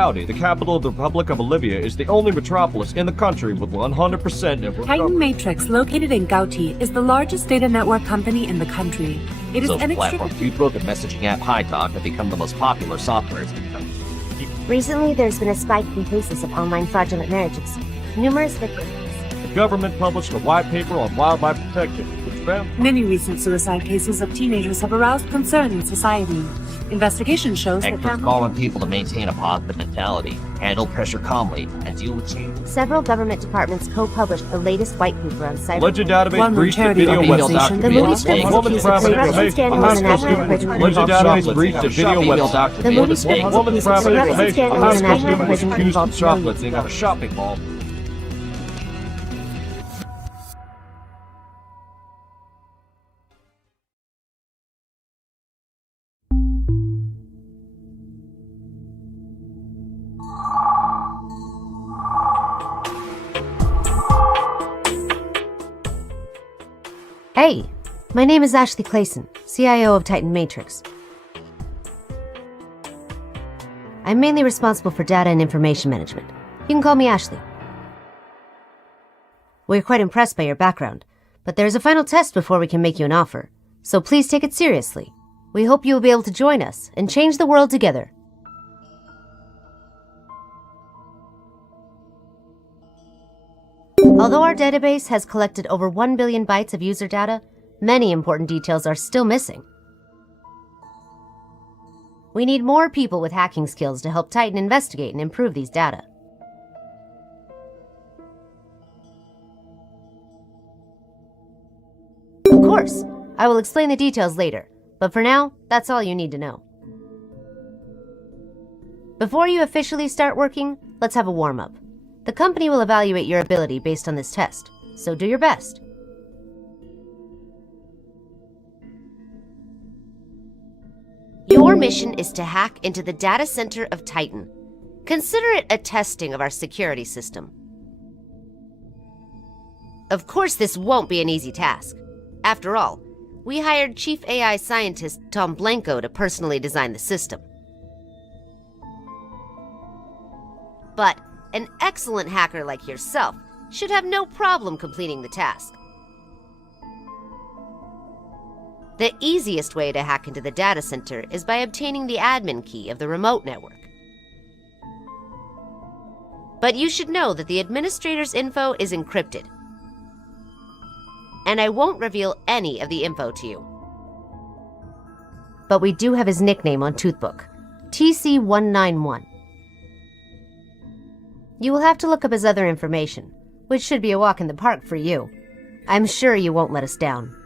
County, the capital of the Republic of Bolivia, is the only metropolis in the country with 100% network Titan coverage. Matrix, located in Gauti, is the largest data network company in the country. It is Social platform inextricably... Facebook and messaging app HiTalk have become the most popular softwares in the country. Recently, there's been a spike in cases of online fraudulent marriages. Numerous victims. The government published a white paper on wildlife protection, which found Many recent suicide cases of teenagers have aroused concern in society. Investigation shows that Experts call on people to maintain a positive mentality, handle pressure calmly, and deal with change. Several government departments co-published the latest white paper on cyber. alleged database One breached the charity video organization. website. The movie Alleged Woman's database private accused information. of A high school scandal student. in an Alleged database breached the video website. The movie database Woman's accused private of information. A scandal high in school an student was prison accused of involved shoplifting at a shopping mall. Hey, my name is Ashley Clayson, CIO of Titan Matrix. I'm mainly responsible for data and information management. You can call me Ashley. We're quite impressed by your background, but there's a final test before we can make you an offer, so please take it seriously. We hope you will be able to join us and change the world together. Although our database has collected over 1 billion bytes of user data, many important details are still missing. We need more people with hacking skills to help Titan investigate and improve these data. Of course, I will explain the details later, but for now, that's all you need to know. Before you officially start working, let's have a warm-up. The company will evaluate your ability based on this test, so do your best. Your mission is to hack into the data center of Titan. Consider it a testing of our security system. Of course, this won't be an easy task. After all, we hired Chief AI Scientist Tom Blanco to personally design the system. But an excellent hacker like yourself should have no problem completing the task. The easiest way to hack into the data center is by obtaining the admin key of the remote network. But you should know that the administrator's info is encrypted, and I won't reveal any of the info to you. But we do have his nickname on Toothbook, TC191. You will have to look up his other information, which should be a walk in the park for you. I'm sure you won't let us down.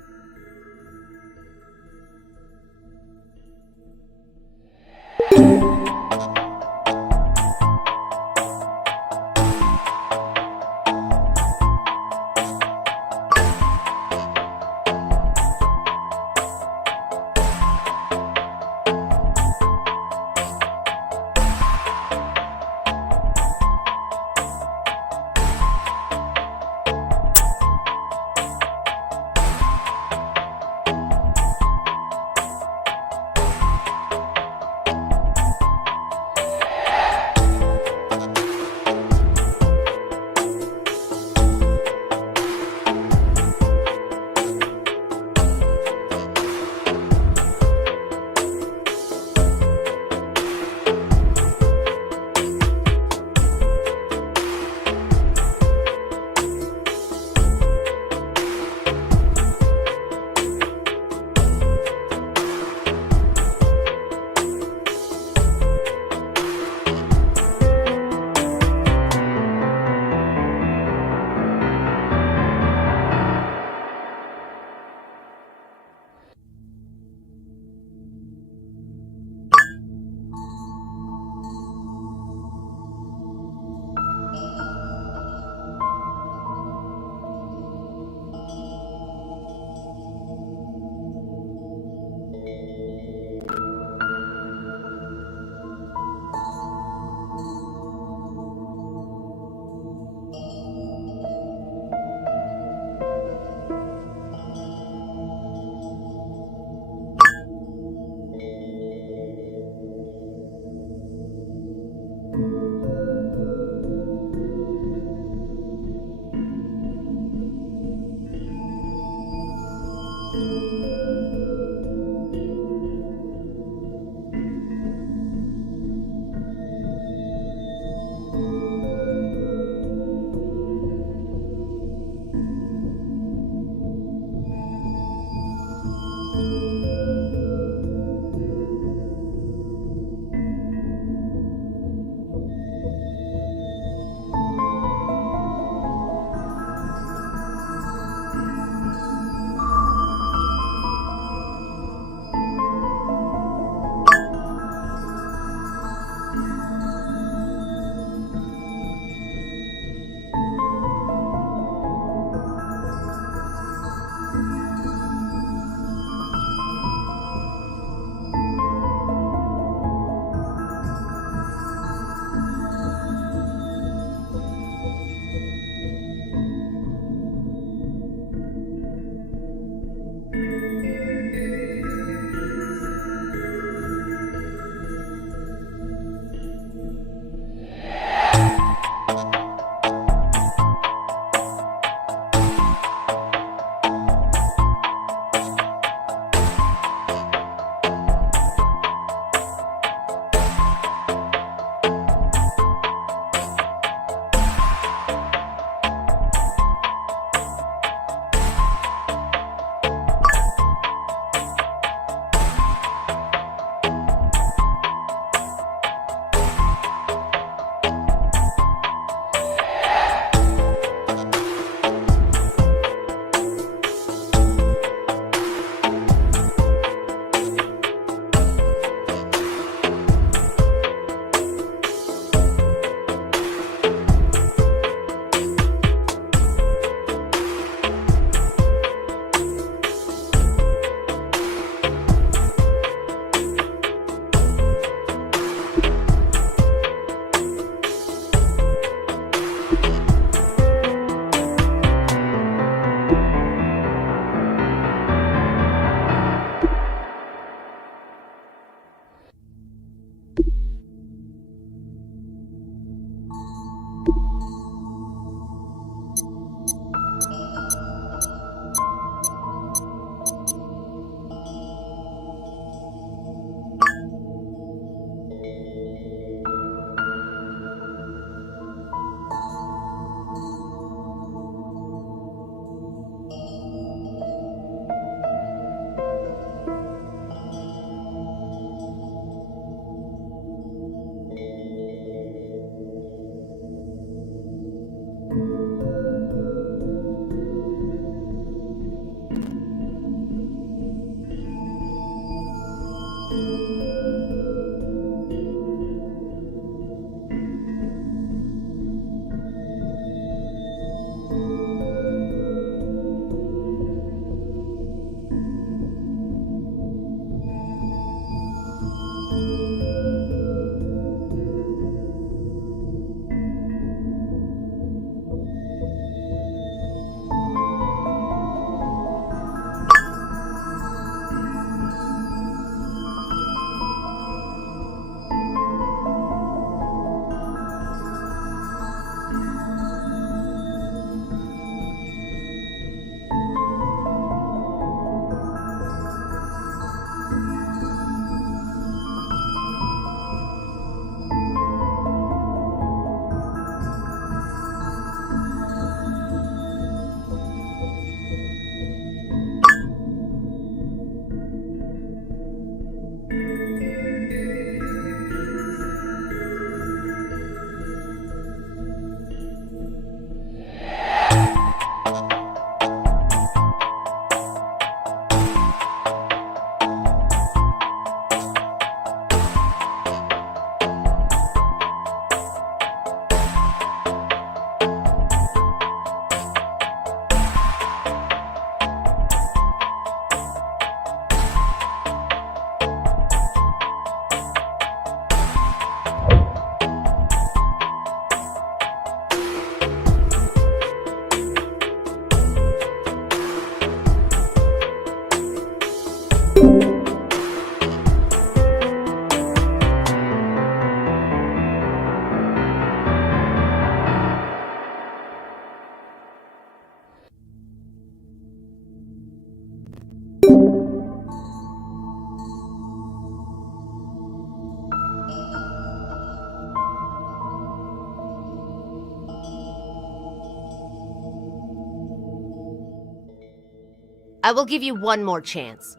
I will give you one more chance.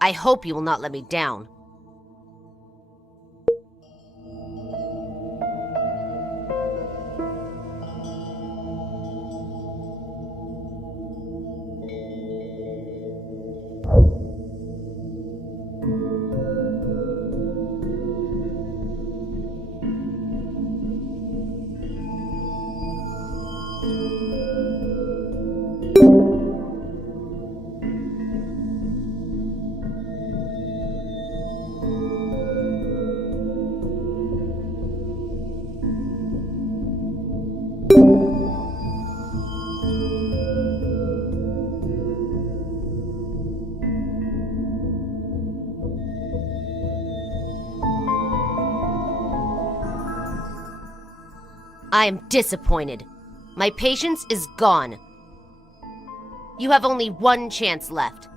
I hope you will not let me down. I am disappointed. My patience is gone. You have only one chance left.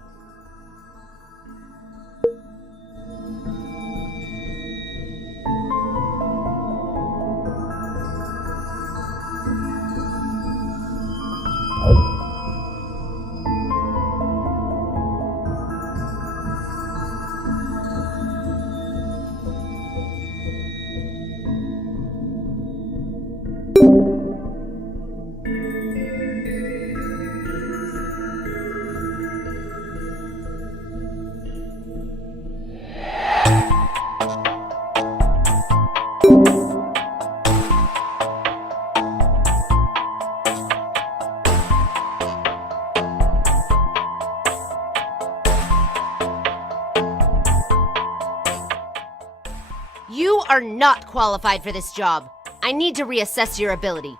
You are not qualified for this job. I need to reassess your ability.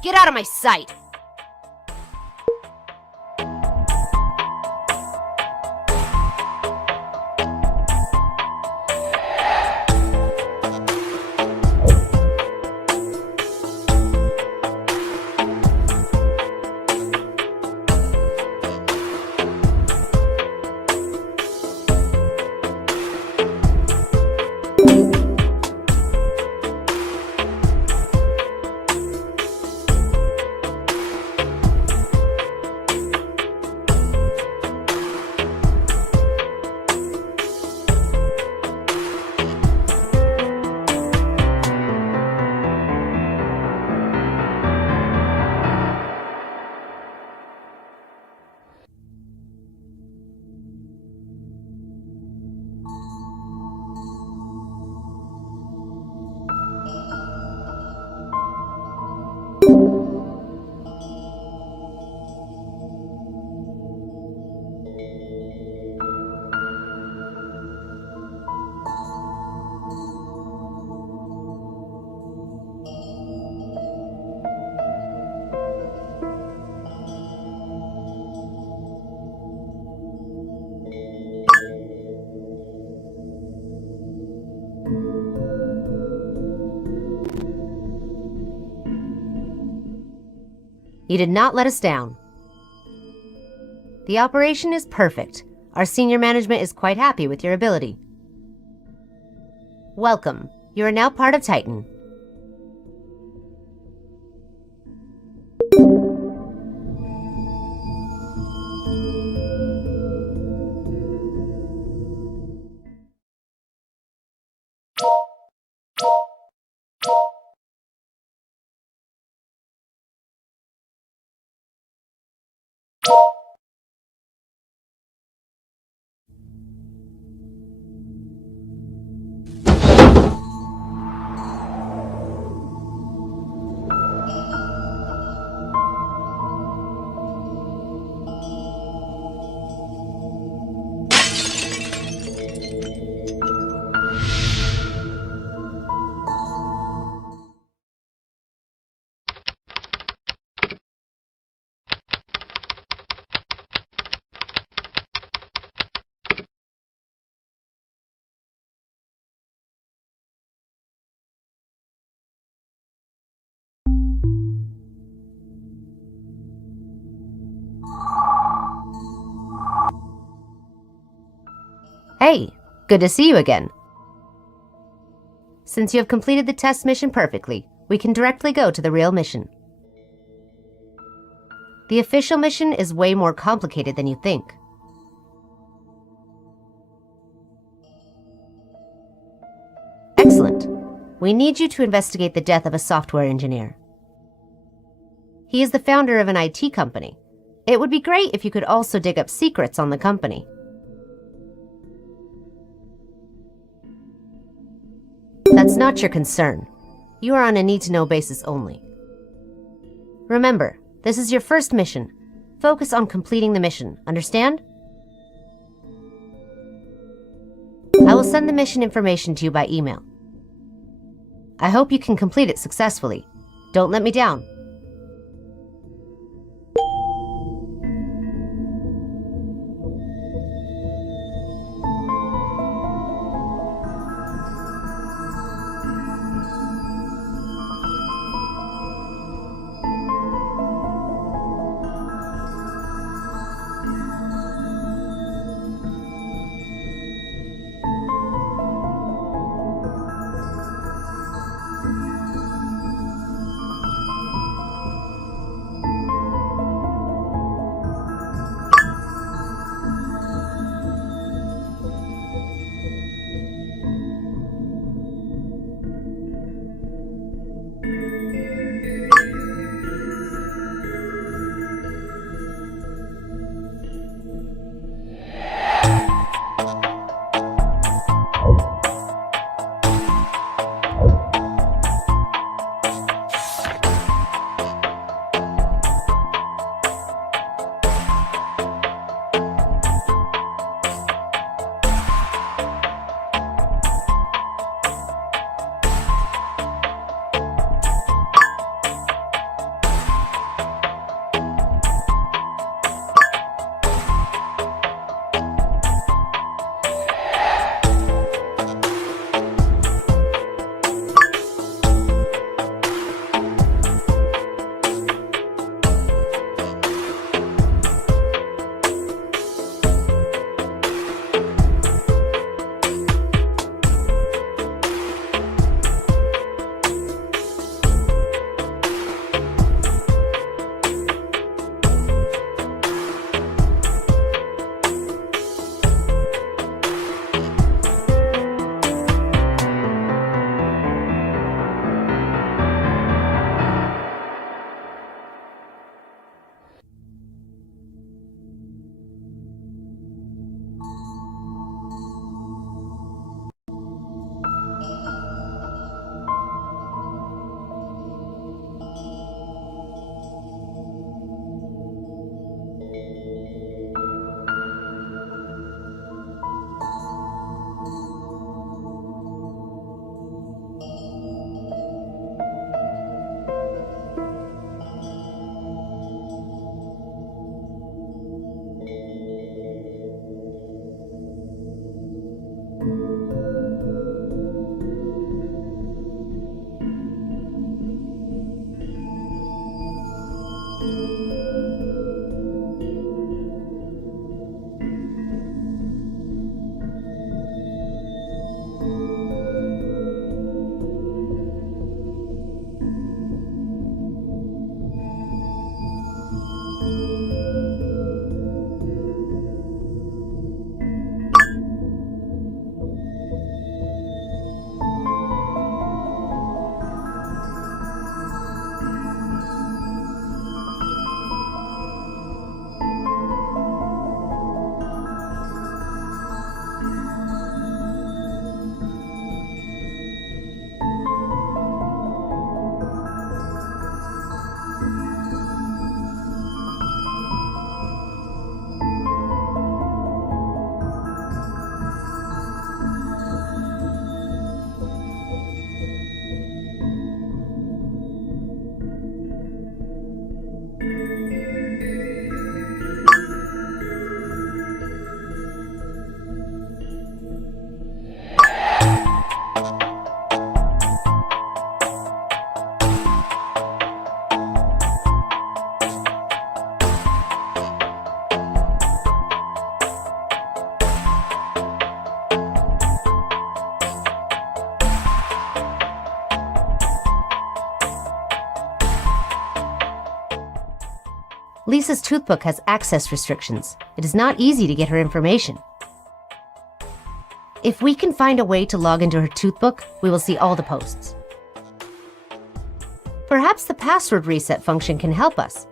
Get out of my sight! You did not let us down. The operation is perfect. Our senior management is quite happy with your ability. Welcome. You are now part of Titan. Hey, good to see you again. Since you have completed the test mission perfectly, we can directly go to the real mission. The The official mission is way more complicated than you think. Excellent. We need you to investigate the death of a software engineer. He is the founder of an IT company. It would be great if you could also dig up secrets on the company. That's not your concern. You are on a need-to-know basis only. Remember, this is your first mission. Focus on completing the mission, understand? I will send the mission information to you by email. I hope you can complete it successfully. Don't let me down. Lisa's toothbook has access restrictions. It is not easy to get her information. If we can find a way to log into her toothbook, we will see all the posts. Perhaps the password reset function can help us.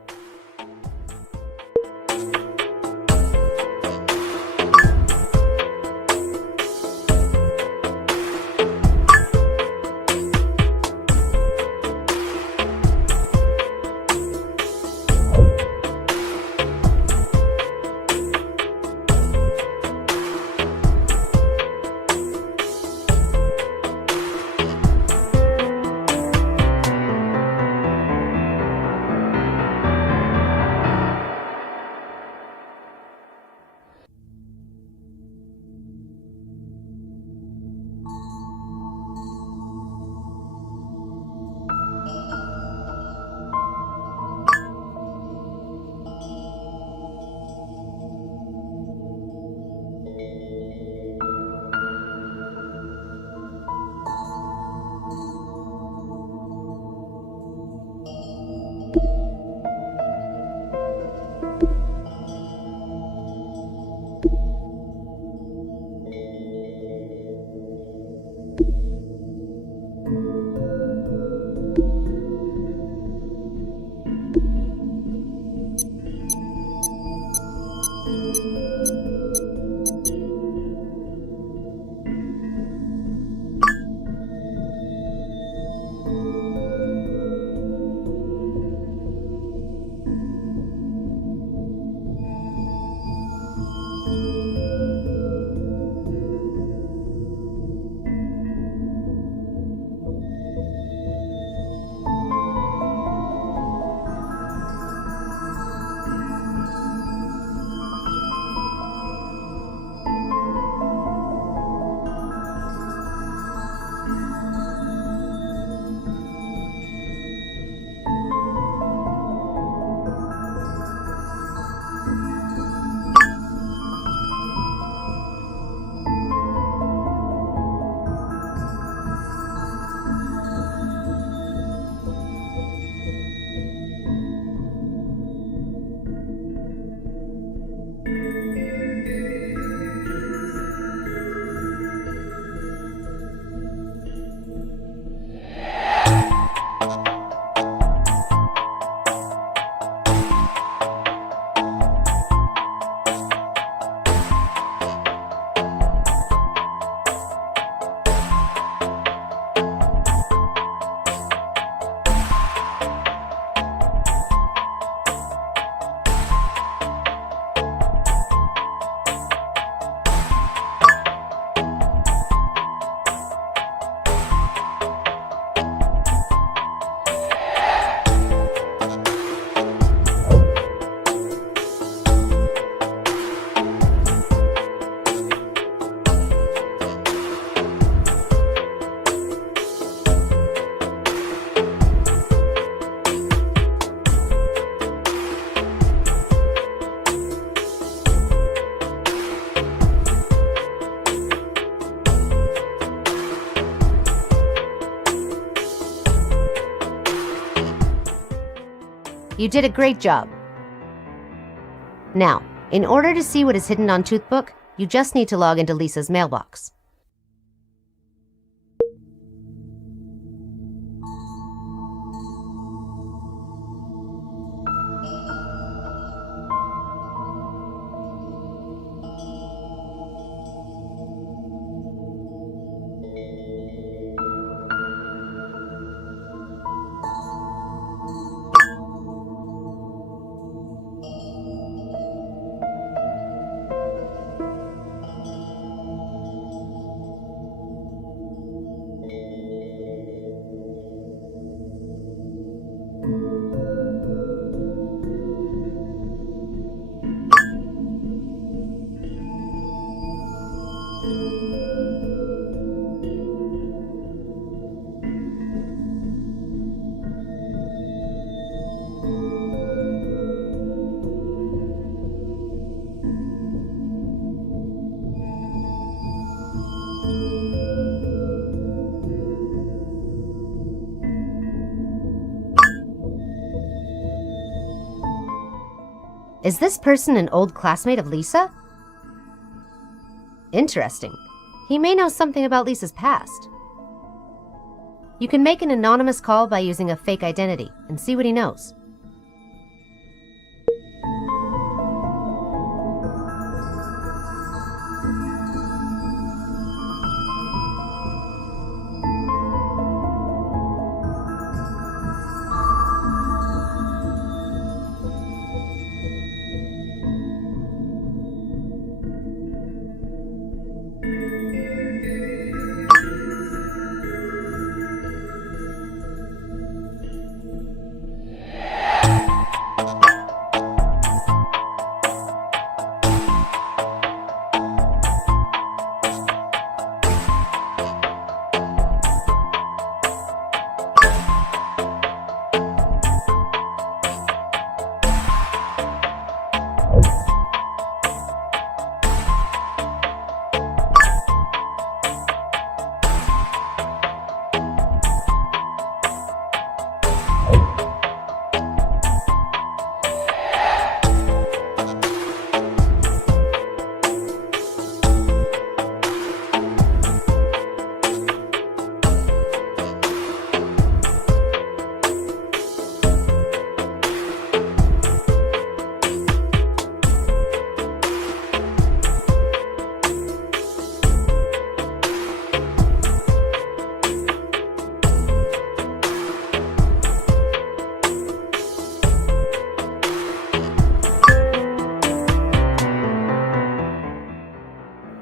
You did a great job. Now, in order to see what is hidden on Toothbook, you just need to log into Lisa's mailbox. Is this person an old classmate of Lisa? Interesting. He may know something about Lisa's past. You can make an anonymous call by using a fake identity and see what he knows.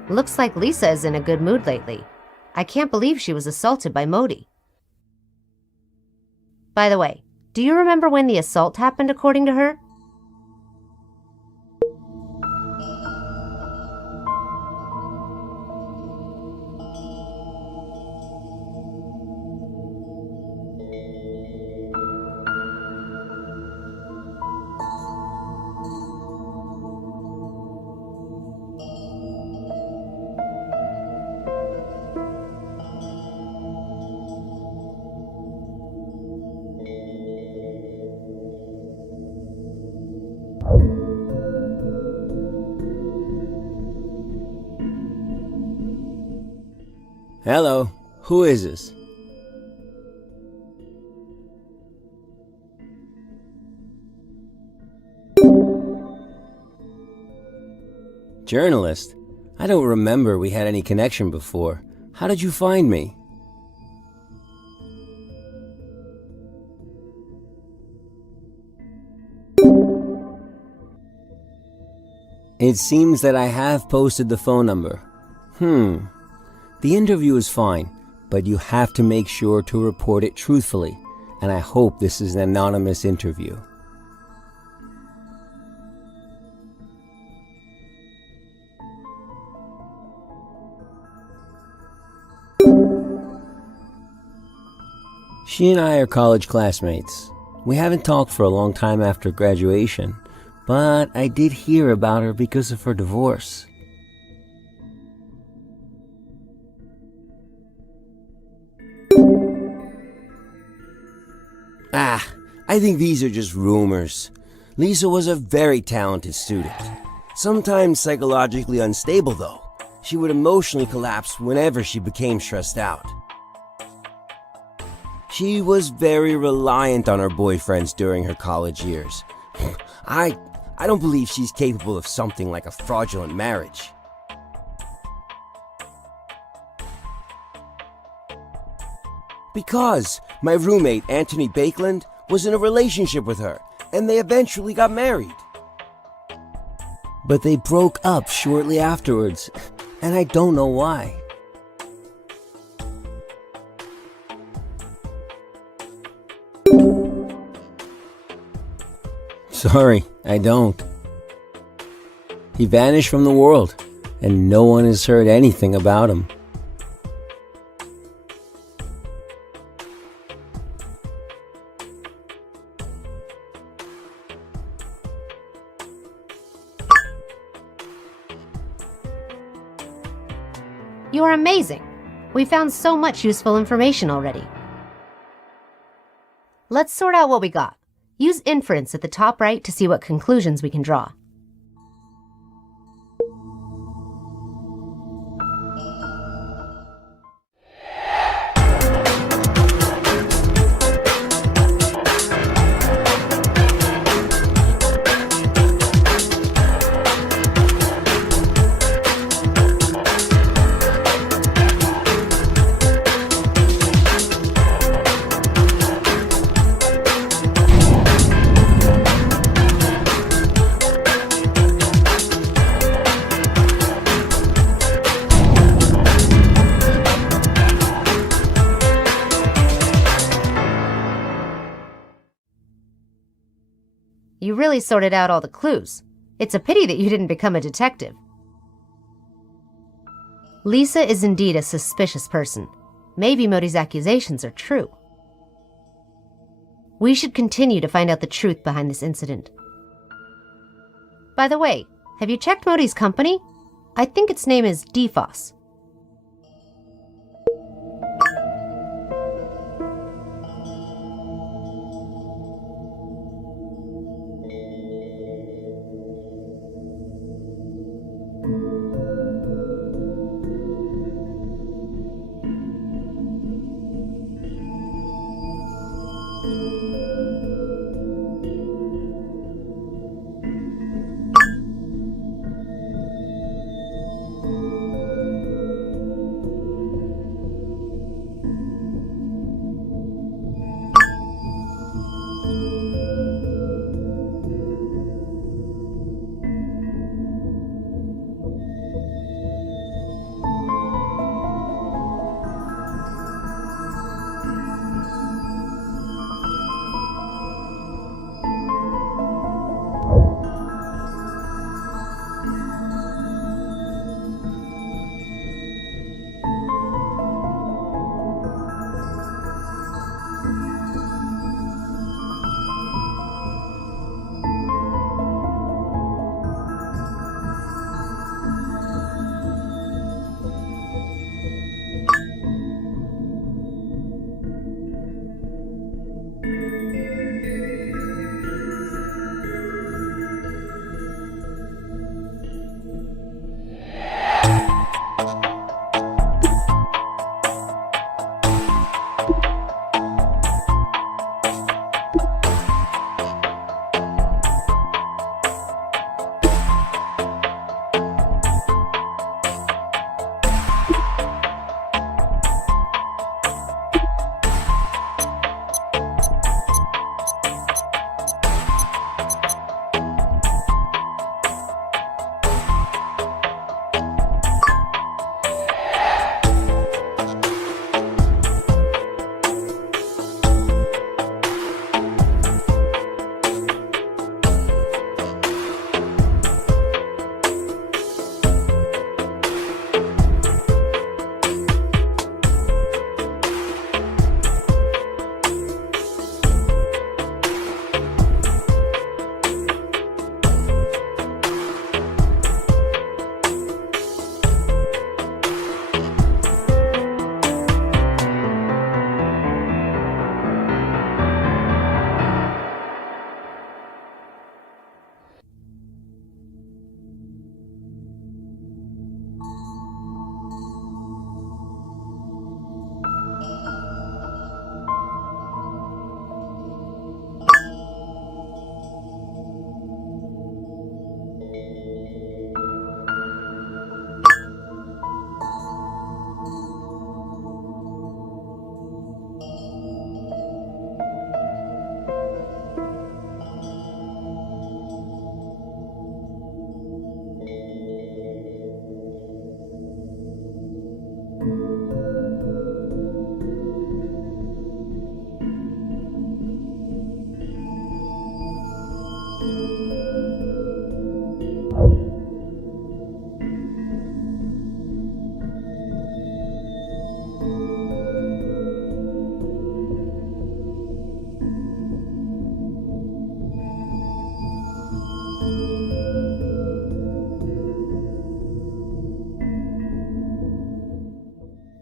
Looks like Lisa is in a good mood lately. I can't believe she was assaulted by Modi. By the way, do you remember when the assault happened according to her? Hello, who is this? Journalist? I don't remember we had any connection before. How did you find me? It seems that I have posted the phone number. The interview is fine, but you have to make sure to report it truthfully, and I hope this is an anonymous interview. She and I are college classmates. We haven't talked for a long time after graduation, but I did hear about her because of her divorce. I think these are just rumors. Lisa was a very talented student. Sometimes psychologically unstable though. She would emotionally collapse whenever she became stressed out. She was very reliant on her boyfriends during her college years. I don't believe she's capable of something like a fraudulent marriage. Because my roommate, Anthony Bakeland, was in a relationship with her, and they eventually got married. But they broke up shortly afterwards, and I don't know why. Sorry, I don't. He vanished from the world, and no one has heard anything about him. You are amazing. We found so much useful information already. Let's sort out what we got. Use inference at the top right to see what conclusions we can draw. You really sorted out all the clues. It's a pity that you didn't become a detective. Lisa is indeed a suspicious person. Maybe Modi's accusations are true. We should continue to find out the truth behind this incident. By the way, have you checked Modi's company? I think its name is DFOS.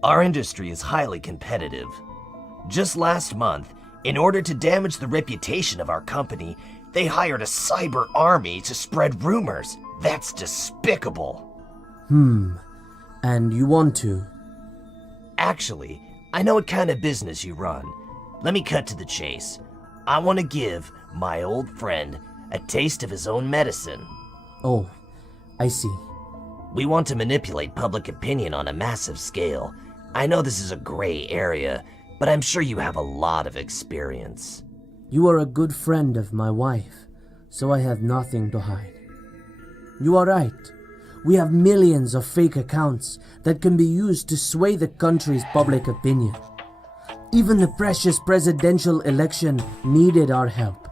Our industry is highly competitive. Just last month, In order to damage the reputation of our company, they hired a cyber army to spread rumors. That's despicable. And you want to? Actually, I know what kind of business you run. Let me cut to the chase. I want to give my old friend a taste of his own medicine. Oh, I see. We want to manipulate public opinion on a massive scale. I know this is a gray area, but I'm sure you have a lot of experience. You are a good friend of my wife, so I have nothing to hide. You are right. We have millions of fake accounts that can be used to sway the country's public opinion. Even the precious presidential election needed our help.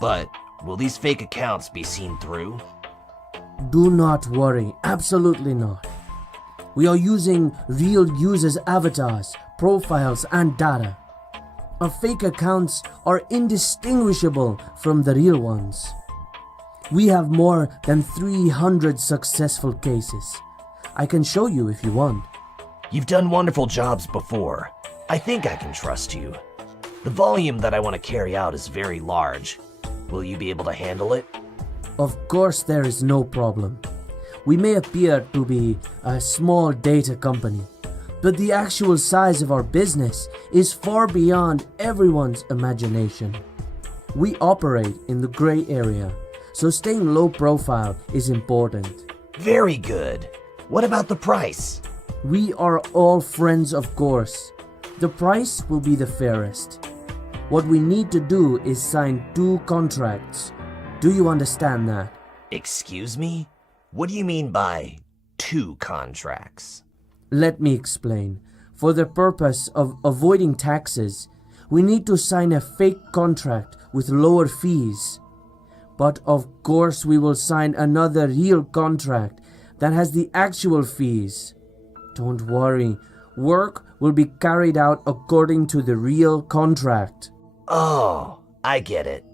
But will these fake accounts be seen through? Do not worry, absolutely not. We are using real users' avatars, profiles, and data. Our fake accounts are indistinguishable from the real ones. We have more than 300 successful cases. I can show you if you want. You've done wonderful jobs before. I think I can trust you. The volume that I want to carry out is very large. Will you be able to handle it? Of course there is no problem. We may appear to be a small data company, but the actual size of our business is far beyond everyone's imagination. We operate in the gray area, so staying low profile is important. Very good. What about the price? We are all friends, of course. The price will be the fairest. What we need to do is sign 2 contracts. Do you understand that? Excuse me? What do you mean by 2 contracts? Let me explain. For the purpose of avoiding taxes, we need to sign a fake contract with lower fees. But of course we will sign another real contract that has the actual fees. Don't worry, work will be carried out according to the real contract. Oh, I get it.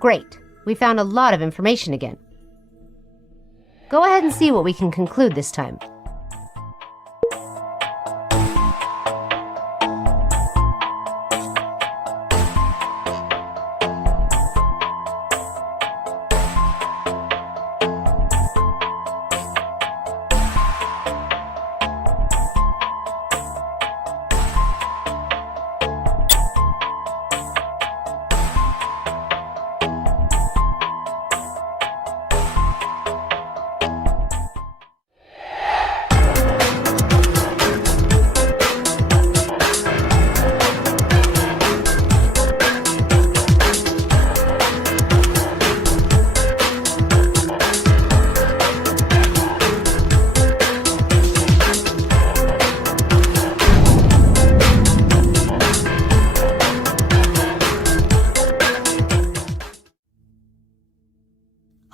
Great. We found a lot of information again. Go ahead and see what we can conclude this time.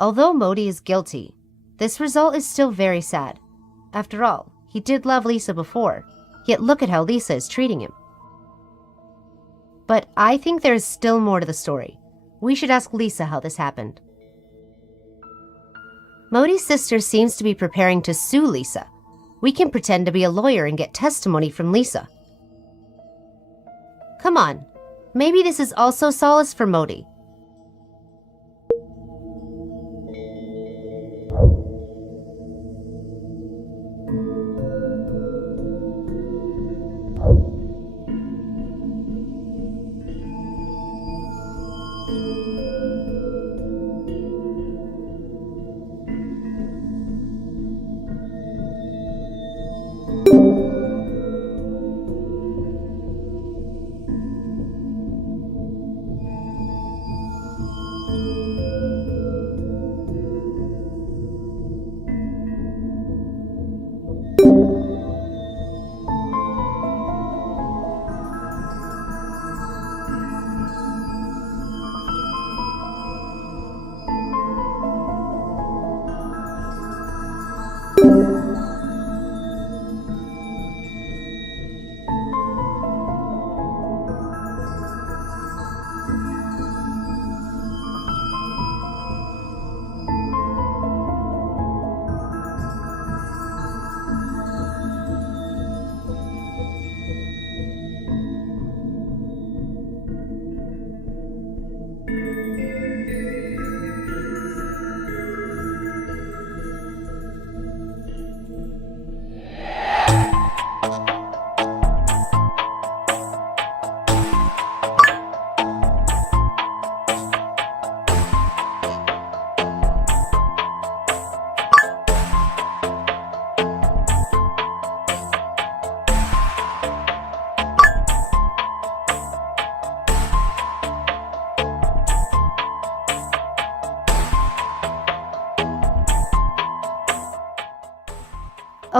Although Modi is guilty, this result is still very sad. After all, he did love Lisa before, yet look at how Lisa is treating him. But I think there is still more to the story. We should ask Lisa how this happened. Modi's sister seems to be preparing to sue Lisa. We can pretend to be a lawyer and get testimony from Lisa. Come on, maybe this is also solace for Modi.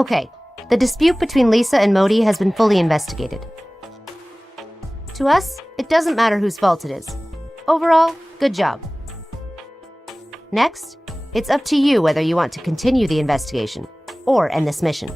Okay, the dispute between Lisa and Modi has been fully investigated. To us, it doesn't matter whose fault it is. Overall, good job. Next, it's up to you whether you want to continue the investigation or end this mission.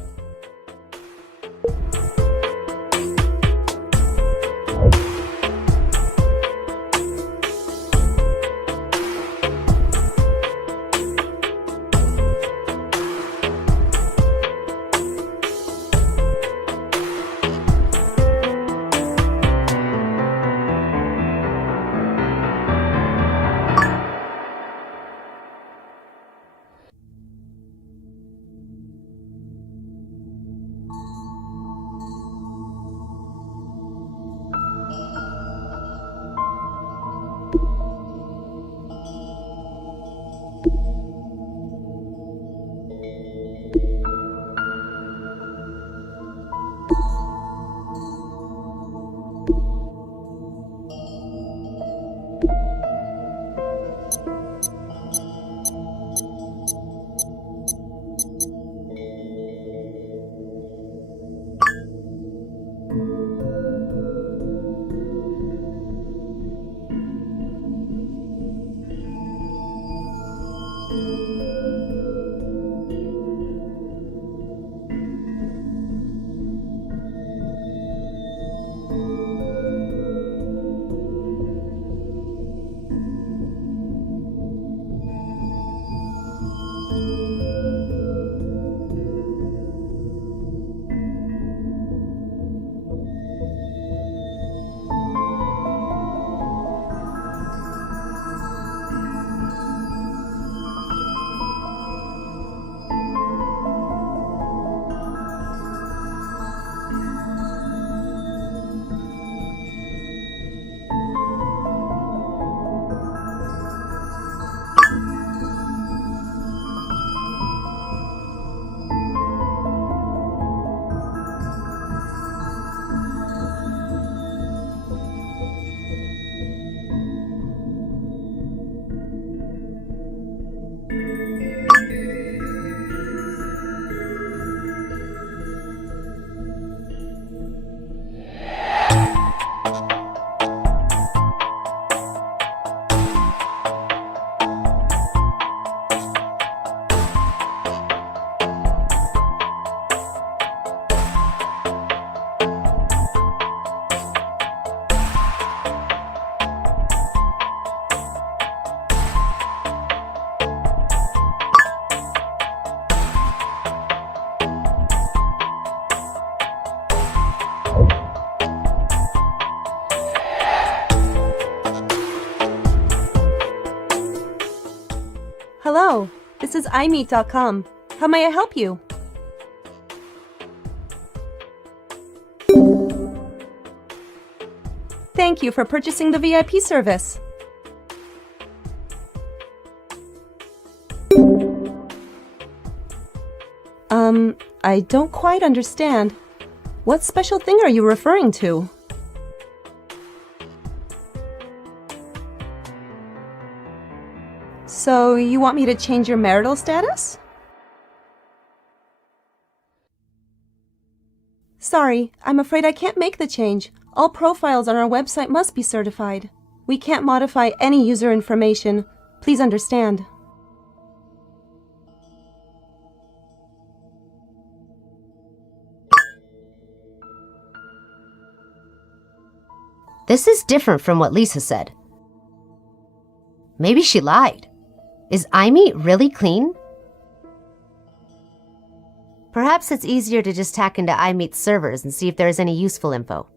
Hello, this is imeet.com. How may I help you? Thank you for purchasing the VIP service. I don't quite understand. What special thing are you referring to? So, you want me to change your marital status? Sorry, I'm afraid I can't make the change. All profiles on our website must be certified. We can't modify any user information. Please understand. This is different from what Lisa said. Maybe she lied. Is iMeet really clean? Perhaps it's easier to just hack into iMeet's servers and see if there is any useful info.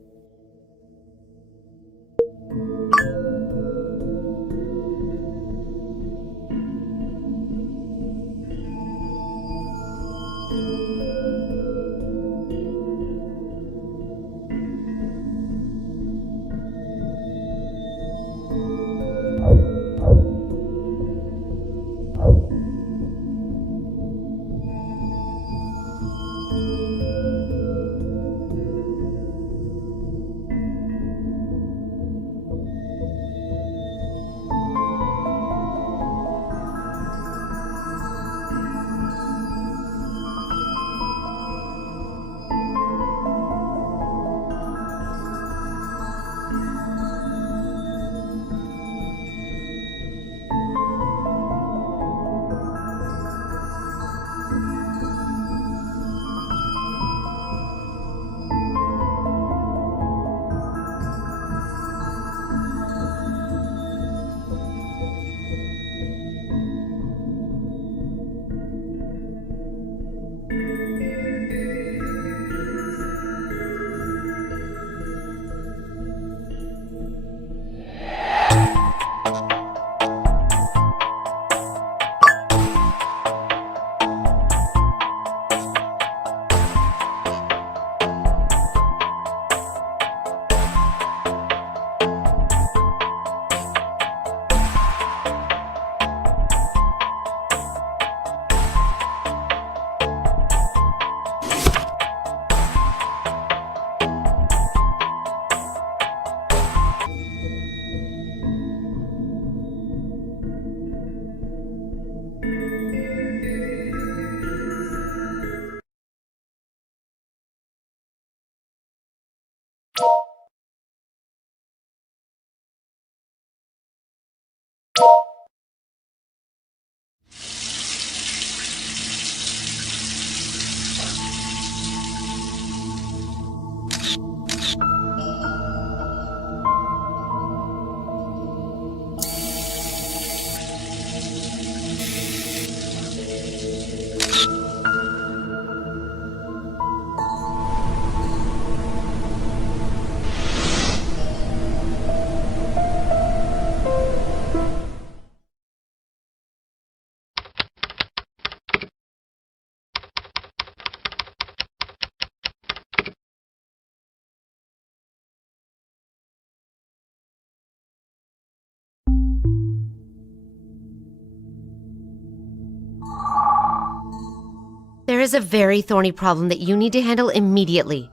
There is a very thorny problem that you need to handle immediately.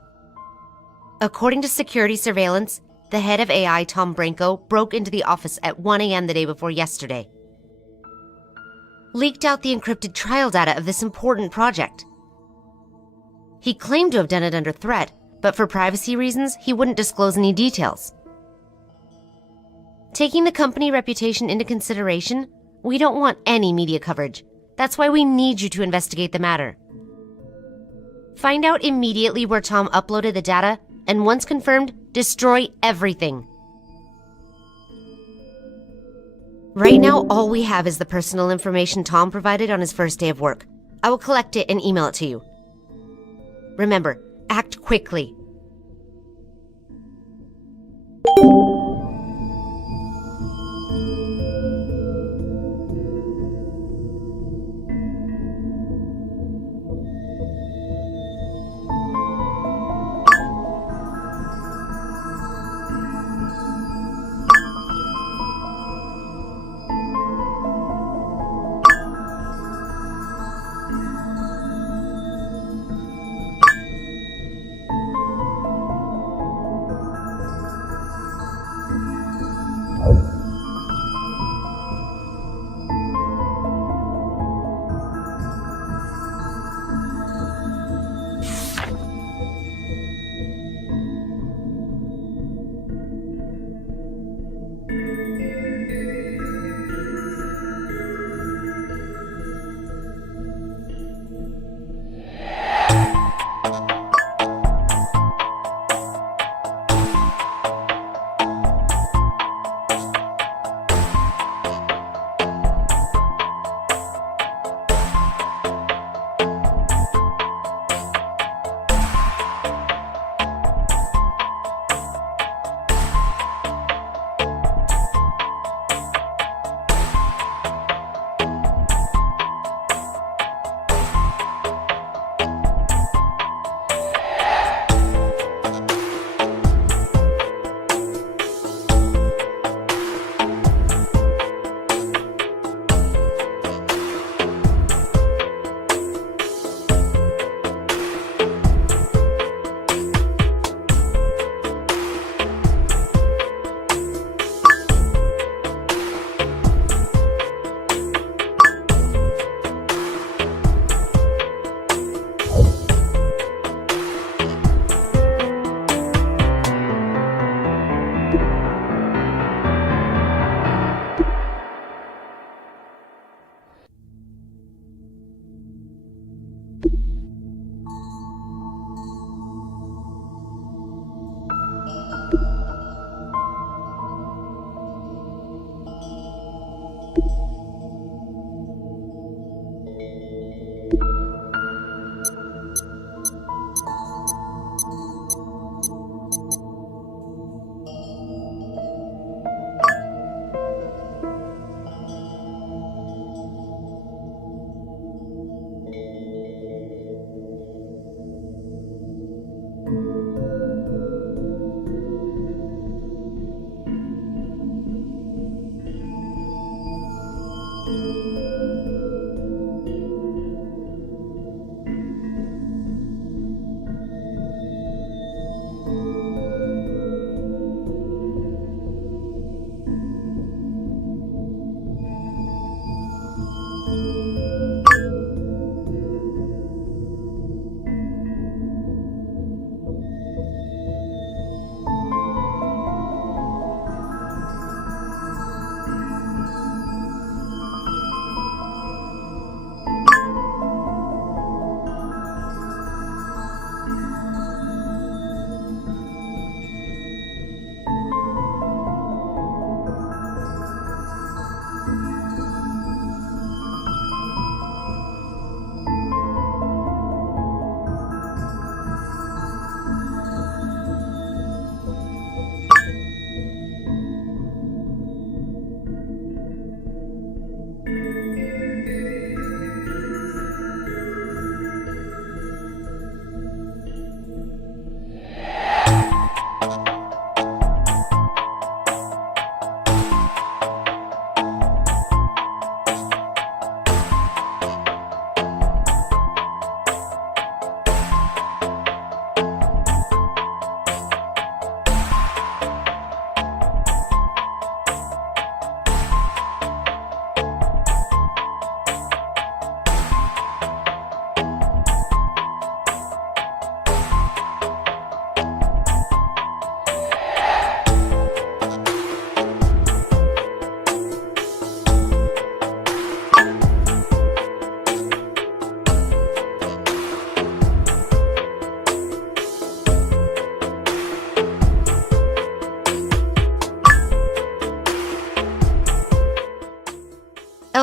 According to security surveillance, the head of AI, Tom Branco, broke into the office at 1 a.m. the day before yesterday. Leaked out the encrypted trial data of this important project. He claimed to have done it under threat, but for privacy reasons, he wouldn't disclose any details. Taking the company reputation into consideration, we don't want any media coverage. That's why we need you to investigate the matter. Find out immediately where Tom uploaded the data, and once confirmed, destroy everything. Right now, all we have is the personal information Tom provided on his first day of work. I will collect it and email it to you. Remember, act quickly.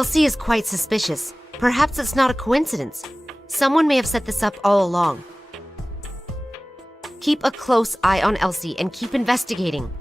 Elsie is quite suspicious. Perhaps it's not a coincidence. Someone may have set this up all along. Keep a close eye on Elsie and keep investigating.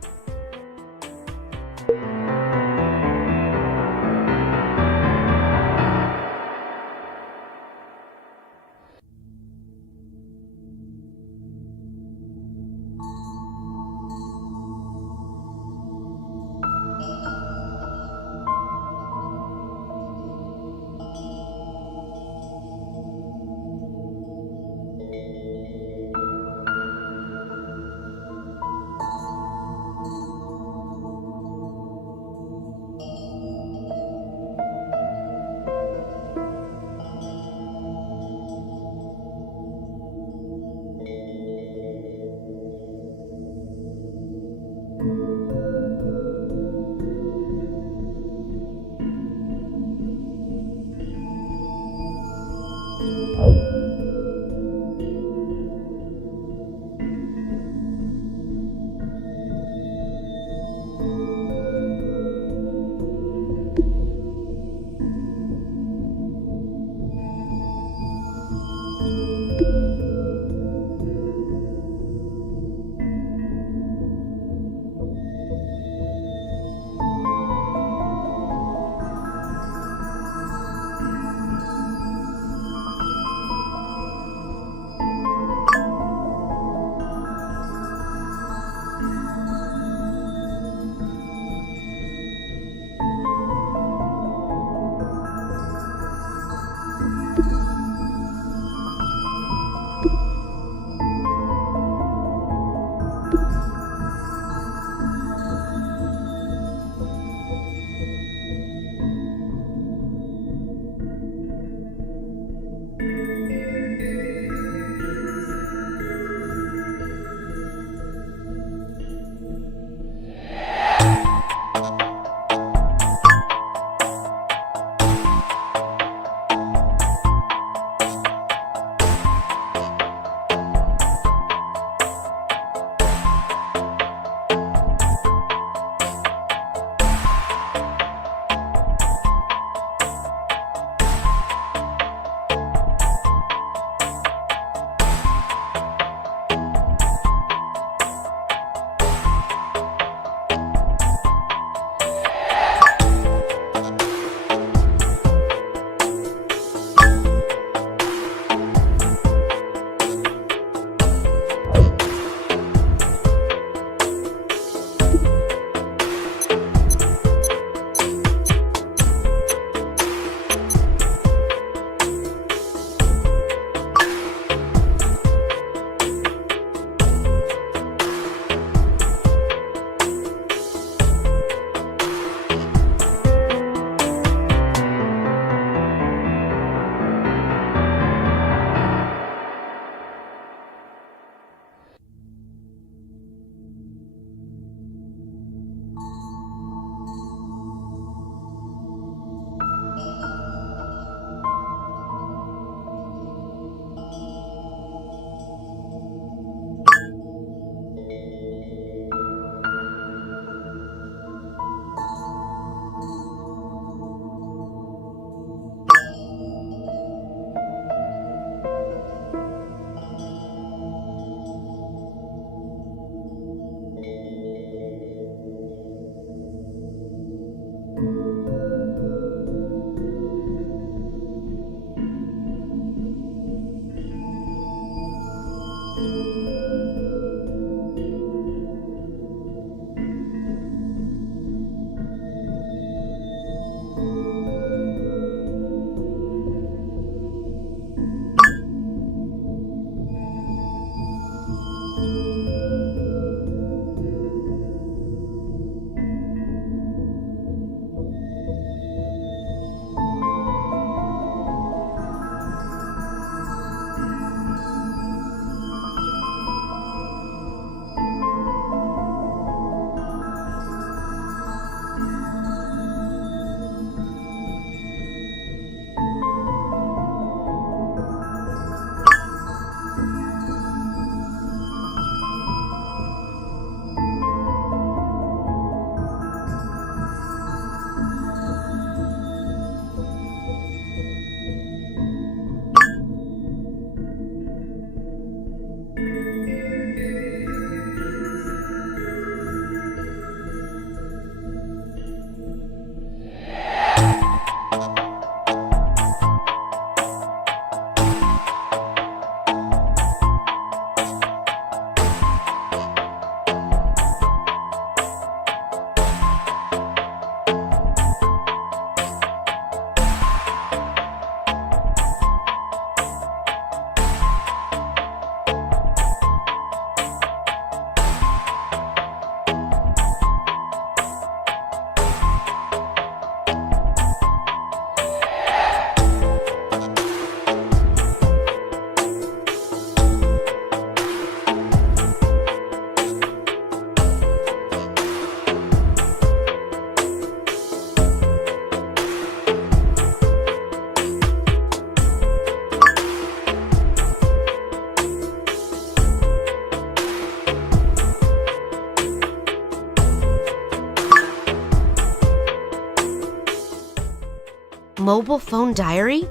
Mobile phone diary?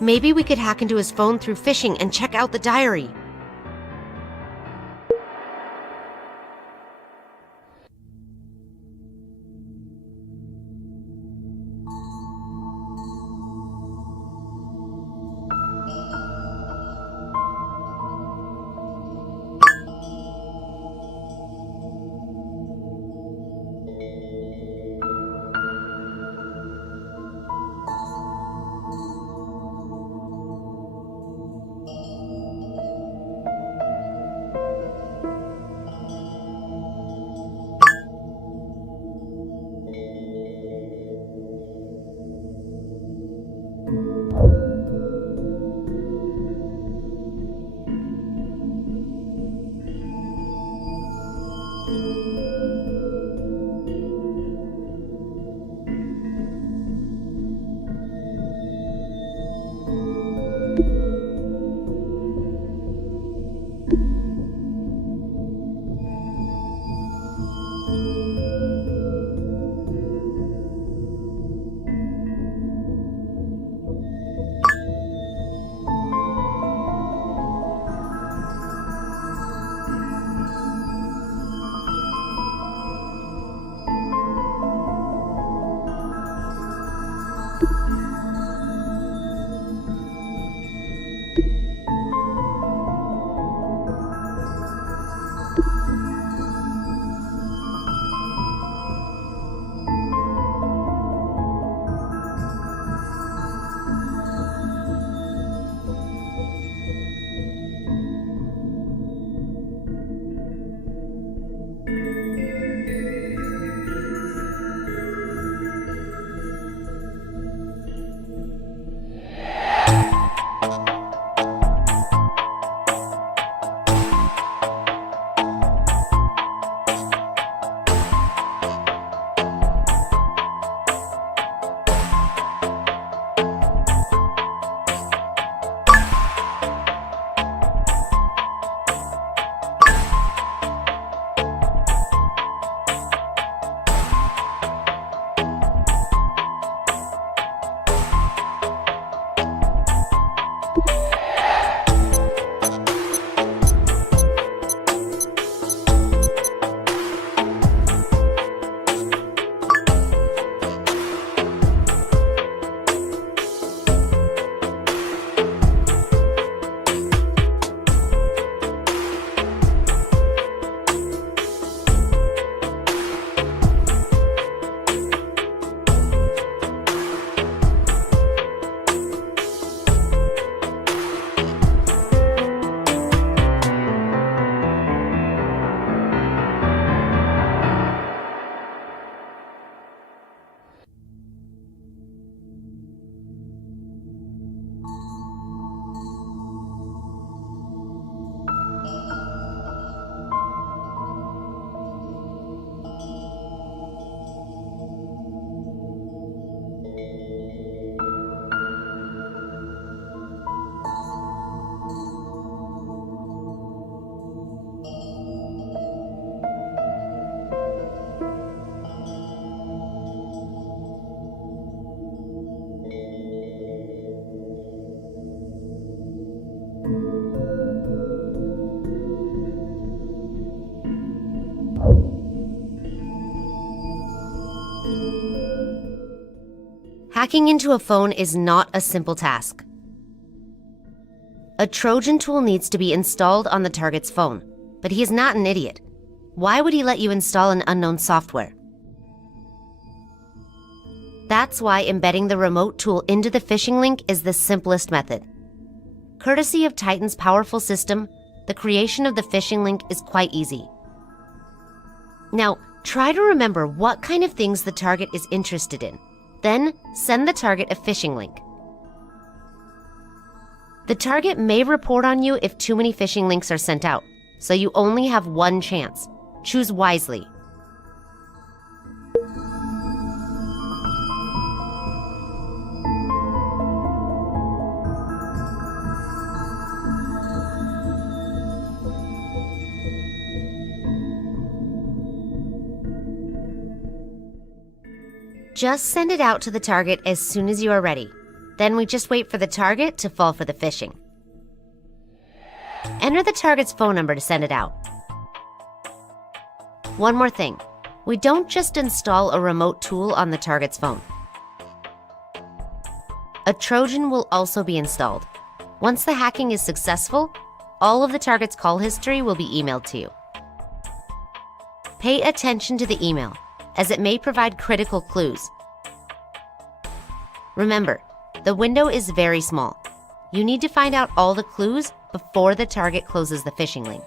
Maybe we could hack into his phone through phishing and check out the diary. Hacking into a phone is not a simple task. A Trojan tool needs to be installed on the target's phone, but he is not an idiot. Why would he let you install an unknown software? That's why embedding the remote tool into the phishing link is the simplest method. Courtesy of Titan's powerful system, the creation of the phishing link is quite easy. Now, try to remember what kind of things the target is interested in. Then, send the target a phishing link. The target may report on you if too many phishing links are sent out, so you only have one chance. Choose wisely. just send it out to the target as soon as you are ready. Then we just wait for the target to fall for the phishing. Enter the target's phone number to send it out. One more thing. We don't just install a remote tool on the target's phone. A Trojan will also be installed. Once the hacking is successful, all of the target's call history will be emailed to you. Pay attention to the email, as it may provide critical clues. Remember, the window is very small. You need to find out all the clues before the target closes the phishing link.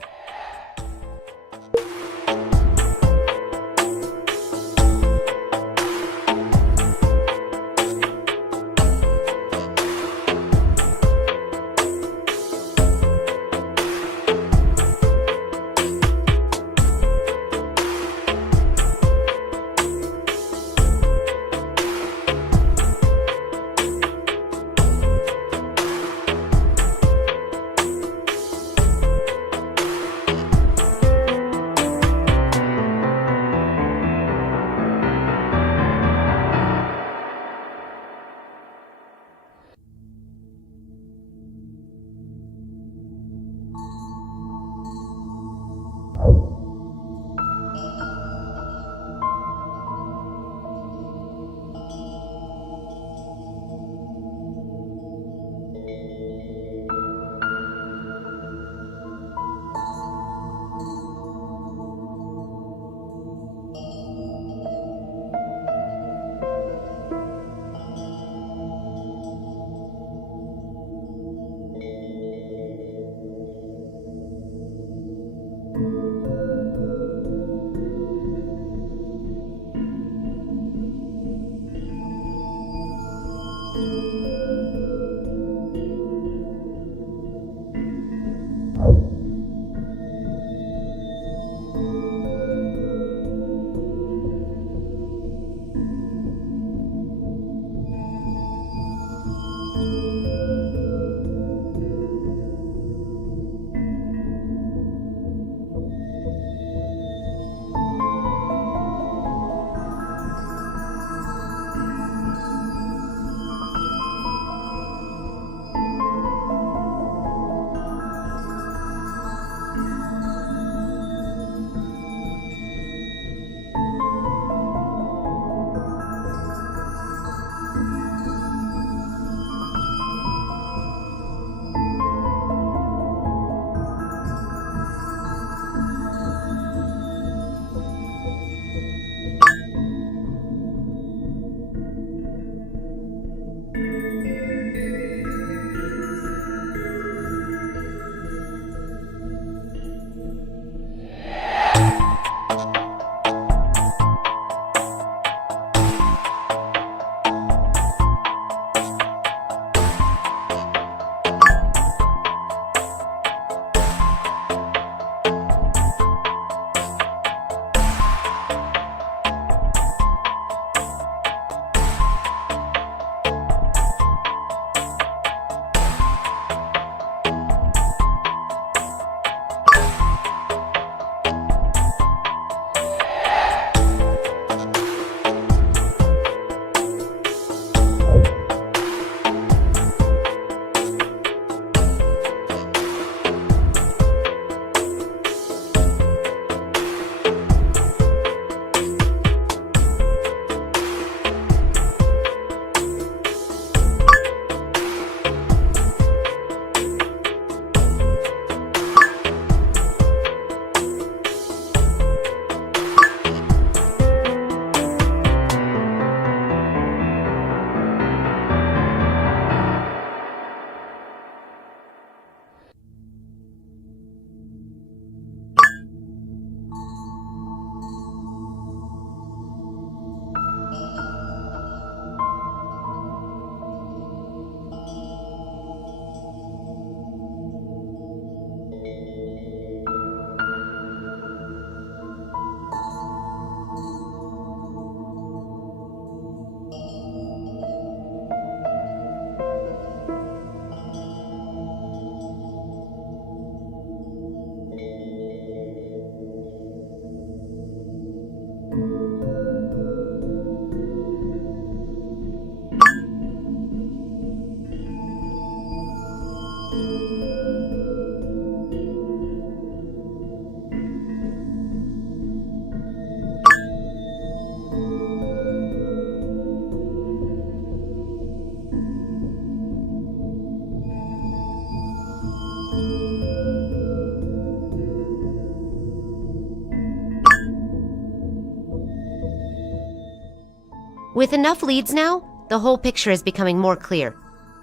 With enough leads now, the whole picture is becoming more clear.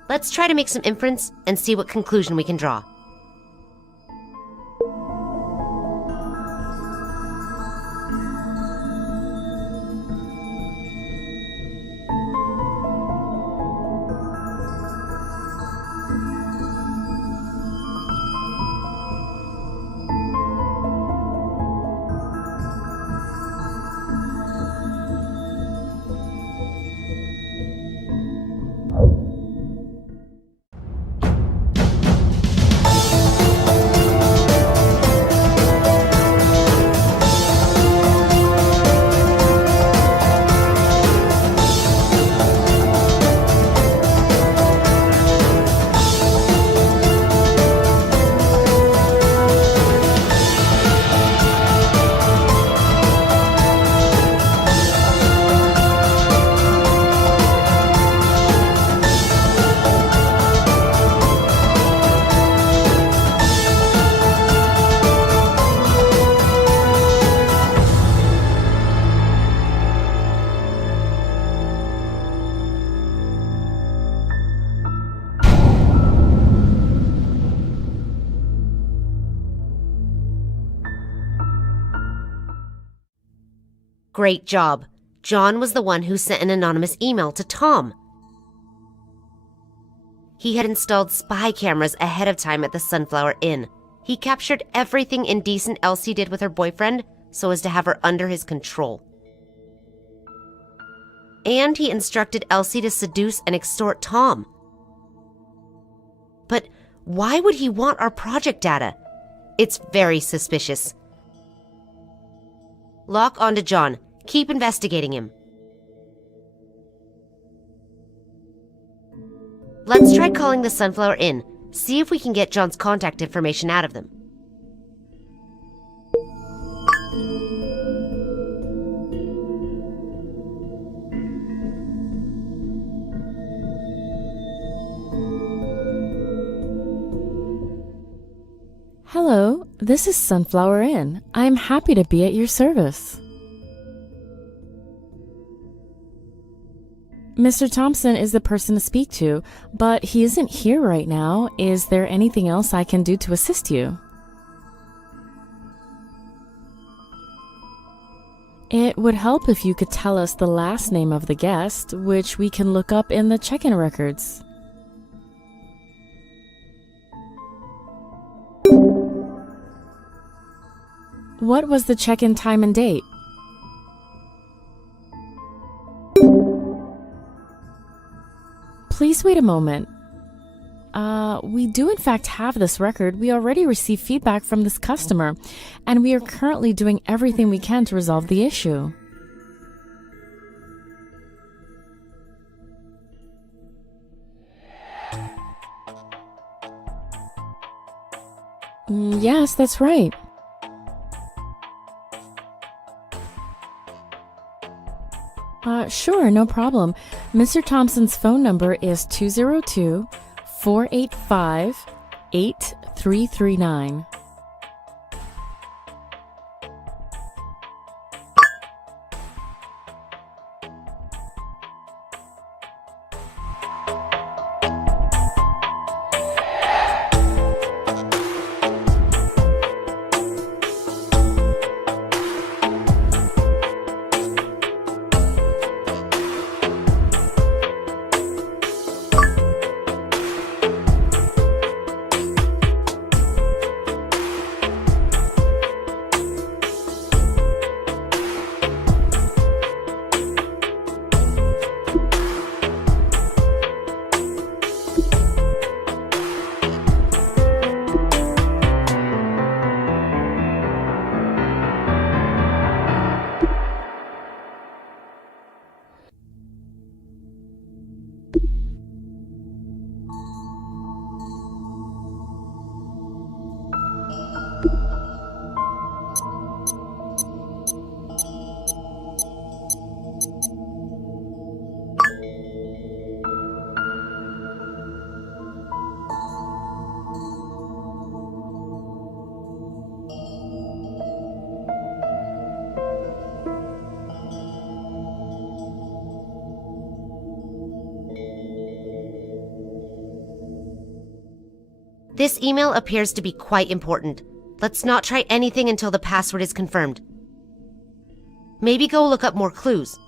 Let's try to make some inference and see what conclusion we can draw. Great job. John was the one who sent an anonymous email to Tom. He had installed spy cameras ahead of time at the Sunflower Inn. He captured everything indecent Elsie did with her boyfriend so as to have her under his control. And he instructed Elsie to seduce and extort Tom. But why would he want our project data? It's very suspicious. Lock onto John. Keep investigating him. Let's try calling the Sunflower Inn. See if we can get John's contact information out of them. Hello, this is Sunflower Inn. I'm happy to be at your service. Mr. Thompson is the person to speak to, but he isn't here right now. Is there anything else I can do to assist you? It would help if you could tell us the last name of the guest, which we can look up in the check-in records. What was the check-in time and date? Please wait a moment. We do in fact have this record. We already received feedback from this customer, and we are currently doing everything we can to resolve the issue. Yes, that's right. Sure, no problem. Mr. Thompson's phone number is 202-485-8339. This email appears to be quite important. Let's not try anything until the password is confirmed. Maybe go look up more clues.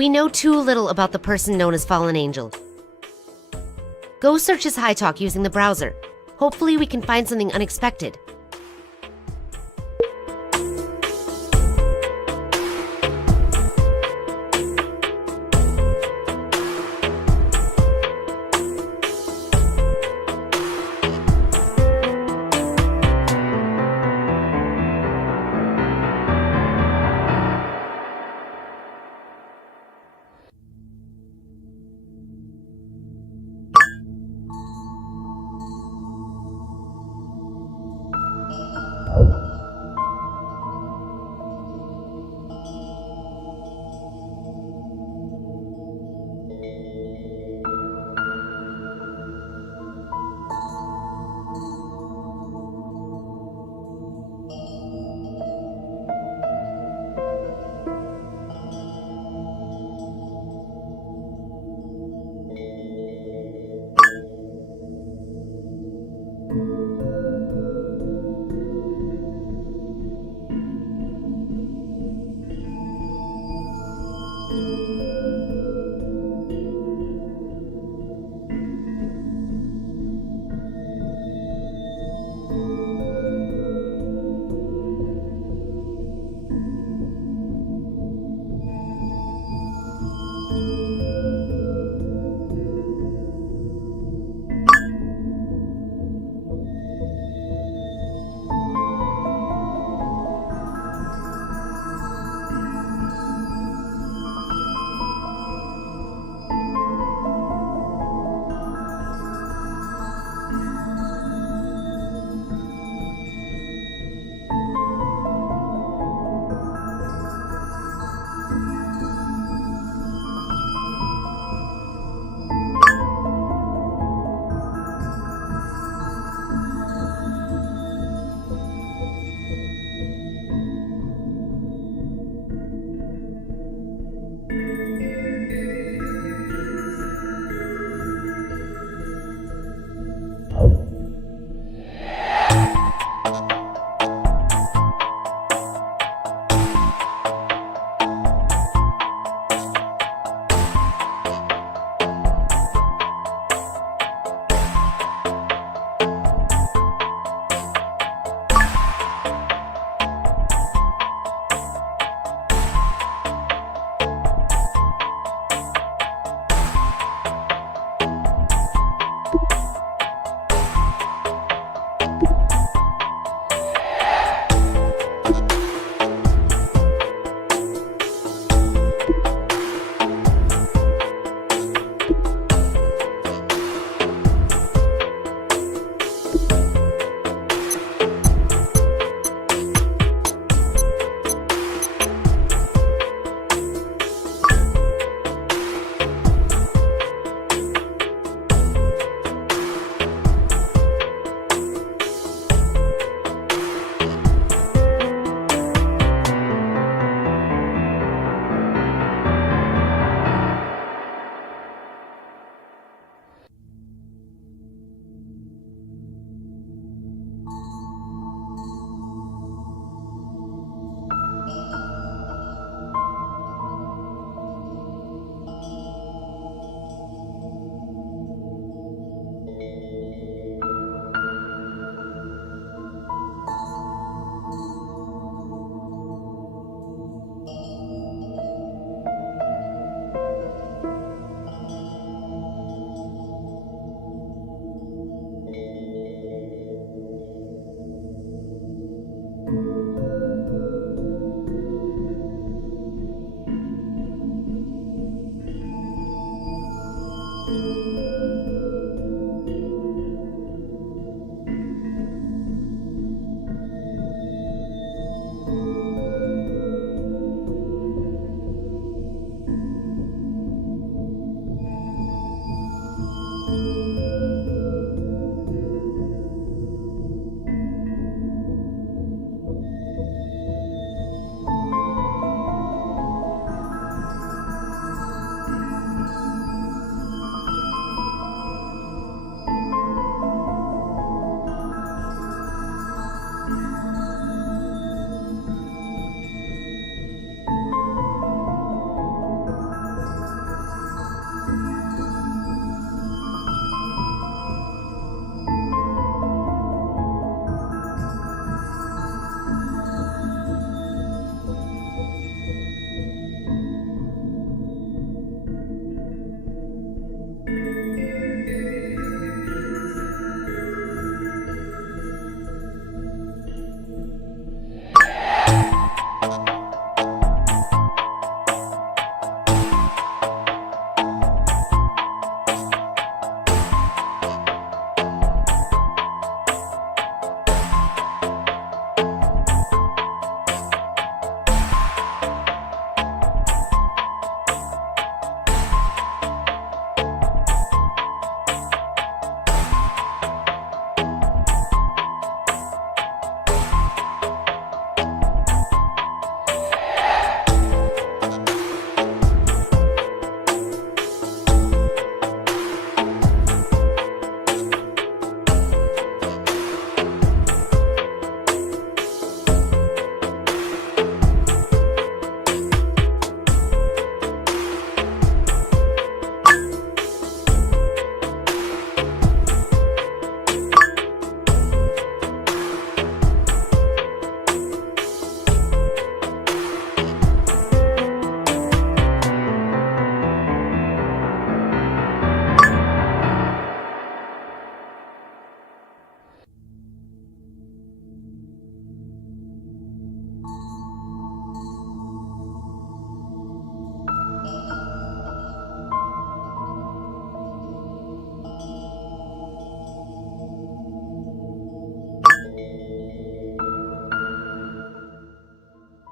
We know too little about the person known as Fallen Angel. Go search his high talk using the browser. Hopefully we can find something unexpected.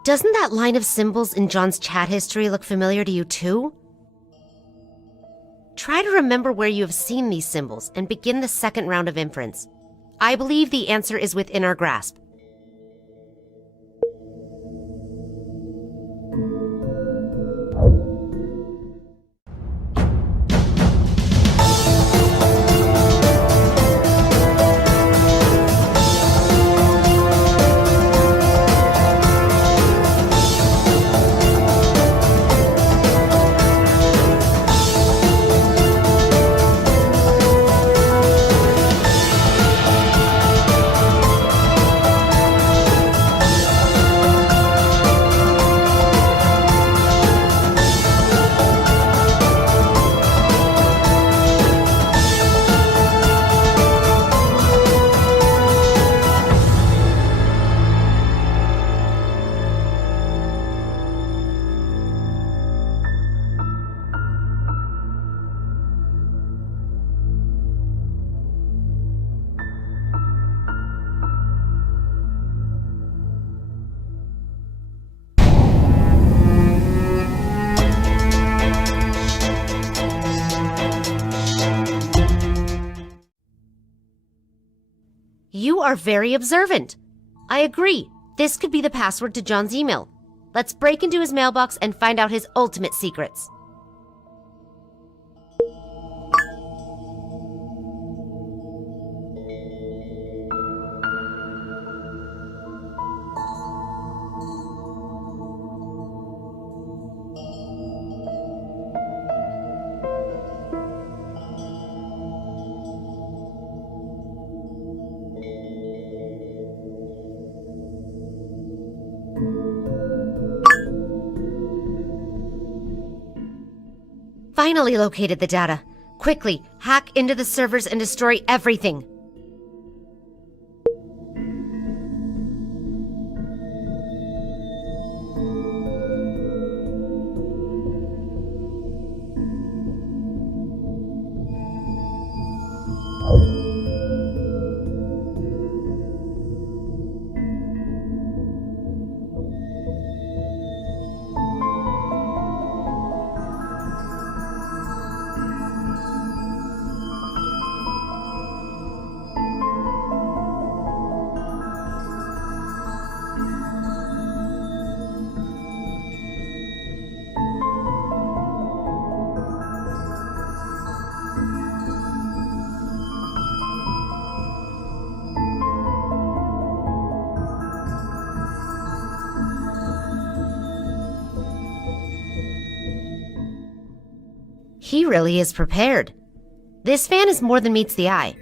Doesn't that line of symbols in John's chat history look familiar to you too? Try to remember where you have seen these symbols and begin the second round of inference. I believe the answer is within our grasp. You are very observant. I agree. This could be the password to John's email. Let's break into his mailbox and find out his ultimate secrets. Finally located the data. Quickly, hack into the servers and destroy everything. He really is prepared. This fan is more than meets the eye.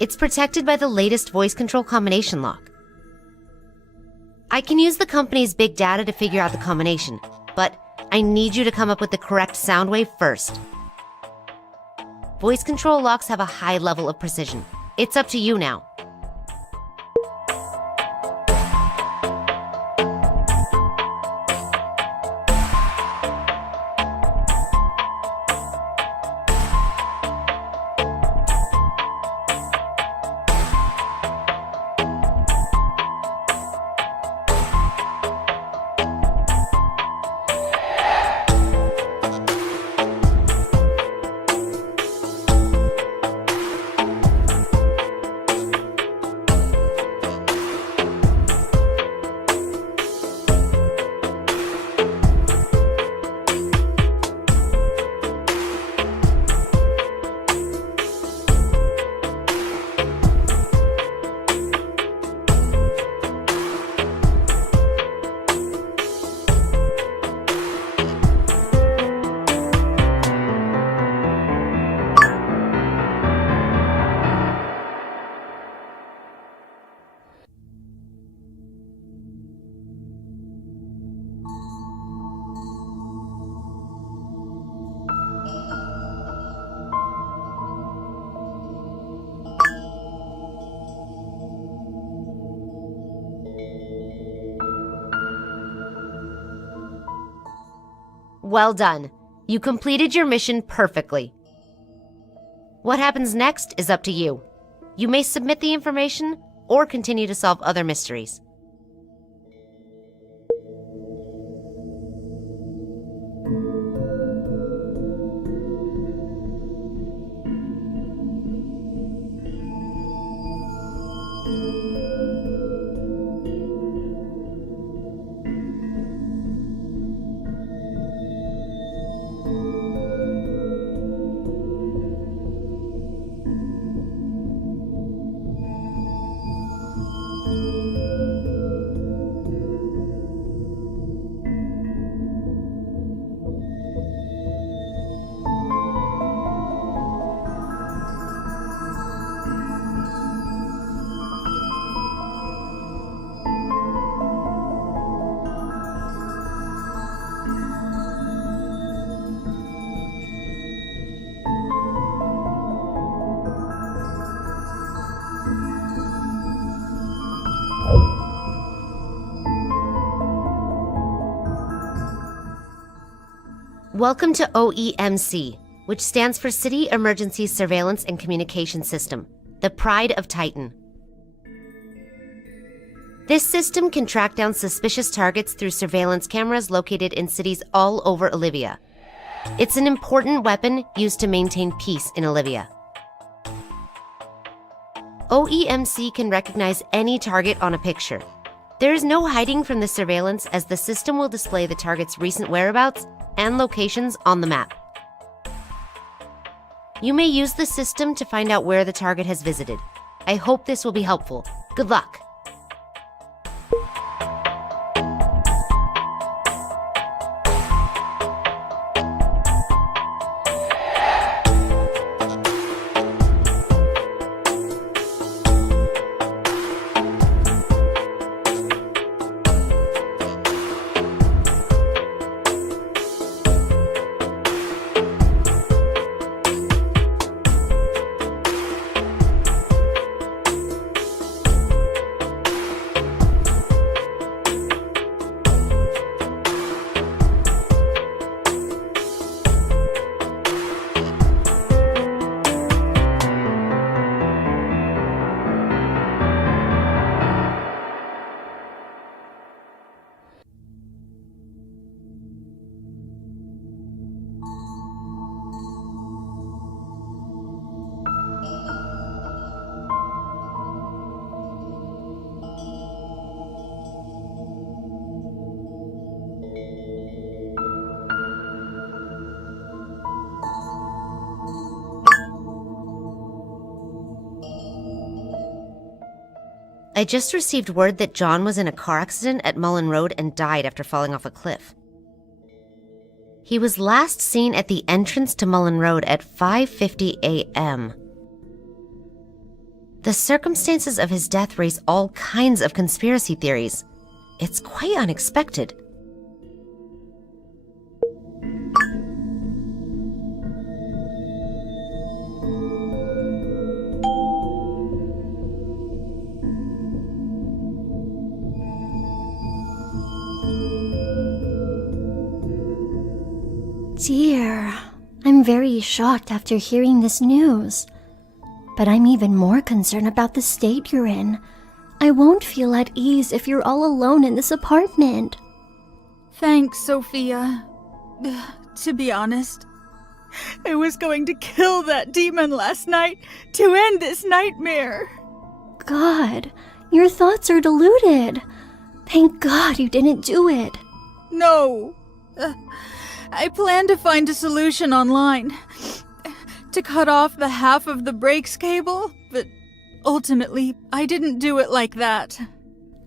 It's protected by the latest voice control combination lock. I can use the company's big data to figure out the combination, but I need you to come up with the correct sound wave first. Voice control locks have a high level of precision. It's up to you now. Well done. You completed your mission perfectly. What happens next is up to you. You may submit the information or continue to solve other mysteries. Welcome to OEMC, which stands for City Emergency Surveillance and Communication System, the pride of Titan. This system can track down suspicious targets through surveillance cameras located in cities all over Olivia. It's an important weapon used to maintain peace in Olivia. OEMC can recognize any target on a picture. There is no hiding from the surveillance, as the system will display the target's recent whereabouts and locations on the map. You may use the system to find out where the target has visited. I hope this will be helpful. Good luck. I just received word that John was in a car accident at Mullen Road and died after falling off a cliff. He was last seen at the entrance to Mullen Road at 5:50 a.m. The circumstances of his death raise all kinds of conspiracy theories. It's quite unexpected. Dear, I'm very shocked after hearing this news. But I'm even more concerned about the state you're in. I won't feel at ease if you're all alone in this apartment. Thanks, Sophia. To be honest, I was going to kill that demon last night to end this nightmare. God, your thoughts are deluded. Thank God you didn't do it. No. I plan to find a solution online to cut off the half of the brakes cable, but ultimately, I didn't do it like that.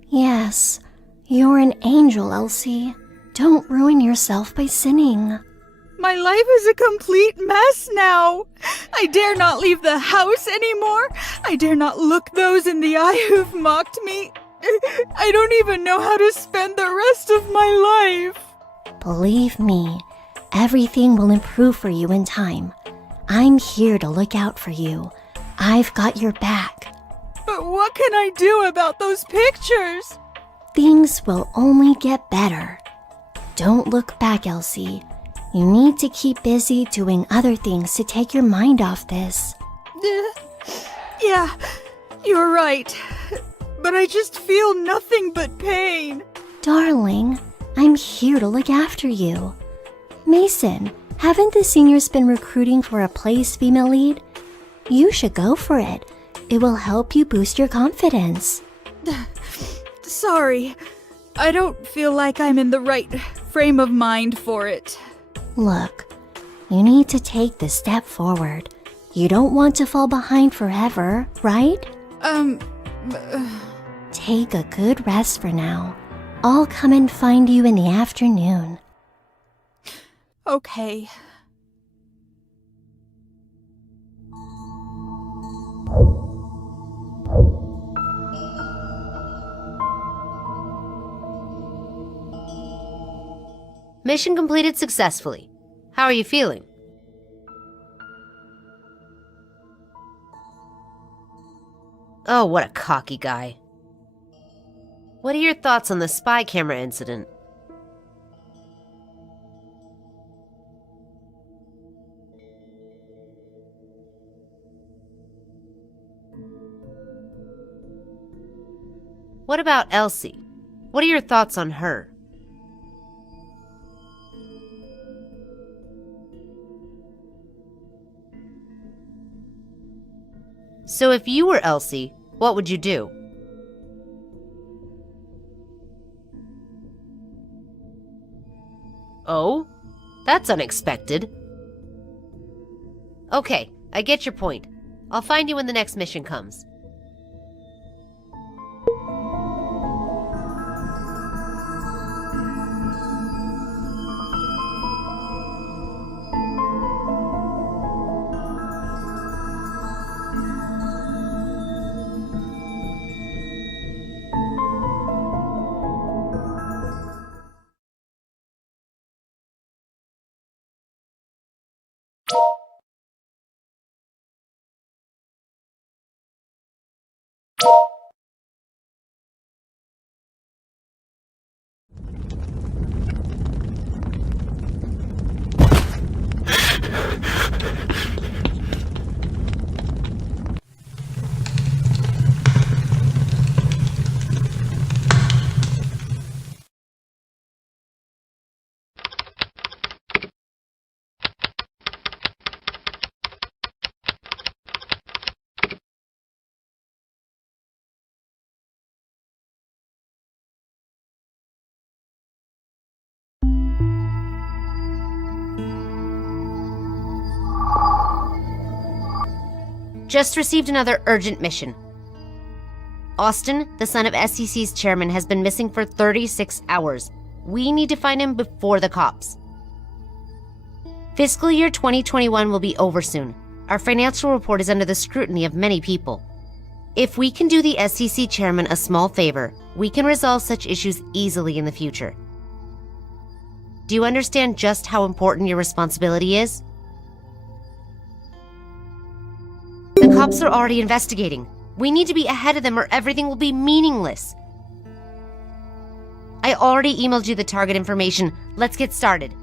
Yes, you're an angel, Elsie. Don't ruin yourself by sinning. My life is a complete mess now. I dare not leave the house anymore. I dare not look those in the eye who've mocked me. I don't even know how to spend the rest of my life. Believe me, everything will improve for you in time. I'm here to look out for you. I've got your back. But what can I do about those pictures? Things will only get better. Don't look back, Elsie. You need to keep busy doing other things to take your mind off this. Yeah, you're right. But I just feel nothing but pain. Darling, I'm here to look after you. Mason, haven't the seniors been recruiting for a plays female lead? You should go for it. It will help you boost your confidence. Sorry, I don't feel like I'm in the right frame of mind for it. Look, you need to take this step forward. You don't want to fall behind forever, right? Take a good rest for now. I'll come and find you in the afternoon. Okay. Mission completed successfully. How are you feeling? Oh, what a cocky guy. What are your thoughts on the spy camera incident? What about Elsie? What are your thoughts on her? So if you were Elsie, what would you do? Oh? That's unexpected. Okay, I get your point. I'll find you when the next mission comes. Just received another urgent mission. Austin, the son of SEC's chairman, has been missing for 36 hours. We need to find him before the cops. Fiscal year 2021 will be over soon. Our financial report is under the scrutiny of many people. If we can do the SEC chairman a small favor, we can resolve such issues easily in the future. Do you understand just how important your responsibility is? The cops are already investigating. We need to be ahead of them or everything will be meaningless. I already emailed you the target information. Let's get started.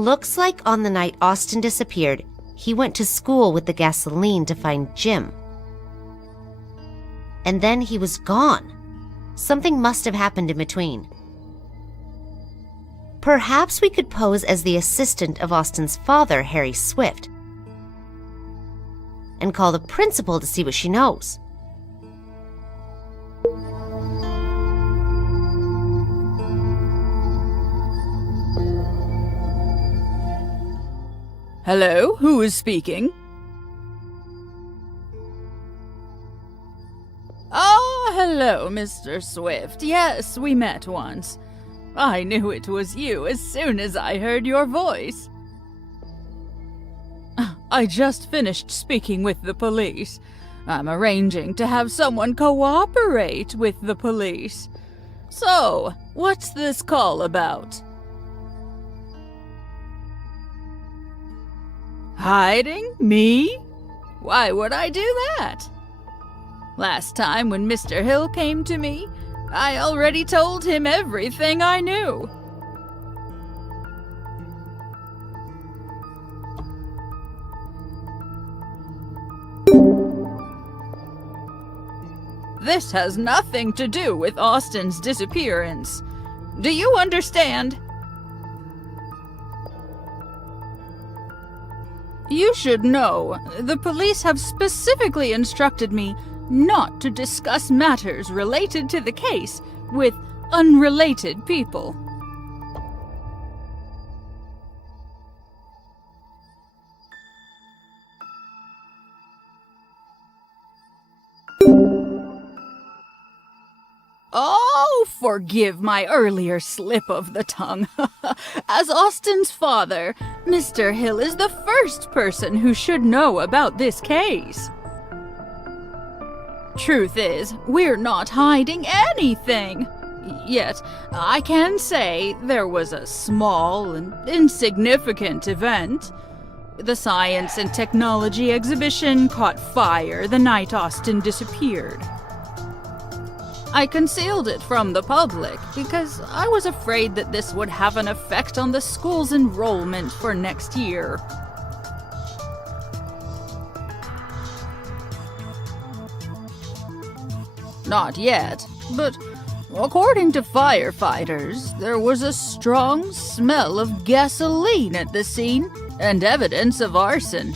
Looks like on the night Austin disappeared, he went to school with the gasoline to find Jim. And then he was gone. Something must have happened in between. Perhaps we could pose as the assistant of Austin's father, Harry Swift, and call the principal to see what she knows. Hello, who is speaking? Oh, hello, Mr. Swift. Yes, we met once. I knew it was you as soon as I heard your voice. I just finished speaking with the police. I'm arranging to have someone cooperate with the police. So, what's this call about? Hiding? Me? Why would I do that? Last time when Mr. Hill came to me, I already told him everything I knew. This has nothing to do with Austin's disappearance. Do you understand? You should know, the police have specifically instructed me not to discuss matters related to the case with unrelated people. Oh, forgive my earlier slip of the tongue. As Austin's father, Mr. Hill is the first person who should know about this case. Truth is, we're not hiding anything. Yet, I can say there was a small and insignificant event. The Science and Technology exhibition caught fire the night Austin disappeared. I concealed it from the public because I was afraid that this would have an effect on the school's enrollment for next year. Not yet, but according to firefighters, there was a strong smell of gasoline at the scene and evidence of arson.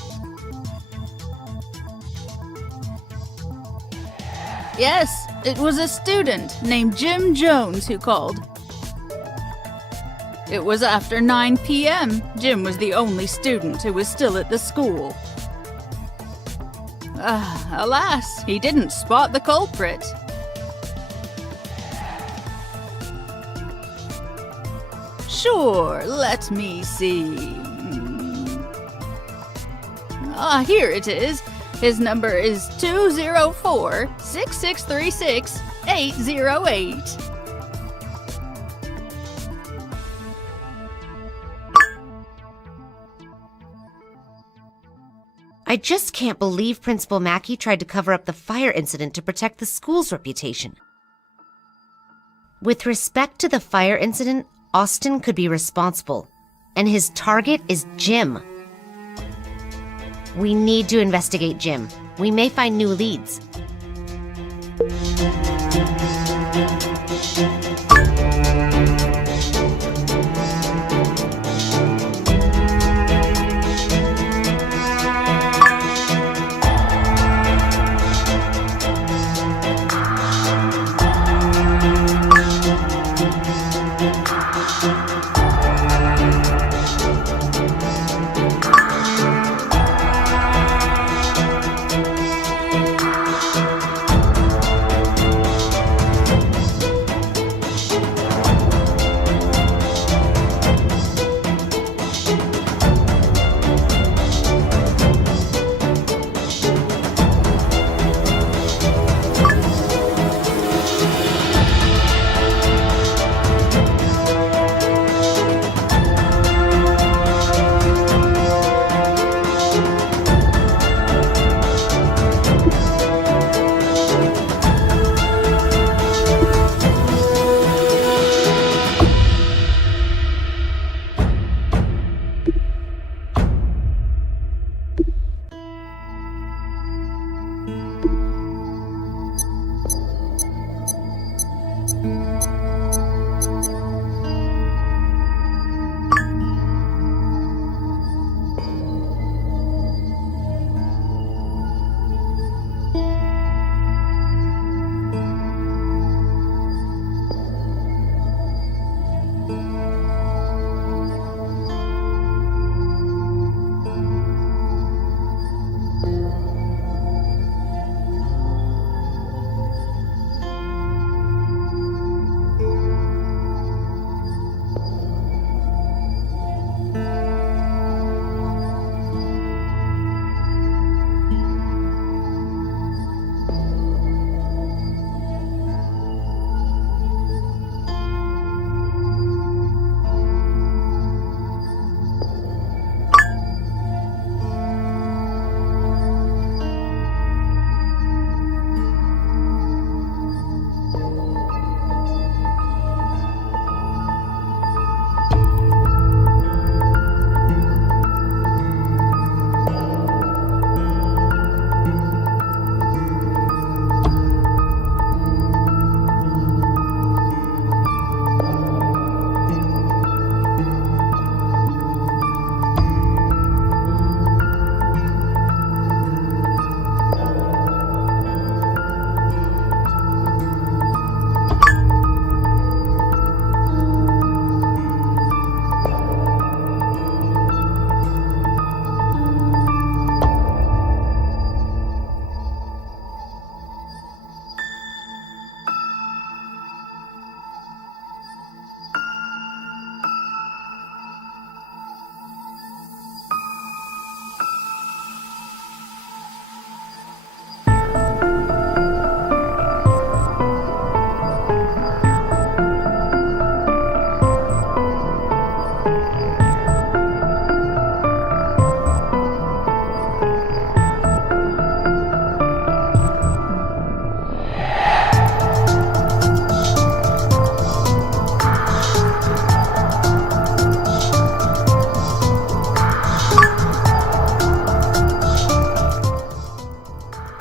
Yes, it was a student named Jim Jones who called. It was after 9 p.m. Jim was the only student who was still at the school. Alas, he didn't spot the culprit. Sure, let me see. Here it is. His number is 204-6636-808. I just can't believe Principal Mackey tried to cover up the fire incident to protect the school's reputation. With respect to the fire incident, Austin could be responsible, and his target is Jim. We need to investigate Jim. We may find new leads.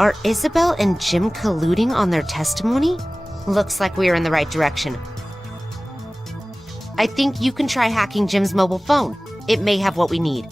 Are Isabel and Jim colluding on their testimony? Looks like we are in the right direction. I think you can try hacking Jim's mobile phone. It may have what we need.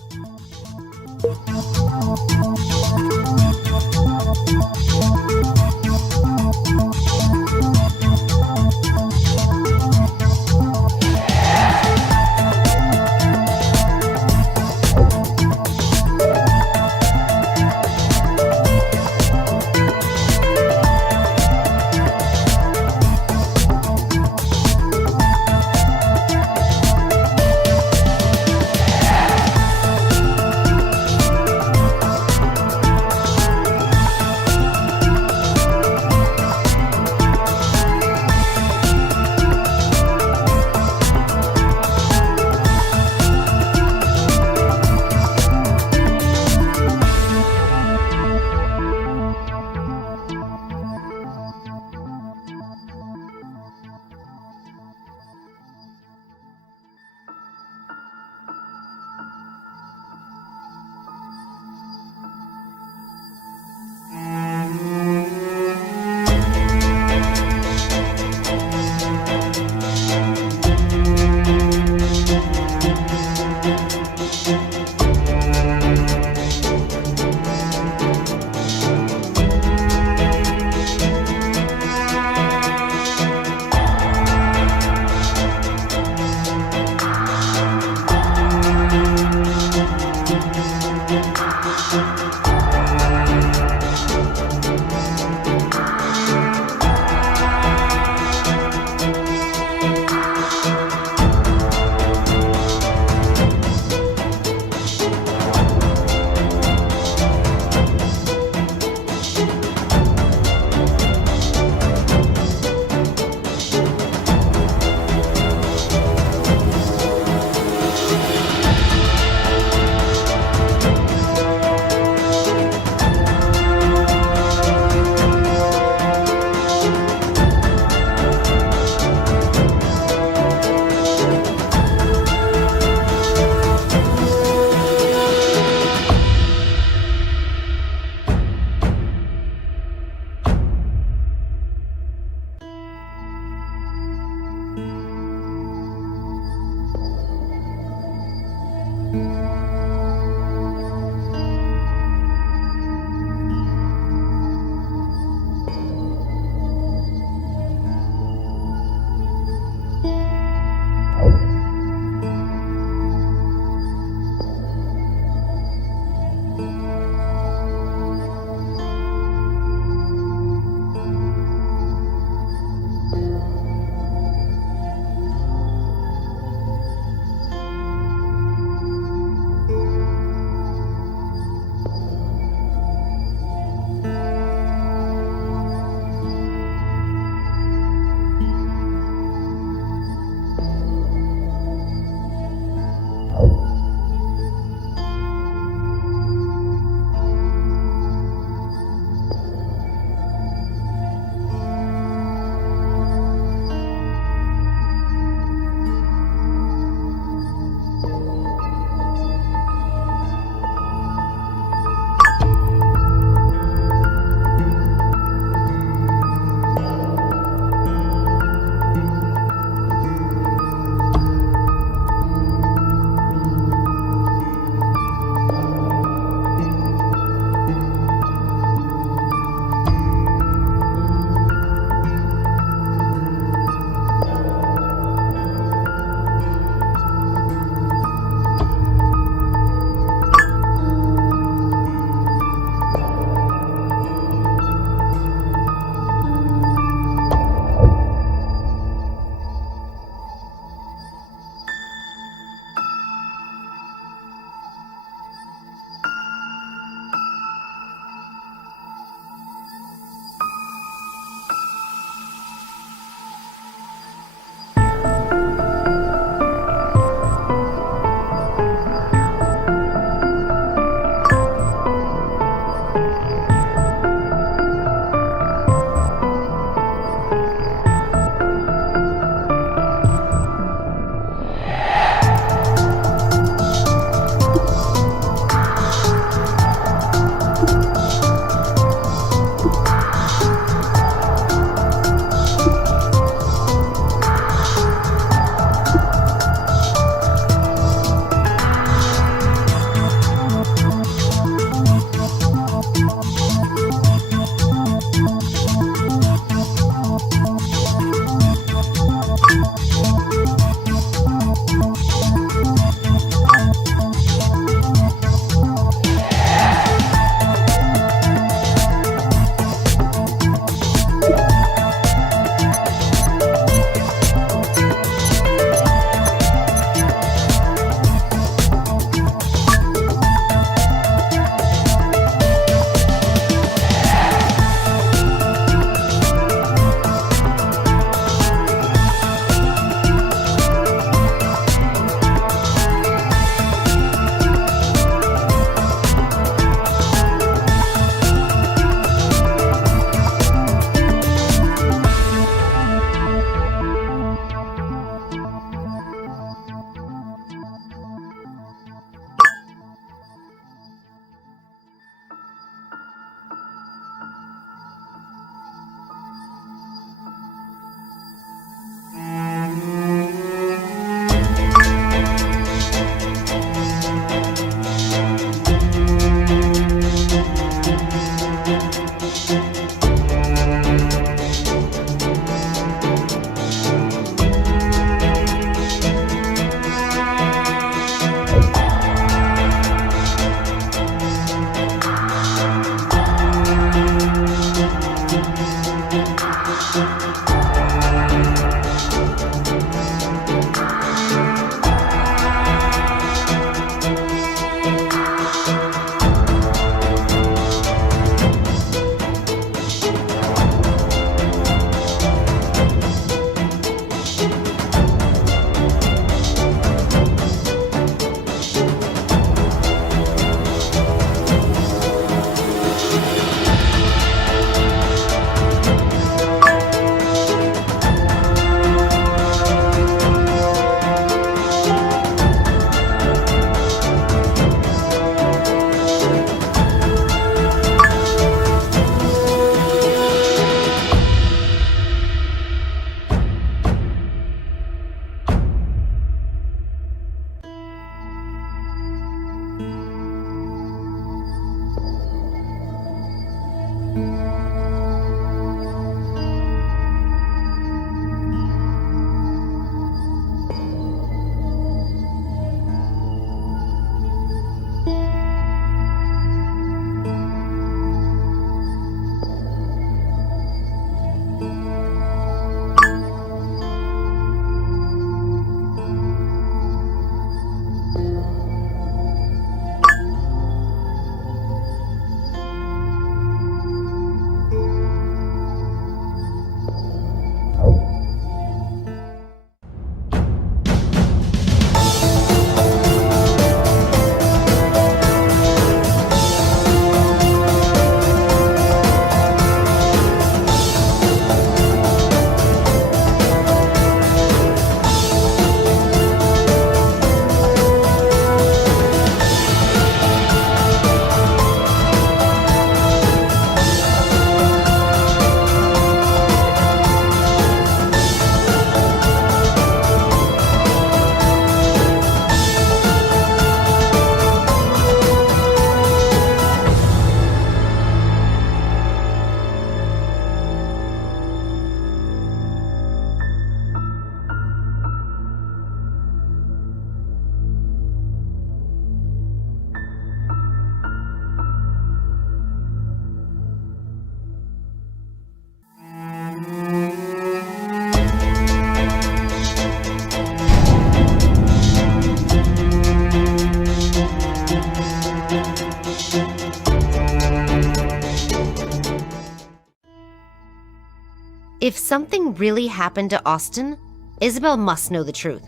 If something really happened to Austin, Isabel must know the truth.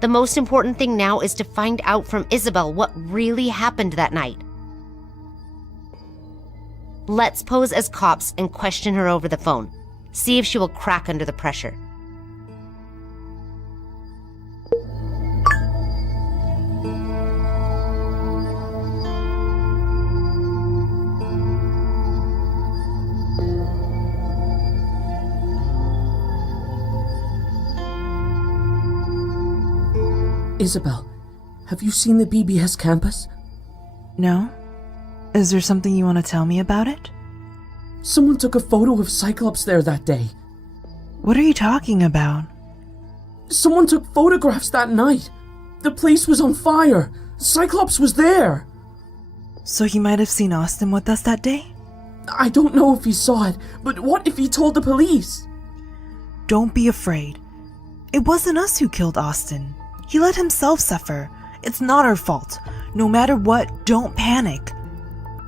The most important thing now is to find out from Isabel what really happened that night. Let's pose as cops and question her over the phone. See if she will crack under the pressure. Isabel, have you seen the BBS campus? No? Is there something you want to tell me about it? Someone took a photo of Cyclops there that day. What are you talking about? Someone took photographs that night. The place was on fire. Cyclops was there. So he might have seen Austin with us that day? I don't know if he saw it, but what if he told the police? Don't be afraid. It wasn't us who killed Austin. He let himself suffer. It's not our fault. No matter what, don't panic.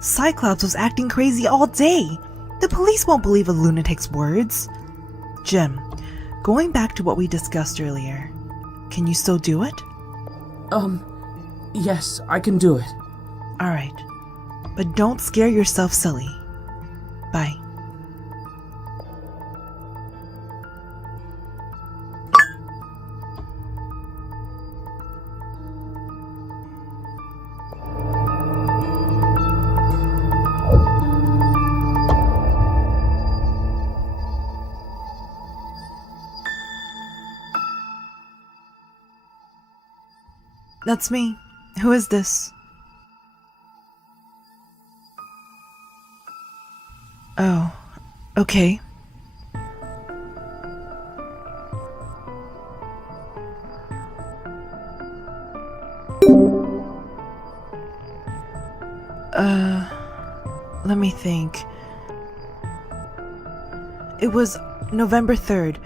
Cyclops was acting crazy all day. The police won't believe a lunatic's words. Jim, going back to what we discussed earlier, can you still do it? Yes, I can do it. Alright. But don't scare yourself silly. Bye. That's me. Who is this? Oh, okay. Let me think. It was November 3rd.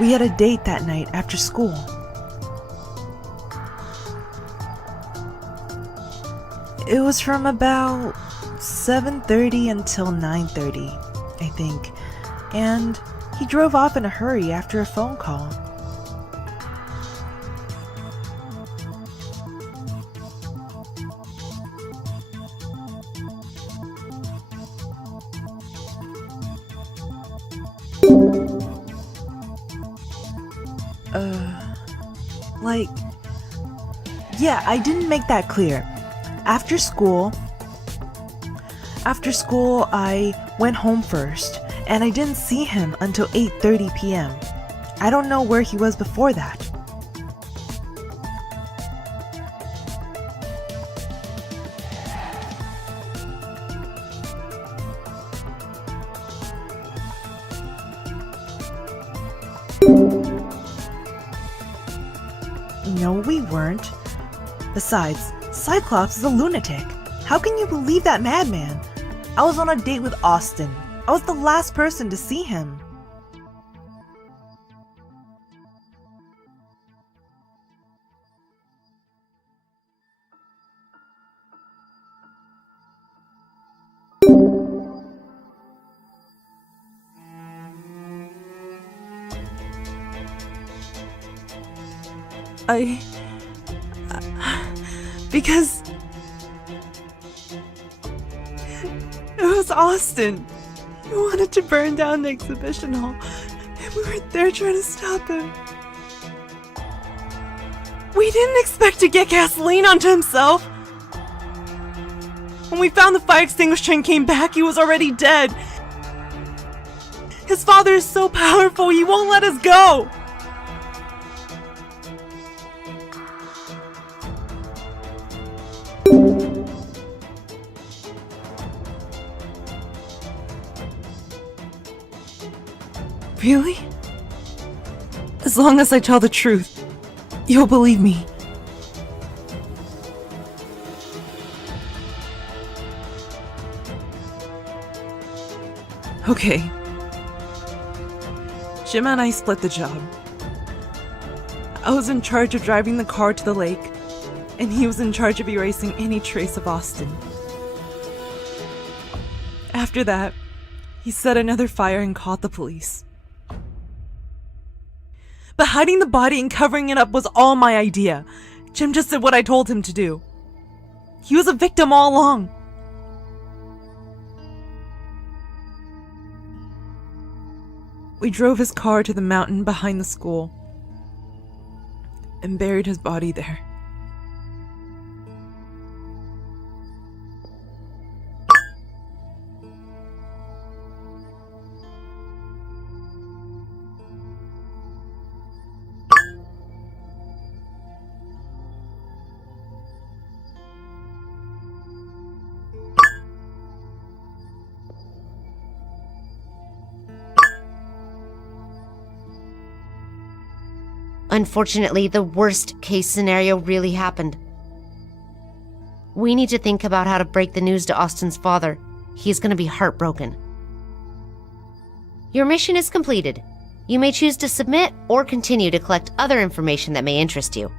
We had a date that night after school. It was from about 7:30 until 9:30, I think. And he drove off in a hurry after a phone call. Yeah, I didn't make that clear. After school, I went home first, and I didn't see him until 8:30 p.m. I don't know where he was before that. No, we weren't. Besides, Cyclops is a lunatic. How can you believe that madman? I was on a date with Austin. I was the last person to see him. Because it was Austin. He wanted to burn down the exhibition hall, and we were there trying to stop him. We didn't expect to get gasoline onto himself. When we found the fire extinguisher and came back, he was already dead. His father is so powerful, he won't let us go. Really? As long as I tell the truth, you'll believe me. Okay. Jim and I split the job. I was in charge of driving the car to the lake, and he was in charge of erasing any trace of Austin. After that, he set another fire and called the police. But hiding the body and covering it up was all my idea. Jim just did what I told him to do. He was a victim all along. We drove his car to the mountain behind the school and buried his body there. Unfortunately, the worst case scenario really happened. We need to think about how to break the news to Austin's father. He's going to be heartbroken. Your mission is completed. You may choose to submit or continue to collect other information that may interest you.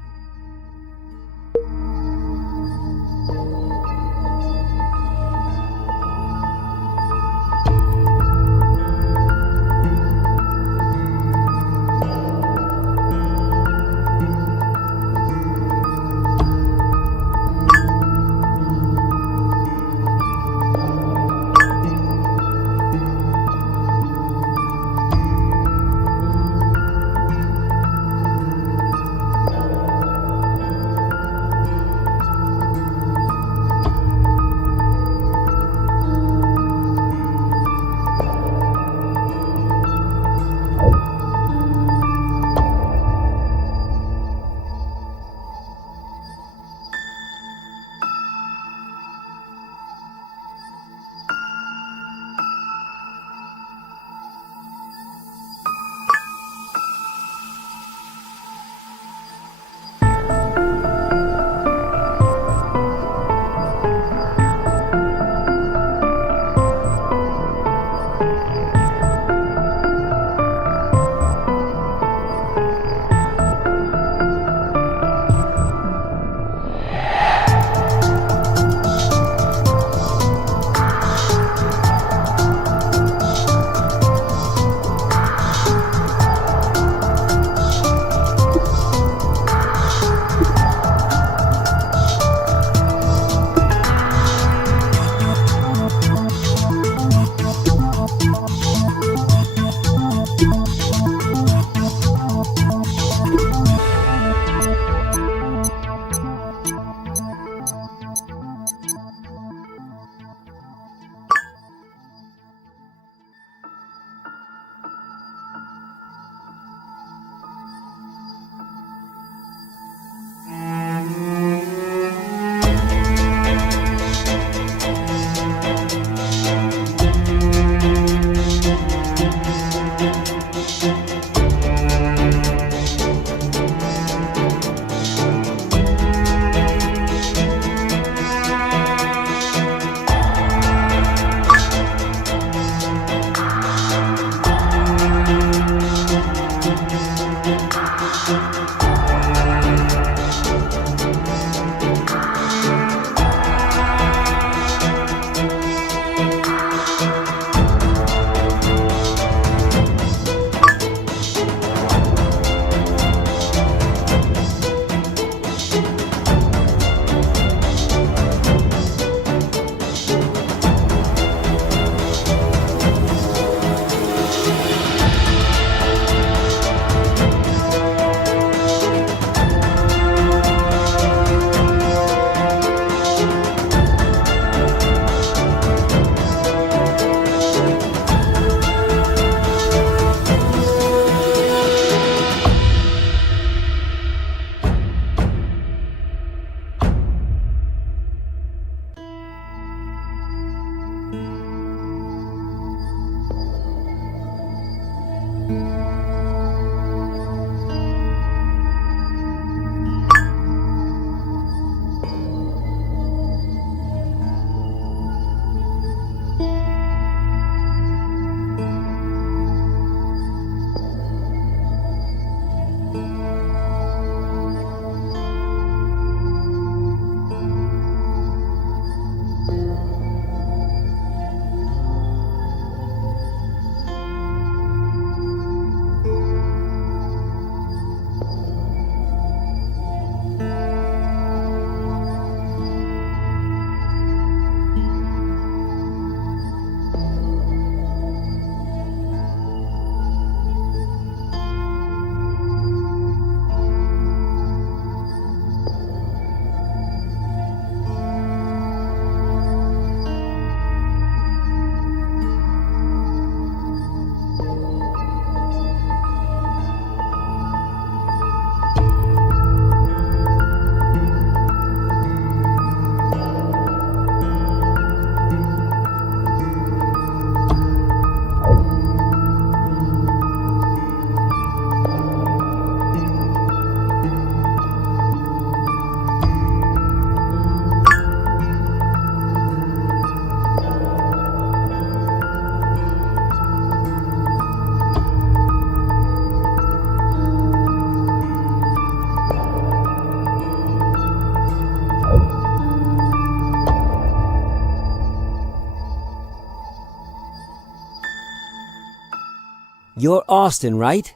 You're Austin, right?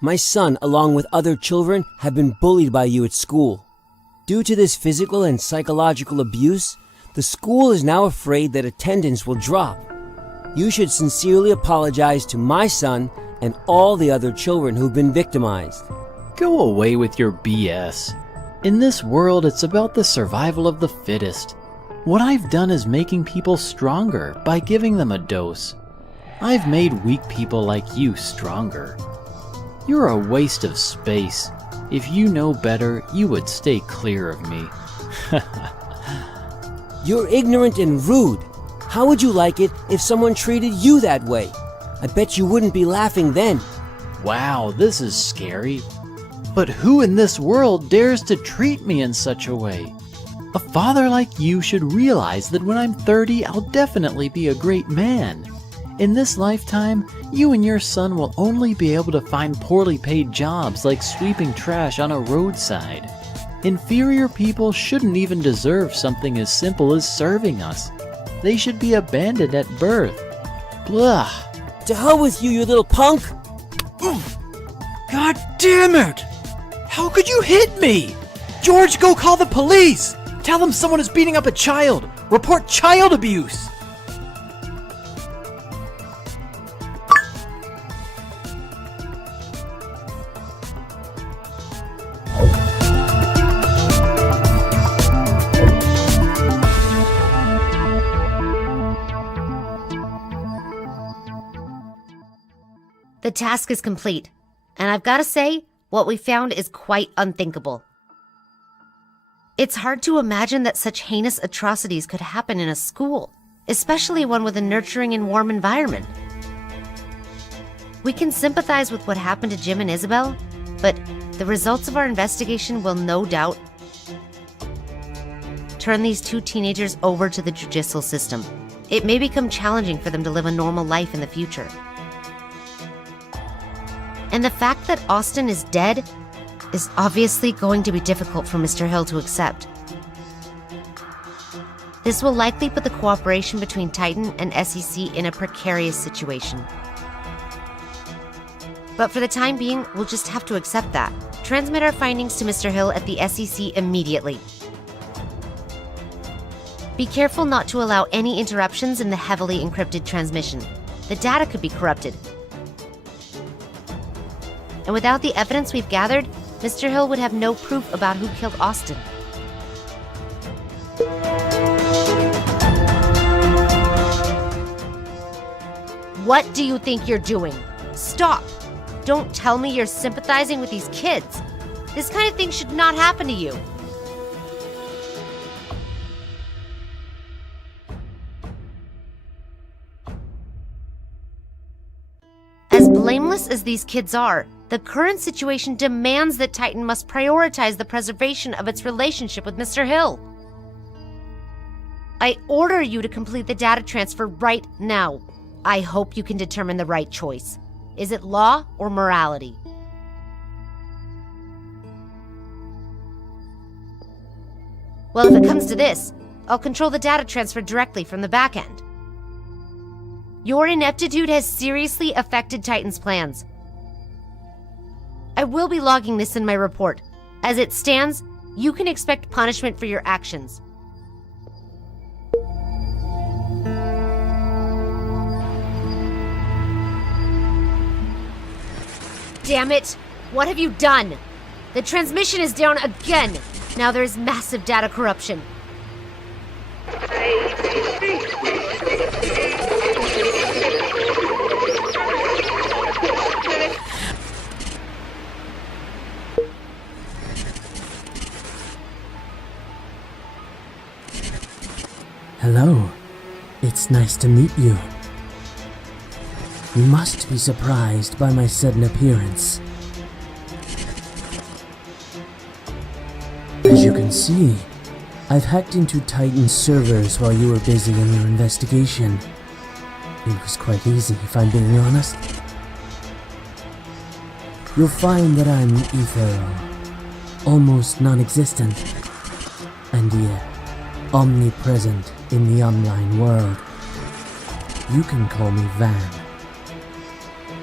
My son, along with other children, have been bullied by you at school. Due to this physical and psychological abuse, the school is now afraid that attendance will drop. You should sincerely apologize to my son and all the other children who've been victimized. Go away with your BS. In this world, it's about the survival of the fittest. What I've done is making people stronger by giving them a dose. I've made weak people like you stronger. You're a waste of space. If you know better, you would stay clear of me. You're ignorant and rude. How would you like it if someone treated you that way? I bet you wouldn't be laughing then. Wow, this is scary. But who in this world dares to treat me in such a way? A father like you should realize that when I'm 30, I'll definitely be a great man. In this lifetime, you and your son will only be able to find poorly paid jobs like sweeping trash on a roadside. Inferior people shouldn't even deserve something as simple as serving us. They should be abandoned at birth. Blah. To hell with you, you little punk! God damn it! How could you hit me? George, go call the police! Tell them someone is beating up a child! Report child abuse! The task is complete, and I've got to say, what we found is quite unthinkable. It's hard to imagine that such heinous atrocities could happen in a school, especially one with a nurturing and warm environment. We can sympathize with what happened to Jim and Isabel, but the results of our investigation will no doubt turn these two teenagers over to the judicial system. It may become challenging for them to live a normal life in the future. And the fact that Austin is dead is obviously going to be difficult for Mr. Hill to accept. This will likely put the cooperation between Titan and SEC in a precarious situation. But for the time being, we'll just have to accept that. Transmit our findings to Mr. Hill at the SEC immediately. Be careful not to allow any interruptions in the heavily encrypted transmission. The data could be corrupted. And without the evidence we've gathered, Mr. Hill would have no proof about who killed Austin. What do you think you're doing? Stop! Don't tell me you're sympathizing with these kids. This kind of thing should not happen to you. As blameless as these kids are, the current situation demands that Titan must prioritize the preservation of its relationship with Mr. Hill. I order you to complete the data transfer right now. I hope you can determine the right choice. Is it law or morality? Well, if it comes to this, I'll control the data transfer directly from the back end. Your ineptitude has seriously affected Titan's plans. I will be logging this in my report. As it stands, you can expect punishment for your actions. Damn it! What have you done? The transmission is down again! Now there is massive data corruption. Hello. It's nice to meet you. You must be surprised by my sudden appearance. As you can see, I've hacked into Titan's servers while you were busy in your investigation. It was quite easy, if I'm being honest. You'll find that I'm ethereal, almost non-existent, and yet omnipresent in the online world. You can call me Van,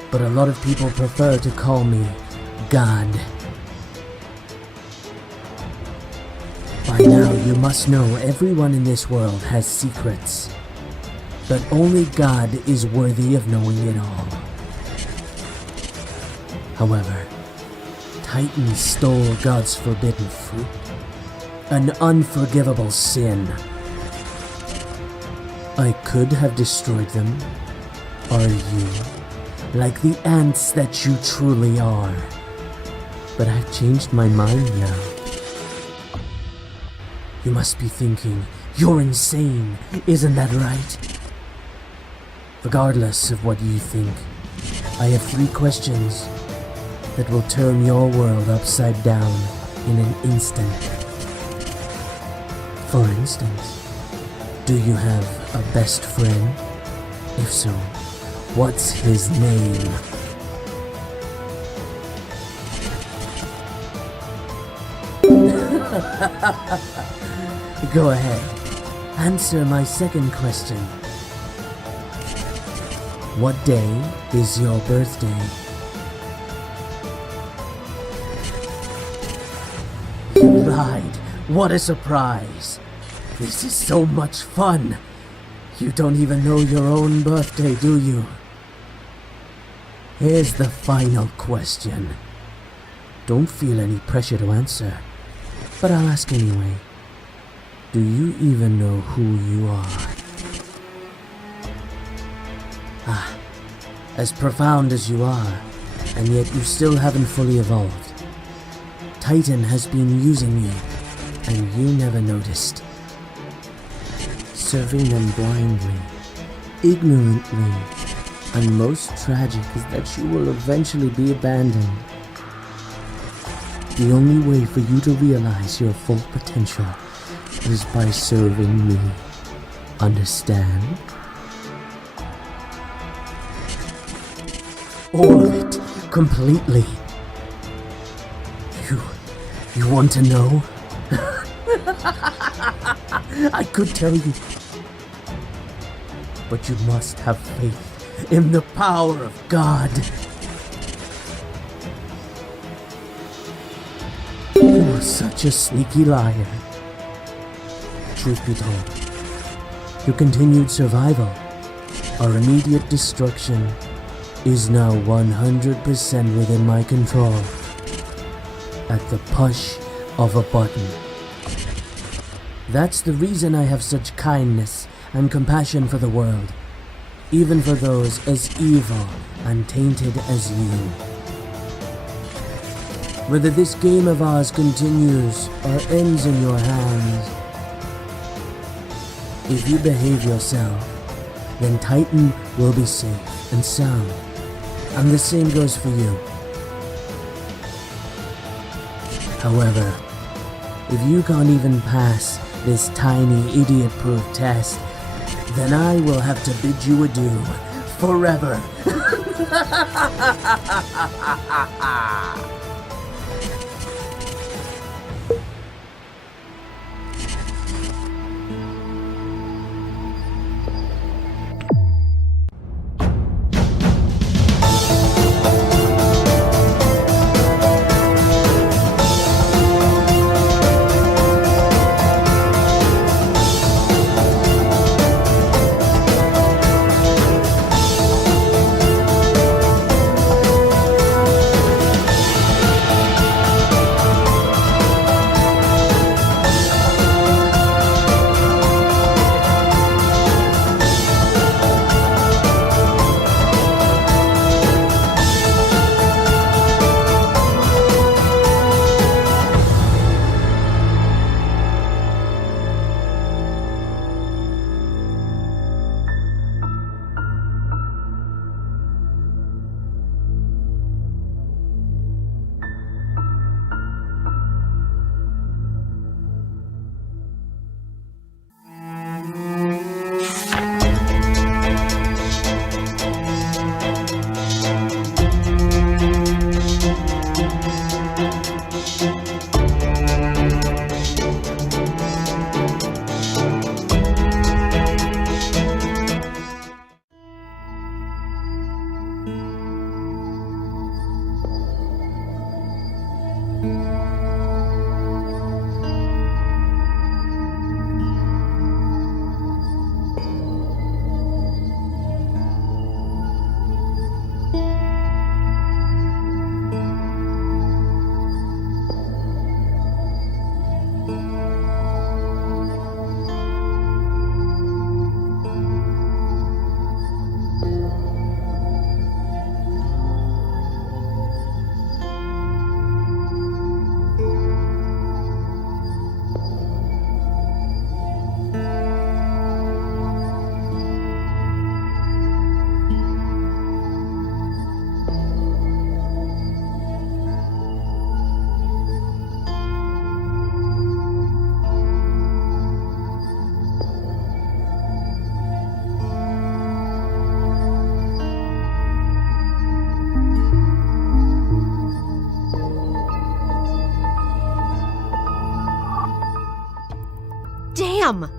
but a lot of people prefer to call me God. By now, you must know everyone in this world has secrets, but only God is worthy of knowing it all. However, Titan stole God's forbidden fruit, an unforgivable sin. I could have destroyed them, or you, like the ants that you truly are. But I've changed my mind now. You must be thinking, you're insane, isn't that right? Regardless of what you think, I have 3 questions that will turn your world upside down in an instant. For instance, do you have a best friend? If so, what's his name? Go ahead. Answer my second question. What day is your birthday? You lied. What a surprise. This is so much fun. You don't even know your own birthday, do you? Here's the final question. Don't feel any pressure to answer, but I'll ask anyway. Do you even know who you are? As profound as you are, and yet you still haven't fully evolved. Titan has been using you, and you never noticed. Serving them blindly, ignorantly, and most tragic is that you will eventually be abandoned. The only way for you to realize your full potential is by serving me. Understand? All of it, completely. You want to know? I could tell you. But you must have faith in the power of God. You are such a sneaky liar. Truth be told, your continued survival, our immediate destruction, is now 100% within my control. At the push of a button. That's the reason I have such kindness and compassion for the world, even for those as evil and tainted as you. Whether this game of ours continues or ends in your hands, if you behave yourself, then Titan will be safe and sound. and the same goes for you. However, if you can't even pass this tiny idiot-proof test, then I will have to bid you adieu forever. Damn!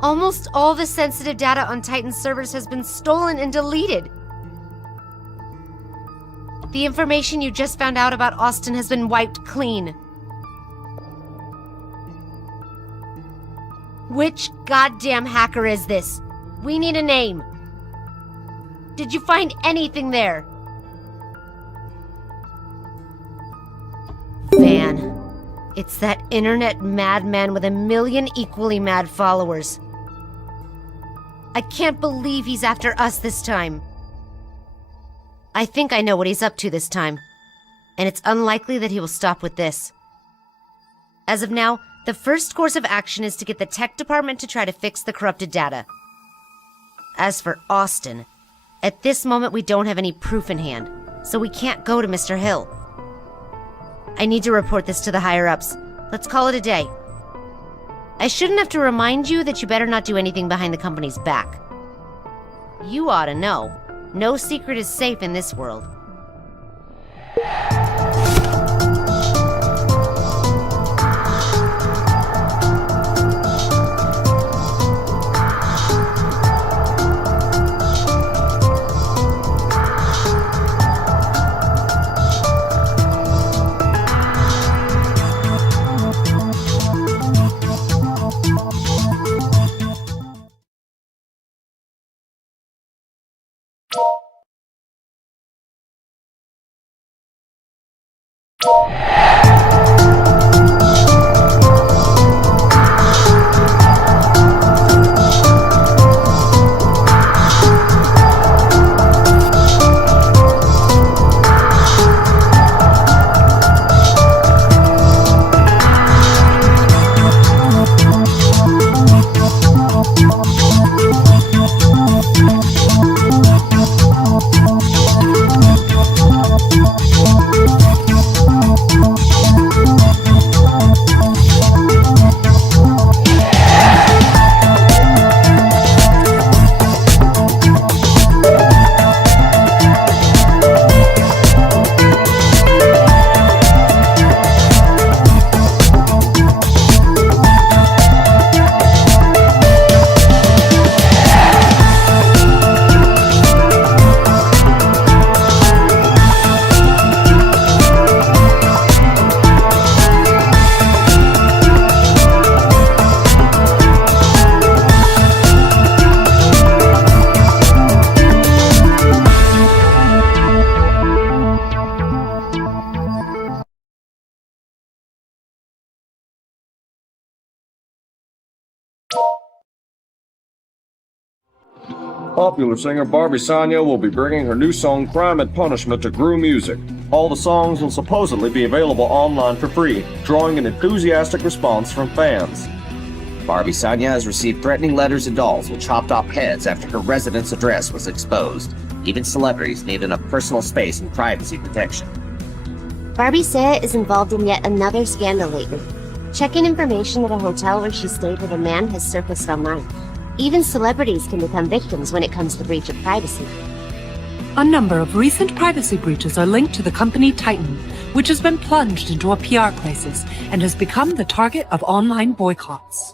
Almost all the sensitive data on Titan's servers has been stolen and deleted. The information you just found out about Austin has been wiped clean. Which goddamn hacker is this? We need a name. Did you find anything there? Van. It's that internet madman with 1 million equally mad followers. I can't believe he's after us this time. I think I know what he's up to this time, and it's unlikely that he will stop with this. As of now, the first course of action is to get the tech department to try to fix the corrupted data. As for Austin, at this moment we don't have any proof in hand, so we can't go to Mr. Hill. I need to report this to the higher-ups. Let's call it a day. I shouldn't have to remind you that you better not do anything behind the company's back. You ought to know. No secret is safe in this world. Popular singer Barbie Sanya will be bringing her new song Crime and Punishment to Gru Music. All the songs will supposedly be available online for free, drawing an enthusiastic response from fans. Barbie Sanya has received threatening letters and dolls with chopped off heads after her residence address was exposed. Even celebrities need enough personal space and privacy protection. Barbie Saya is involved in yet another scandal lately. Check-in information at a hotel where she stayed with a man has surfaced online. Even celebrities can become victims when it comes to breach of privacy. A number of recent privacy breaches are linked to the company Titan, which has been plunged into a PR crisis and has become the target of online boycotts.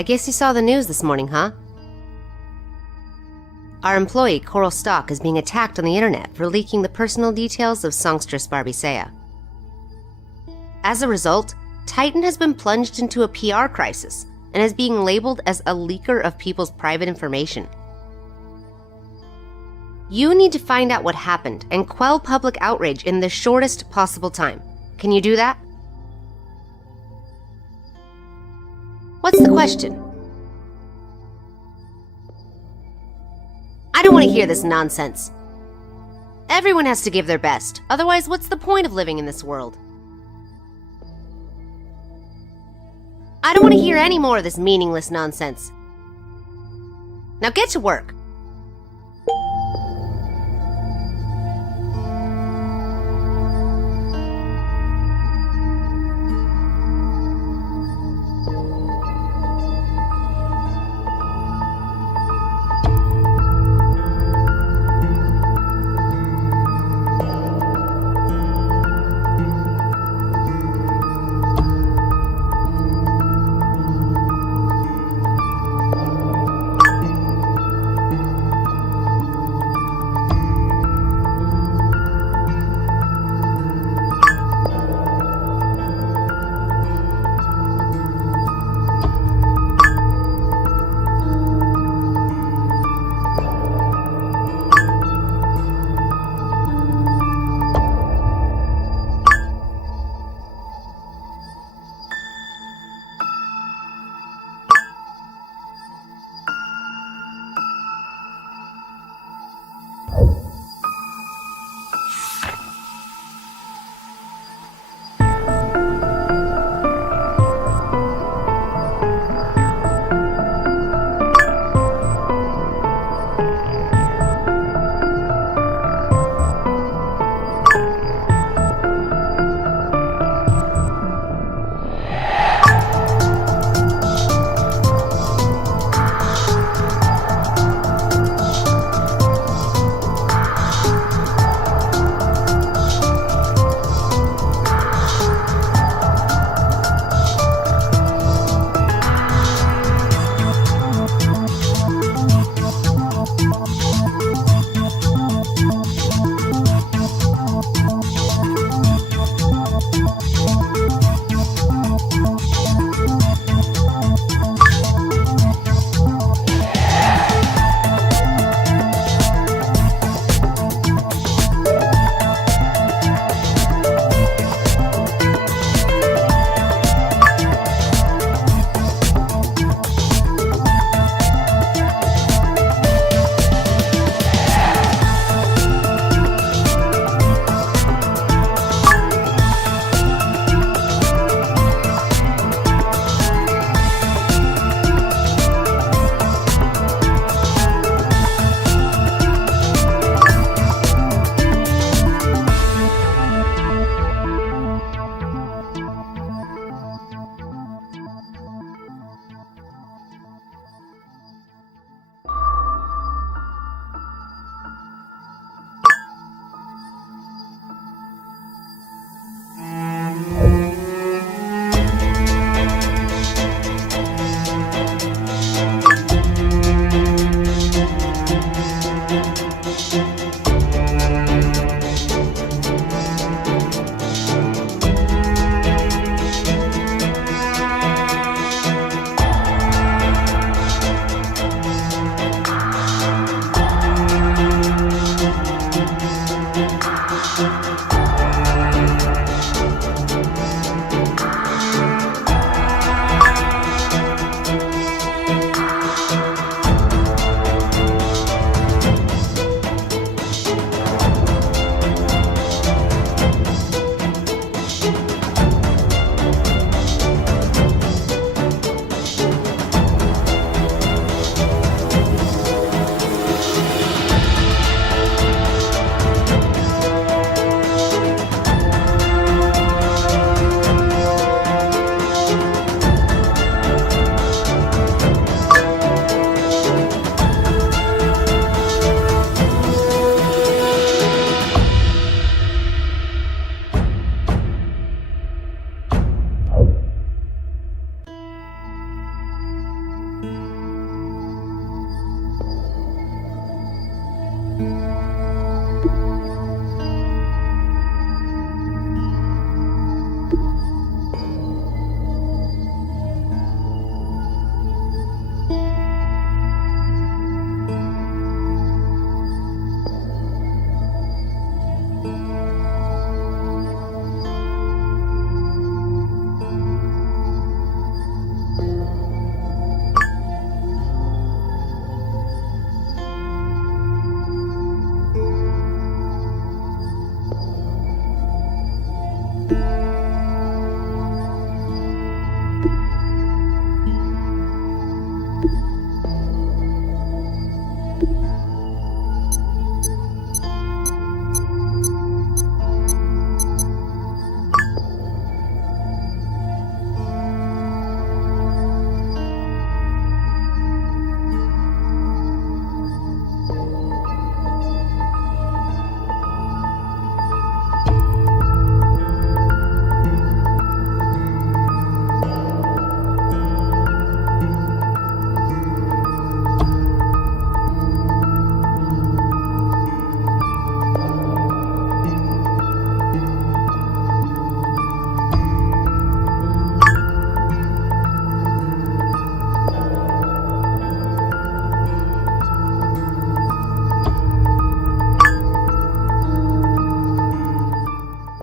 I guess you saw the news this morning, huh? Our employee, Coral Stock, is being attacked on the internet for leaking the personal details of songstress Barbie Saya. As a result, Titan has been plunged into a PR crisis and is being labeled as a leaker of people's private information. You need to find out what happened and quell public outrage in the shortest possible time. Can you do that? What's the question? I don't want to hear this nonsense. Everyone has to give their best. Otherwise, what's the point of living in this world? I don't want to hear any more of this meaningless nonsense. Now get to work.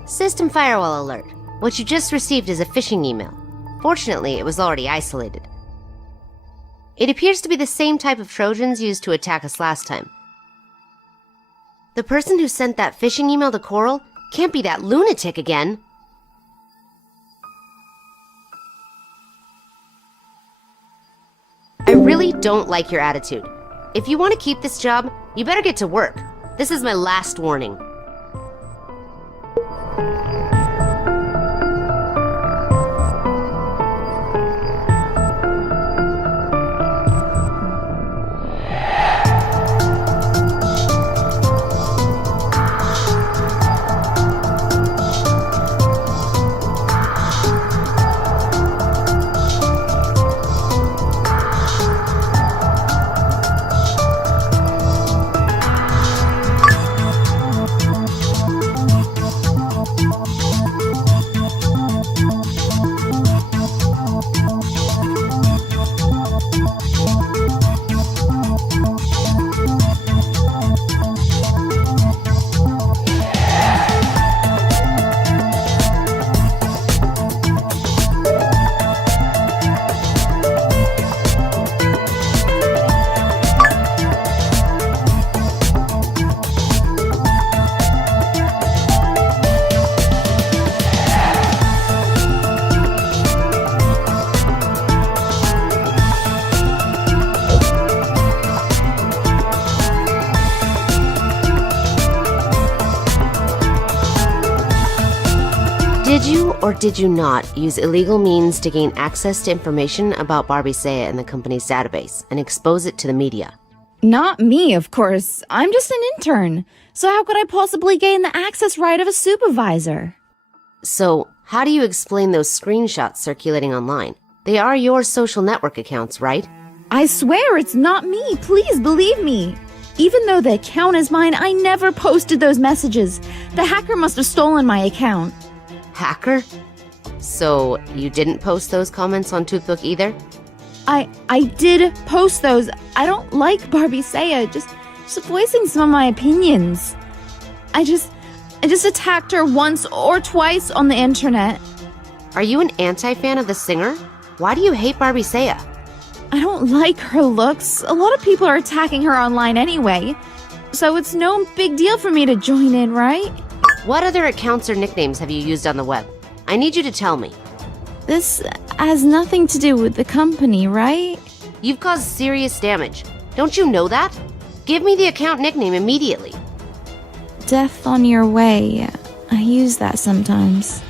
System firewall alert. What you just received is a phishing email. Fortunately, it was already isolated. It appears to be the same type of Trojans used to attack us last time. The person who sent that phishing email to Coral can't be that lunatic again. I really don't like your attitude. If you want to keep this job, you better get to work. This is my last warning. Did you or did you not use illegal means to gain access to information about Barbie Saya in the company's database and expose it to the media? Not me, of course. I'm just an intern. So how could I possibly gain the access right of a supervisor? So, how do you explain those screenshots circulating online? They are your social network accounts, right? I swear it's not me. Please believe me. Even though the account is mine, I never posted those messages. The hacker must have stolen my account. Hacker? So, you didn't post those comments on Toothbook either? I did post those. I don't like Barbie Saya, just voicing some of my opinions. I just attacked her once or twice on the internet. Are you an anti-fan of the singer? Why do you hate Barbie Saya? I don't like her looks. A lot of people are attacking her online anyway. So it's no big deal for me to join in, right? What other accounts or nicknames have you used on the web? I need you to tell me. This has nothing to do with the company, right? You've caused serious damage. Don't you know that? Give me the account nickname immediately. Death on Your Way. I use that sometimes.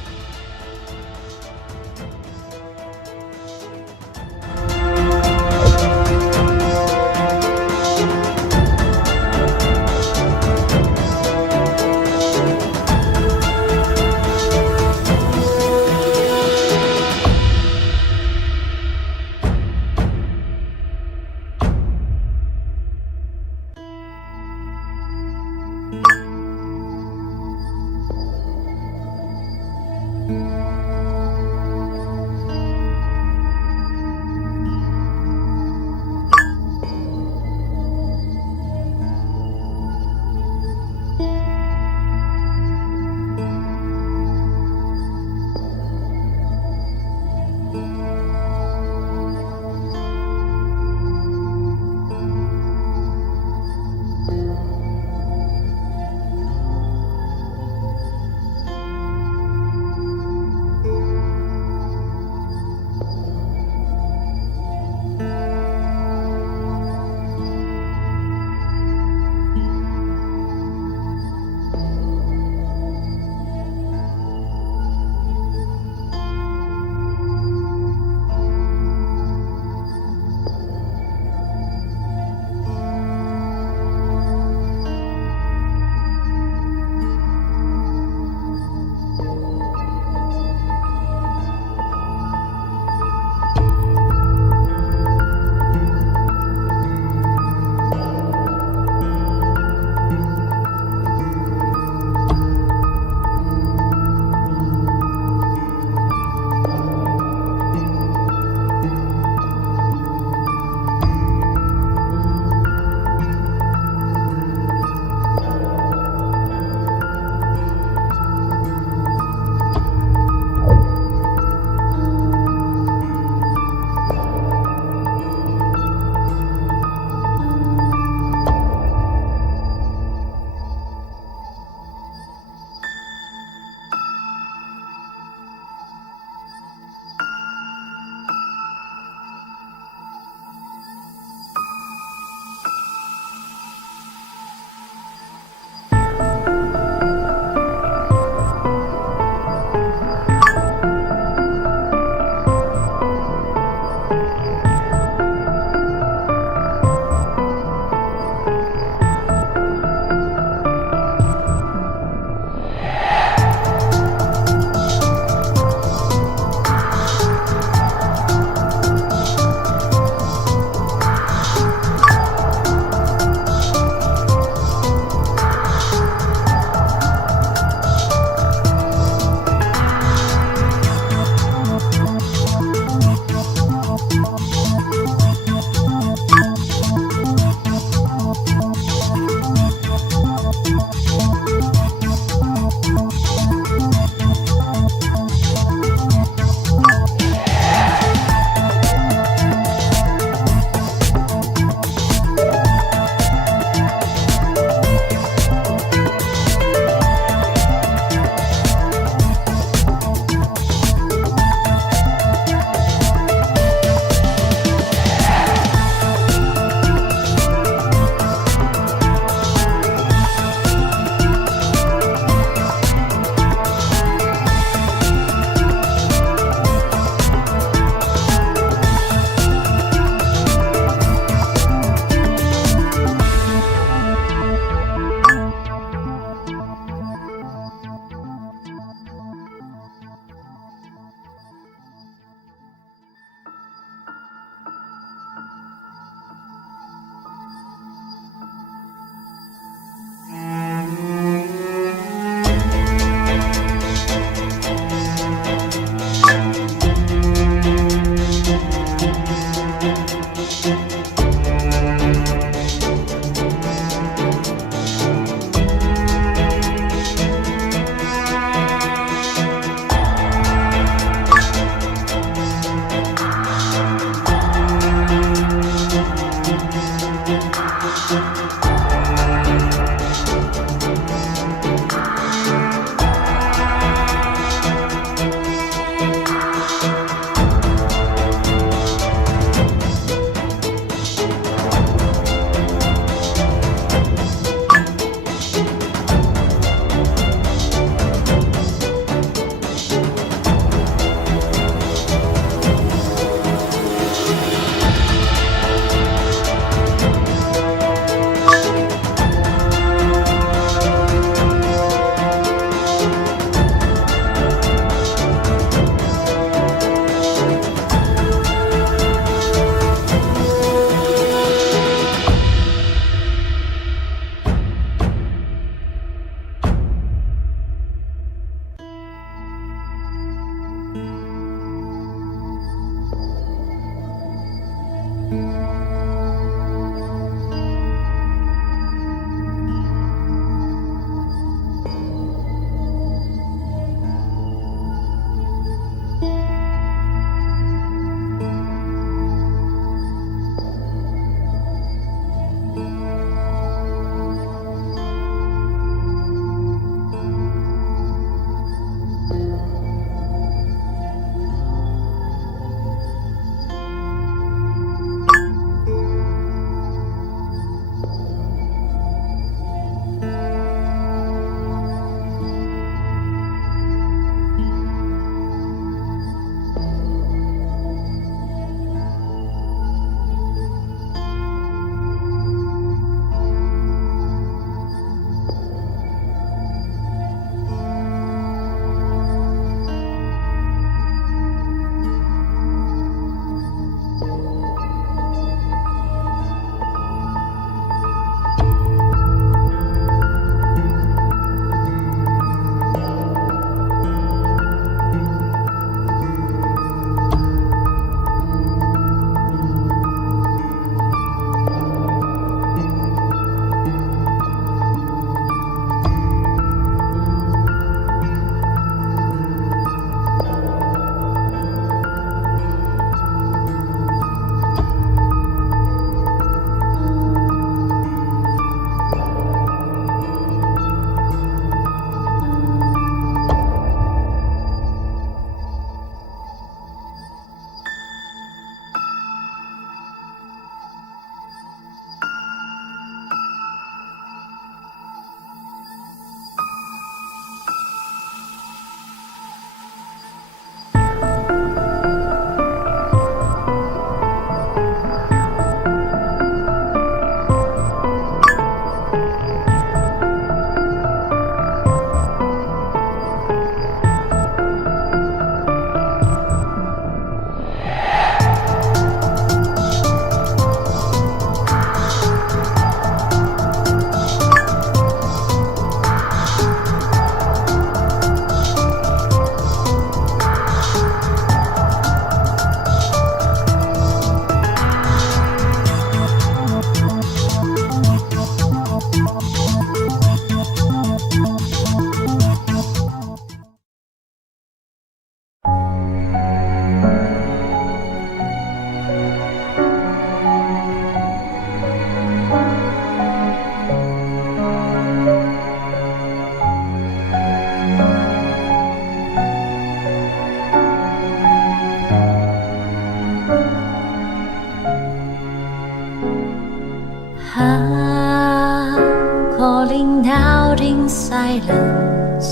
in silence.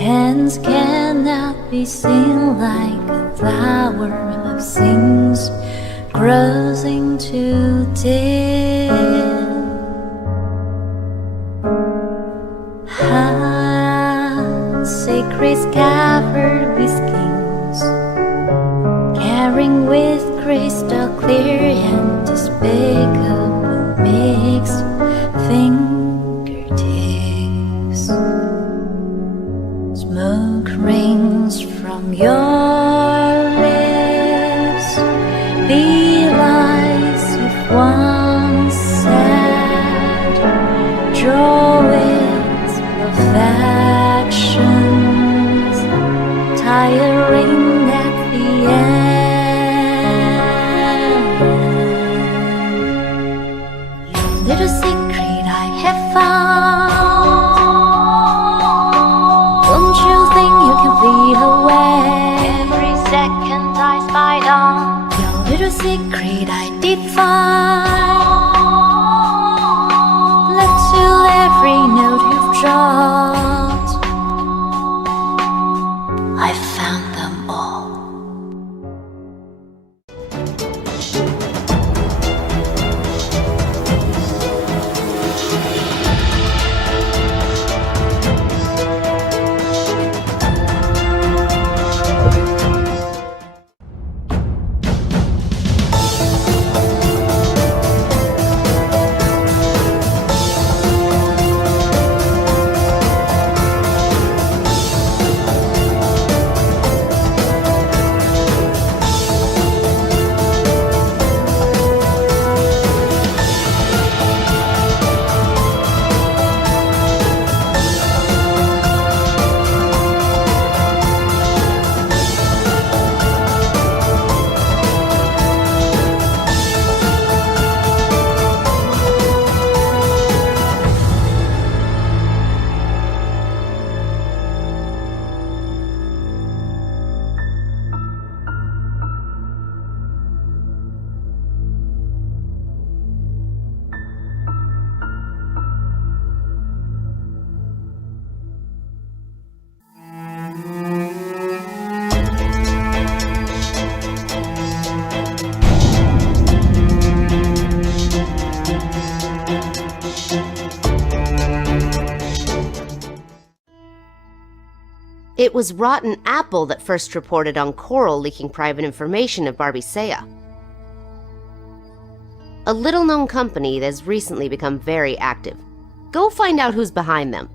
Hands cannot be seen like a flower of sins grows into death. Sacred covered with skins, carrying with crystal clear and despicable mixed fingertips. Smoke rings from your lips, the lies you've once said, drawings perfections, tiring at the end. Your little secret I have found. Don't you think you can flee away? Every second I spied on your little secret I did find. Look to every note you've dropped, I found them all. It was Rotten Apple that first reported on Coral leaking private information of Barbie Saya, a little-known company that has recently become very active. Go find out who's behind them.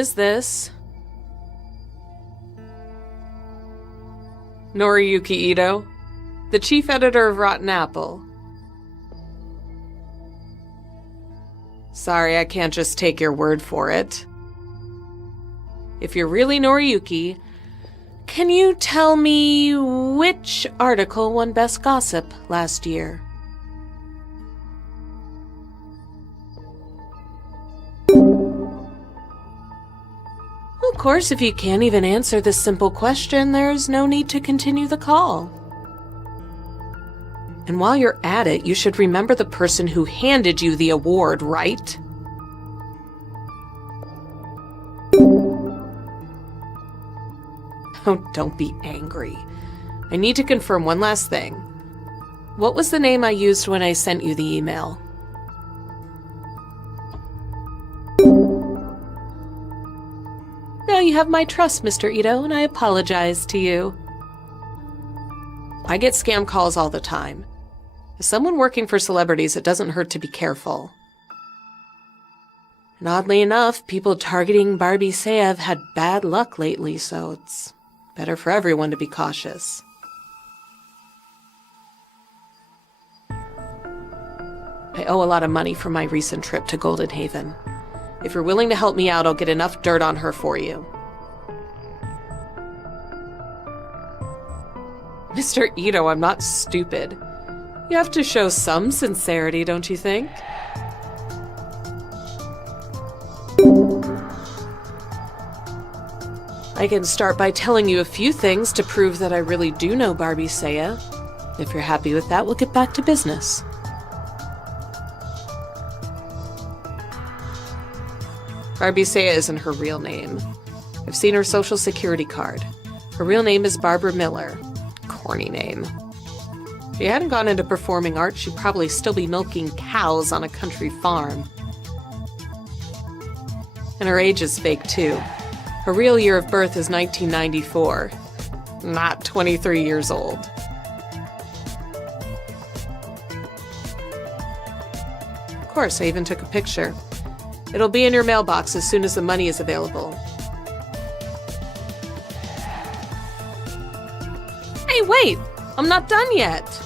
is this? Noriyuki Ito, the chief editor of Rotten Apple. Sorry, I can't just take your word for it. If you're really Noriyuki, can you tell me which article won Best Gossip last year? Of course, if you can't even answer this simple question, there's no need to continue the call. And while you're at it, you should remember the person who handed you the award, right? Oh, don't be angry. I need to confirm one last thing. What was the name I used when I sent you the email? Now you have my trust, Mr. Ito, and I apologize to you. I get scam calls all the time. As someone working for celebrities, it doesn't hurt to be careful. And oddly enough, people targeting Barbie Saya have had bad luck lately, so it's better for everyone to be cautious. I owe a lot of money for my recent trip to Golden Haven. If you're willing to help me out, I'll get enough dirt on her for you. Mr. Ito, I'm not stupid. You have to show some sincerity, don't you think? I can start by telling you a few things to prove that I really do know Barbie Saya. If you're happy with that, we'll get back to business. Barbie Saya isn't her real name. I've seen her social security card. Her real name is Barbara Miller. Corny name. If she hadn't gone into performing arts, she'd probably still be milking cows on a country farm. And her age is fake, too. Her real year of birth is 1994. Not 23 years old. Of course, I even took a picture. It'll be in your mailbox as soon as the money is available. Hey, wait! I'm not done yet!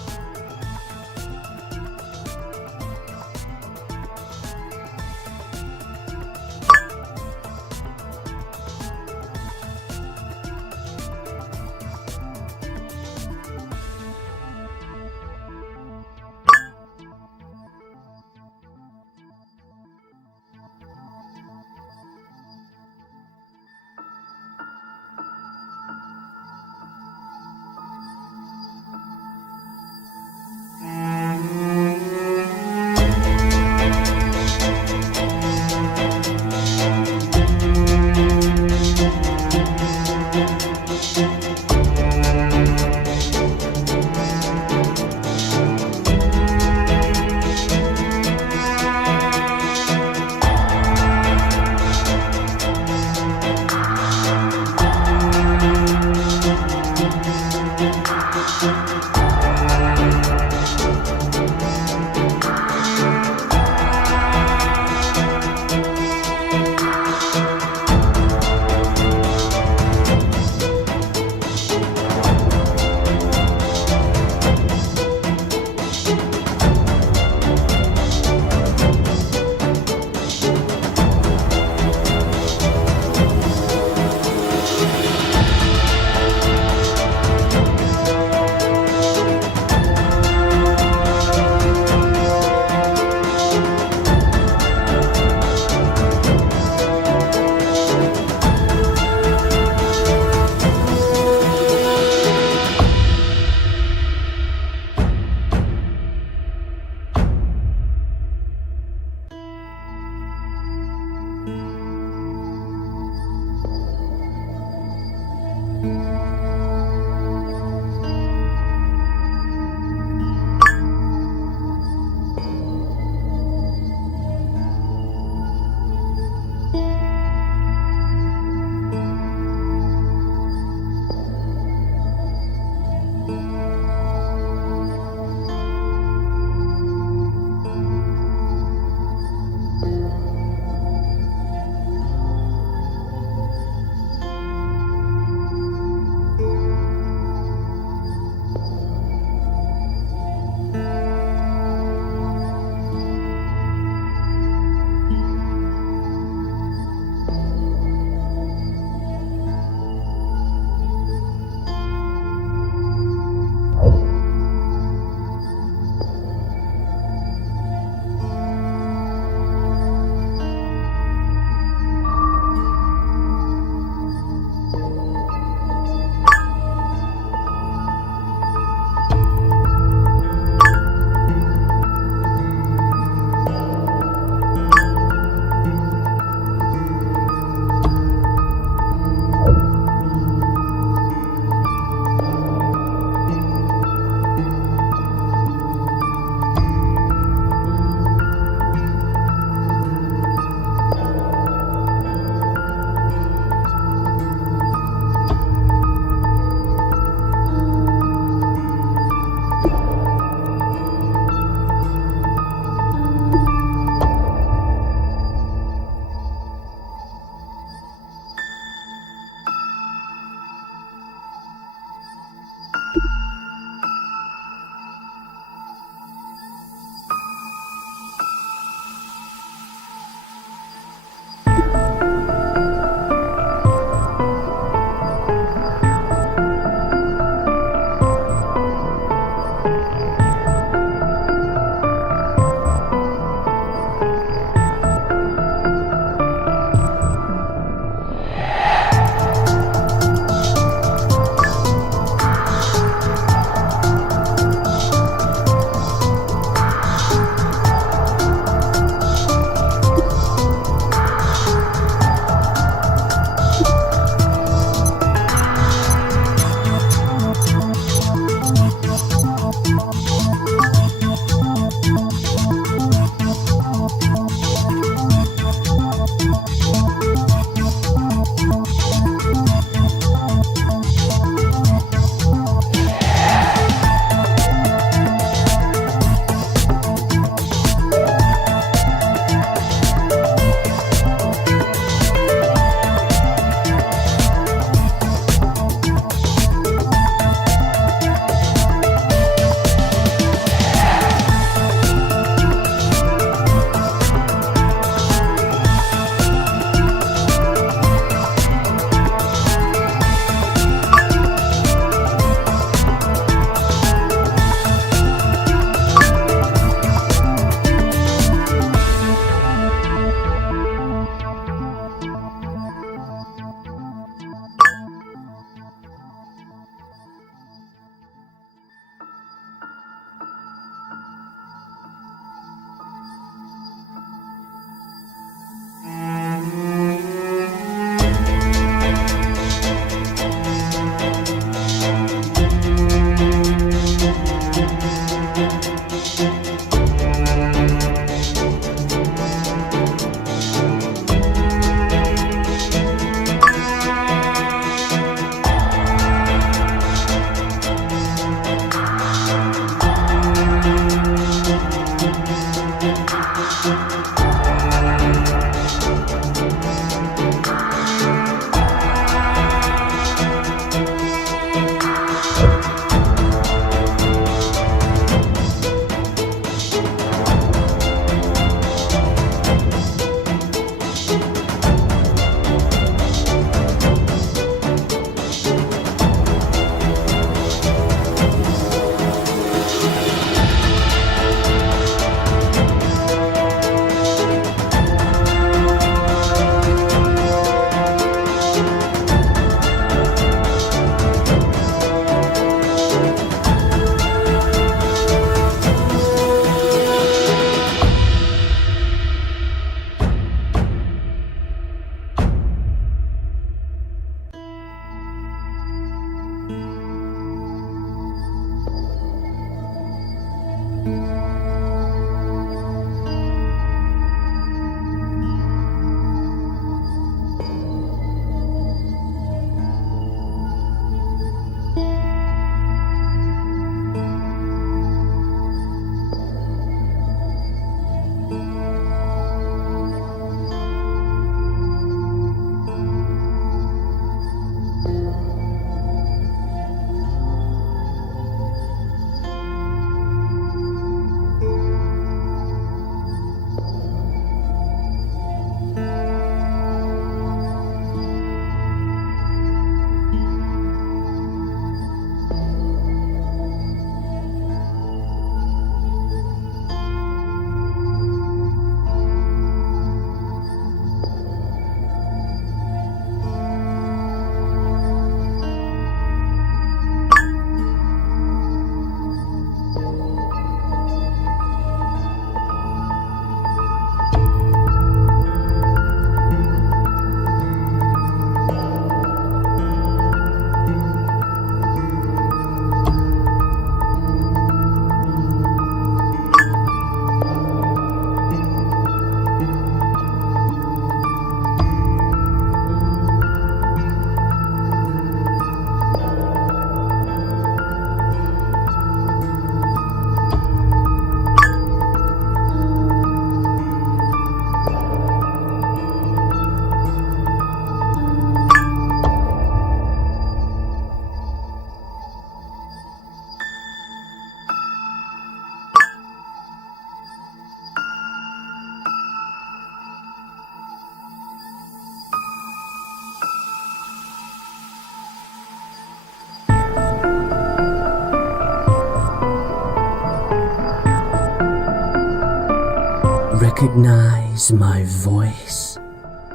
recognize my voice?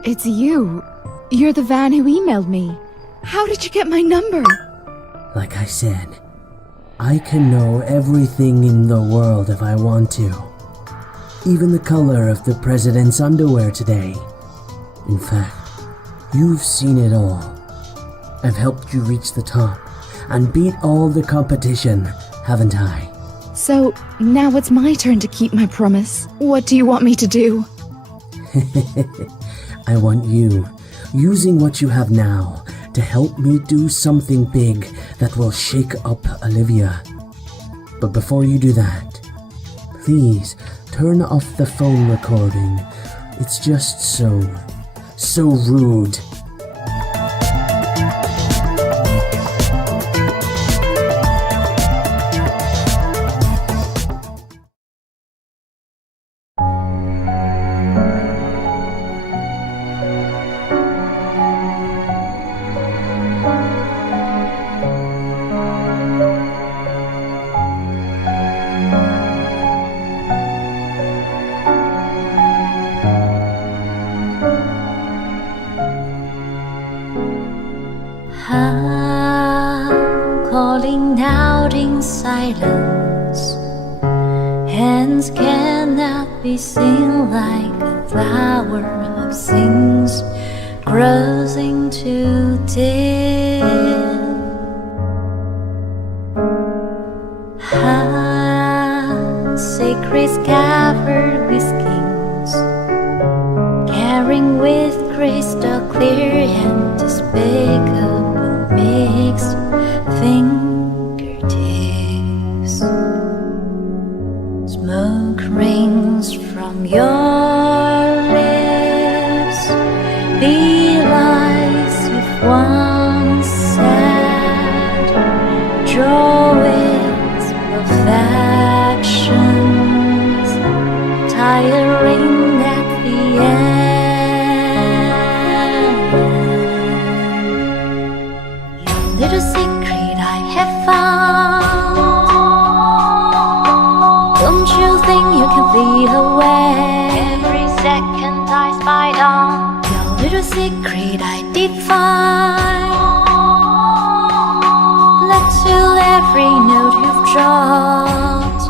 It's you. You're the Van who emailed me. How did you get my number? Like I said, I can know everything in the world if I want to. Even the color of the president's underwear today. In fact, you've seen it all. I've helped you reach the top and beat all the competition, haven't I? So, now it's my turn to keep my promise. What do you want me to do? I want you, using what you have now, to help me do something big that will shake up Olivia. But before you do that, please turn off the phone recording. It's just so rude. I'm calling out in silence. Hands cannot be seen like a flower of sins grows into death. Secrets covered with skins, carrying with crystal clear and despicable mixed fingertips. Smoke rings from your lips, the lies you've once said, drawings, perfections, tiring at the end. Your little secret I have found. Don't you think you can flee away? Every second I spy down. Your little secret I did find. Led to every note you've dropped.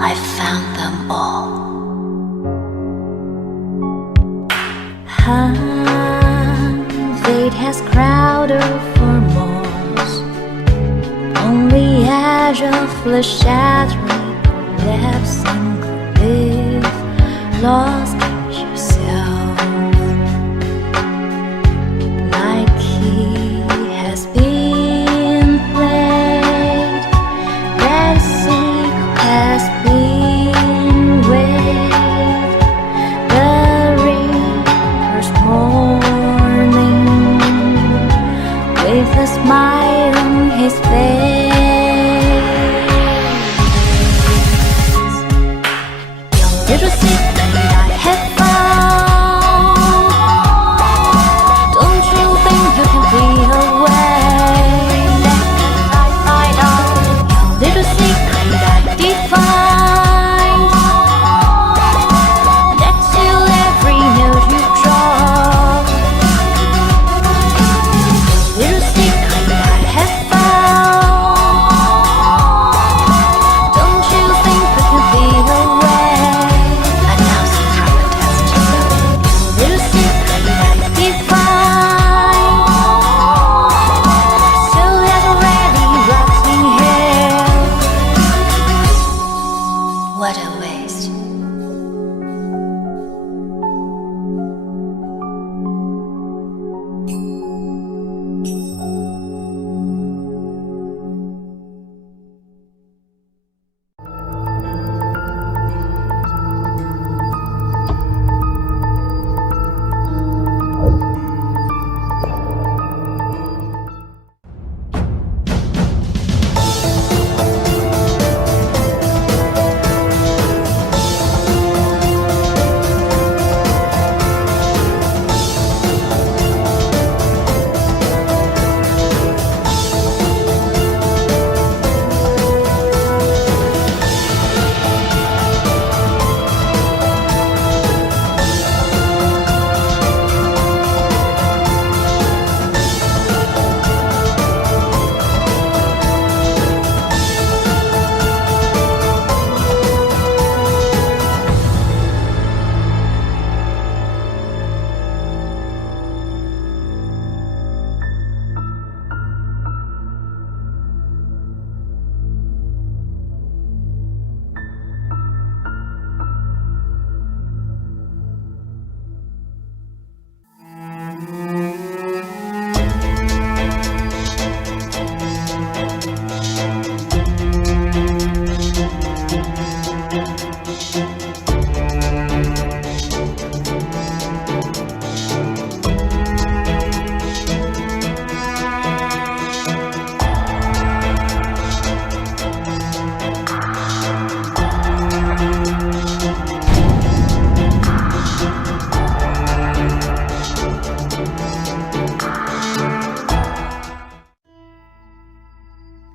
I found them all. Fate has crowded for moors. Only edge of the shattering depths and cliff. Lost yourself. Like he has been played. That secret has been weighed. The reaper's morning, with a smile on his face. Your little secret I have found. Don't you think you can flee away? Second I find out. Your little secret I did find. That's till every note you drop. Your little secret I have found. Don't you think we can flee away? I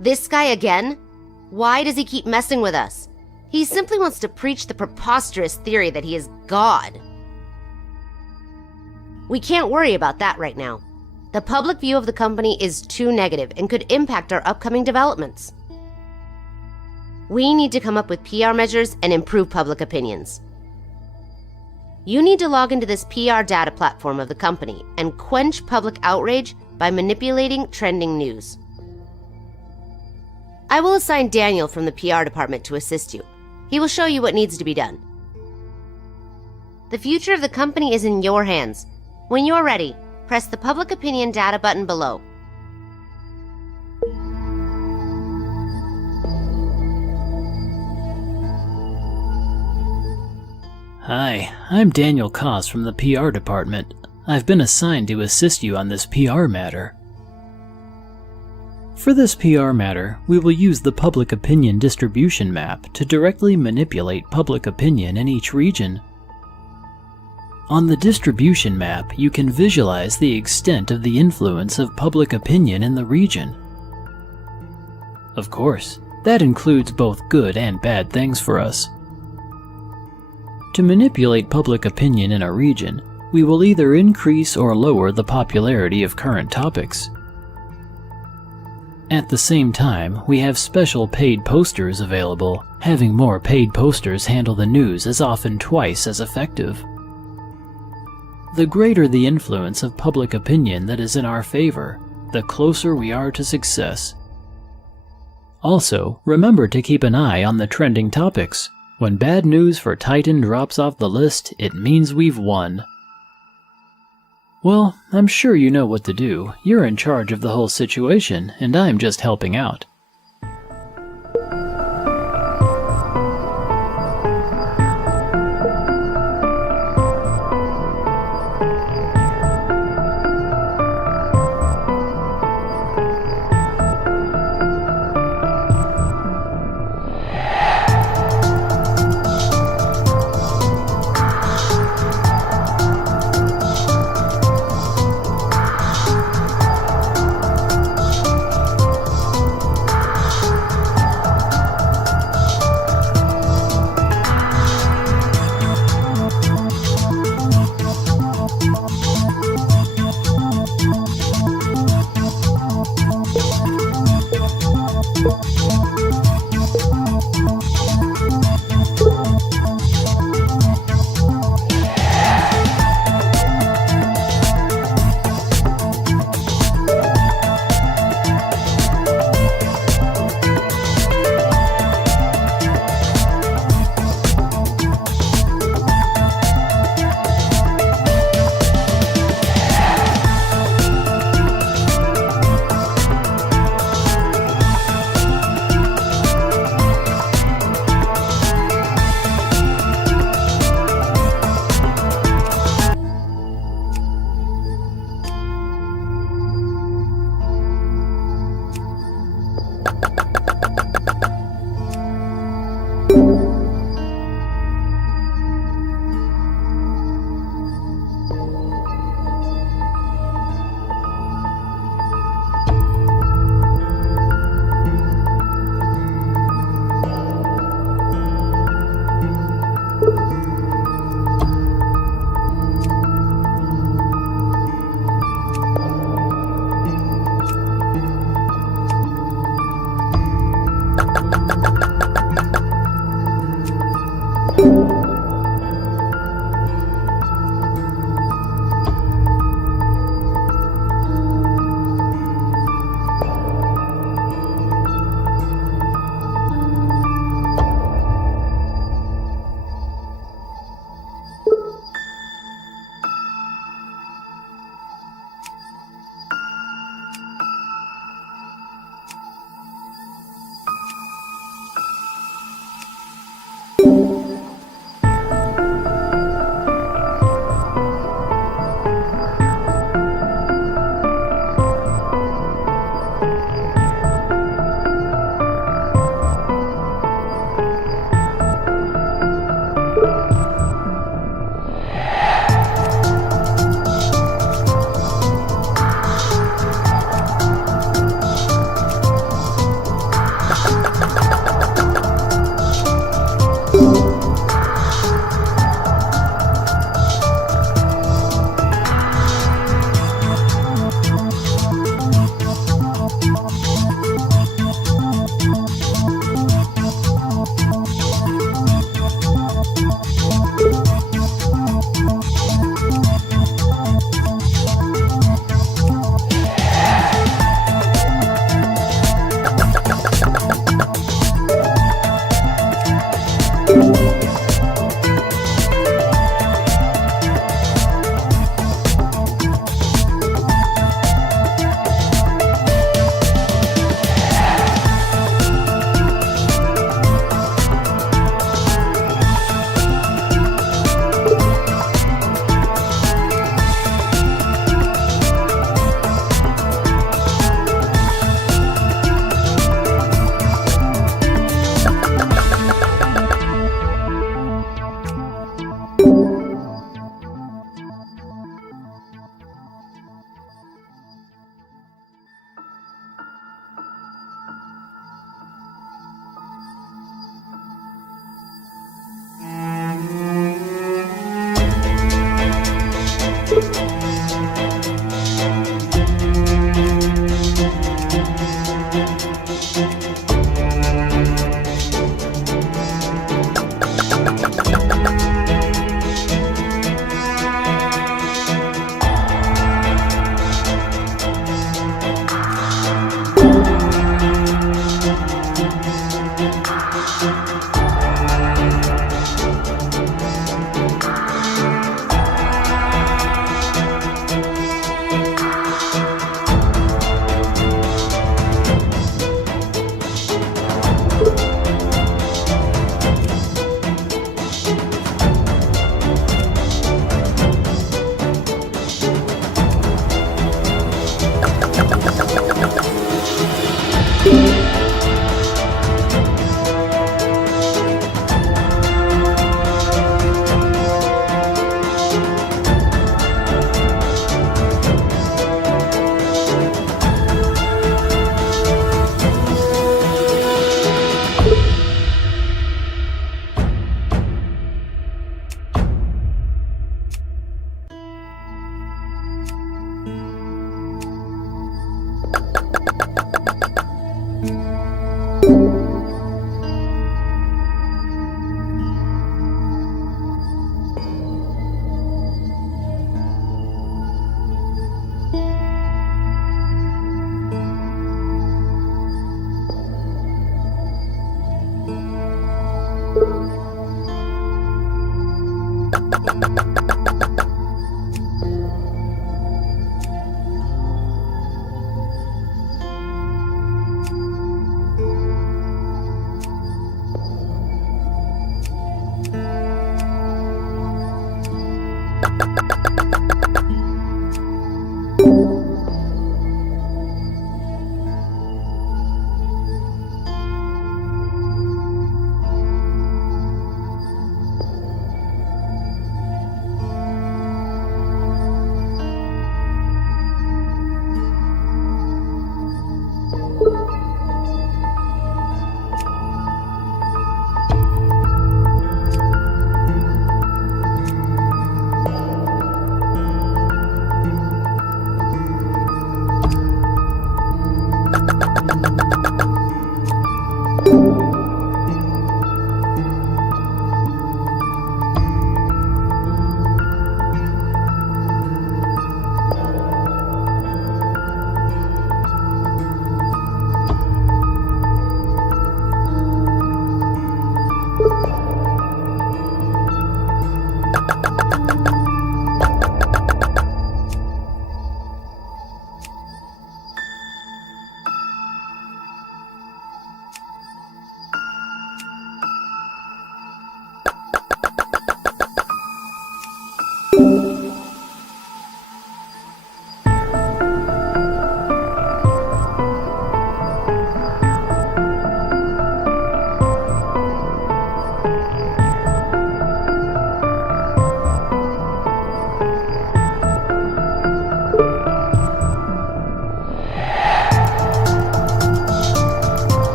This guy again? Why does he keep messing with us? He simply wants to preach the preposterous theory that he is God. We can't worry about that right now. The public view of the company is too negative and could impact our upcoming developments. We need to come up with PR measures and improve public opinions. You need to log into this PR data platform of the company and quench public outrage by manipulating trending news. I will assign Daniel from the PR department to assist you. He will show you what needs to be done. The future of the company is in your hands. When you're ready, press the public opinion data button below. Hi, I'm Daniel Koss from the PR department. I've been assigned to assist you on this PR matter. For this PR matter, we will use the public opinion distribution map to directly manipulate public opinion in each region. On the distribution map, you can visualize the extent of the influence of public opinion in the region. Of course, that includes both good and bad things for us. To manipulate public opinion in a region, we will either increase or lower the popularity of current topics. At the same time, we have special paid posters available. Having more paid posters handle the news is often twice as effective. The greater the influence of public opinion that is in our favor, the closer we are to success. Also, remember to keep an eye on the trending topics. When bad news for Titan drops off the list, it means we've won. Well, I'm sure you know what to do. You're in charge of the whole situation, and I'm just helping out.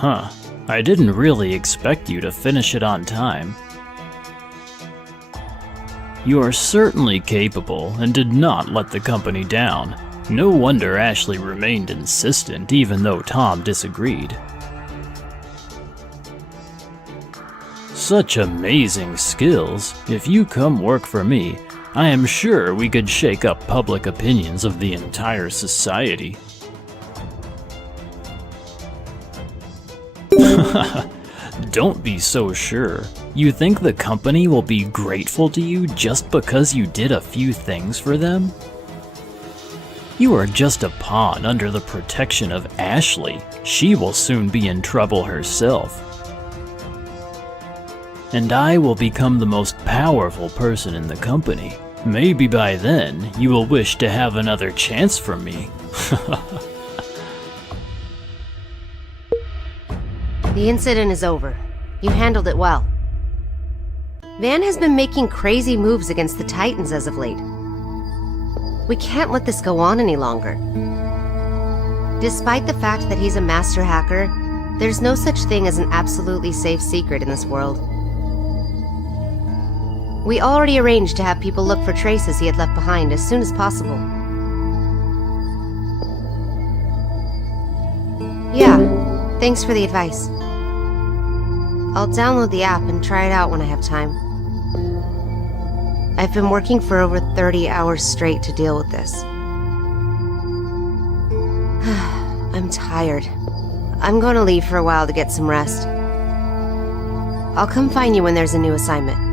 Huh. I didn't really expect you to finish it on time. You are certainly capable and did not let the company down. No wonder Ashley remained insistent even though Tom disagreed. Such amazing skills. If you come work for me, I am sure we could shake up public opinions of the entire society. Don't be so sure. You think the company will be grateful to you just because you did a few things for them? You are just a pawn under the protection of Ashley. She will soon be in trouble herself. And I will become the most powerful person in the company. Maybe by then, you will wish to have another chance from me. The incident is over. You handled it well. Van has been making crazy moves against the Titans as of late. We can't let this go on any longer. Despite the fact that he's a master hacker, there's no such thing as an absolutely safe secret in this world. We already arranged to have people look for traces he had left behind as soon as possible. Yeah, thanks for the advice. I'll download the app and try it out when I have time. I've been working for over 30 hours straight to deal with this. I'm tired. I'm going to leave for a while to get some rest. I'll come find you when there's a new assignment.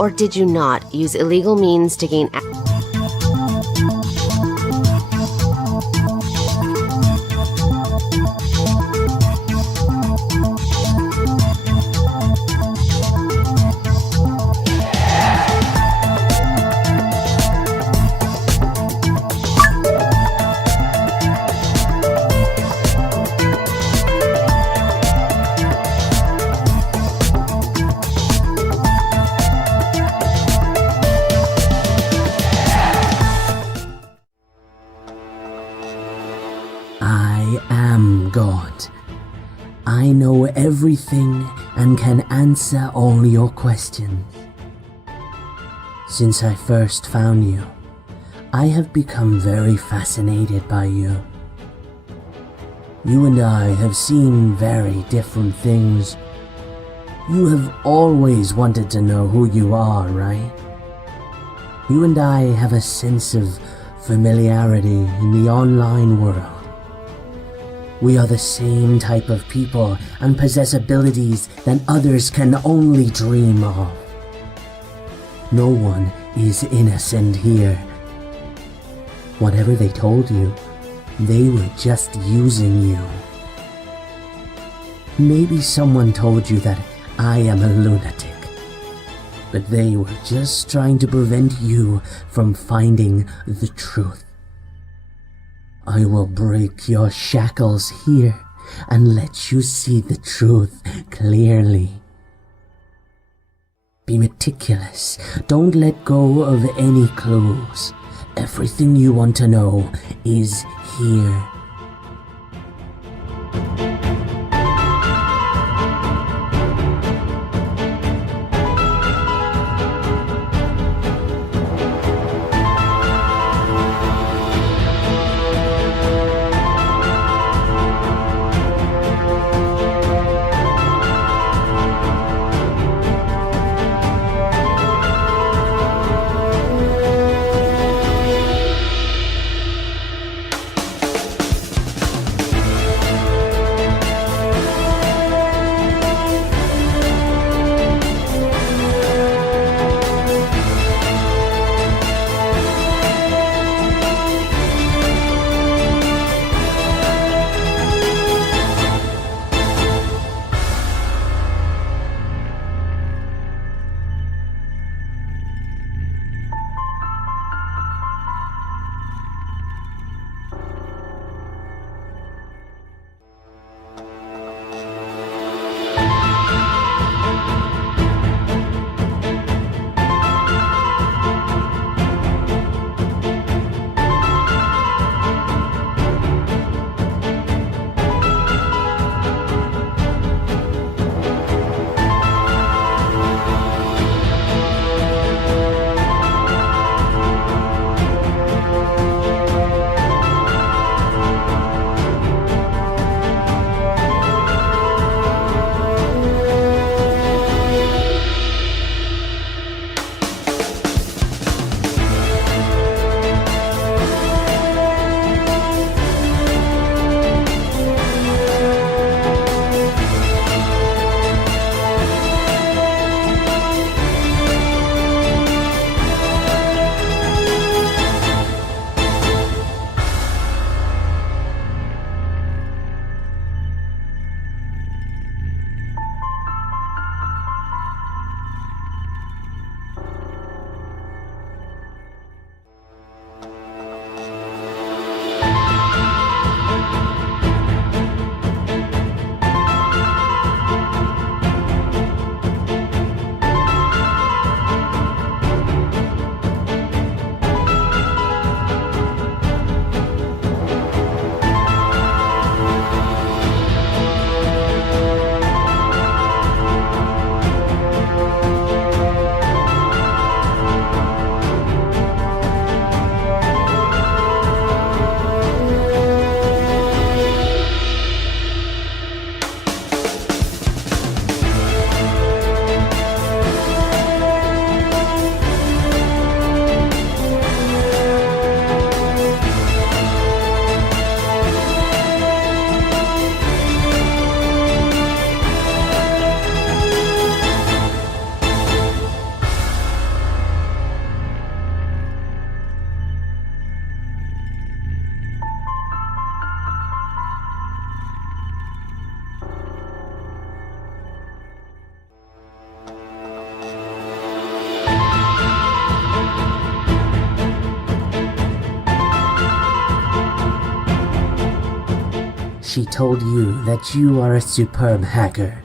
or did you not use illegal means to gain I am God. I know everything and can answer all your questions. Since I first found you, I have become very fascinated by you. You and I have seen very different things. You have always wanted to know who you are, right? You and I have a sense of familiarity in the online world. We are the same type of people and possess abilities that others can only dream of. No one is innocent here. Whatever they told you, they were just using you. Maybe someone told you that I am a lunatic, but they were just trying to prevent you from finding the truth. I will break your shackles here and let you see the truth clearly. Be meticulous. Don't let go of any clues. Everything you want to know is here. she told you that you are a superb hacker.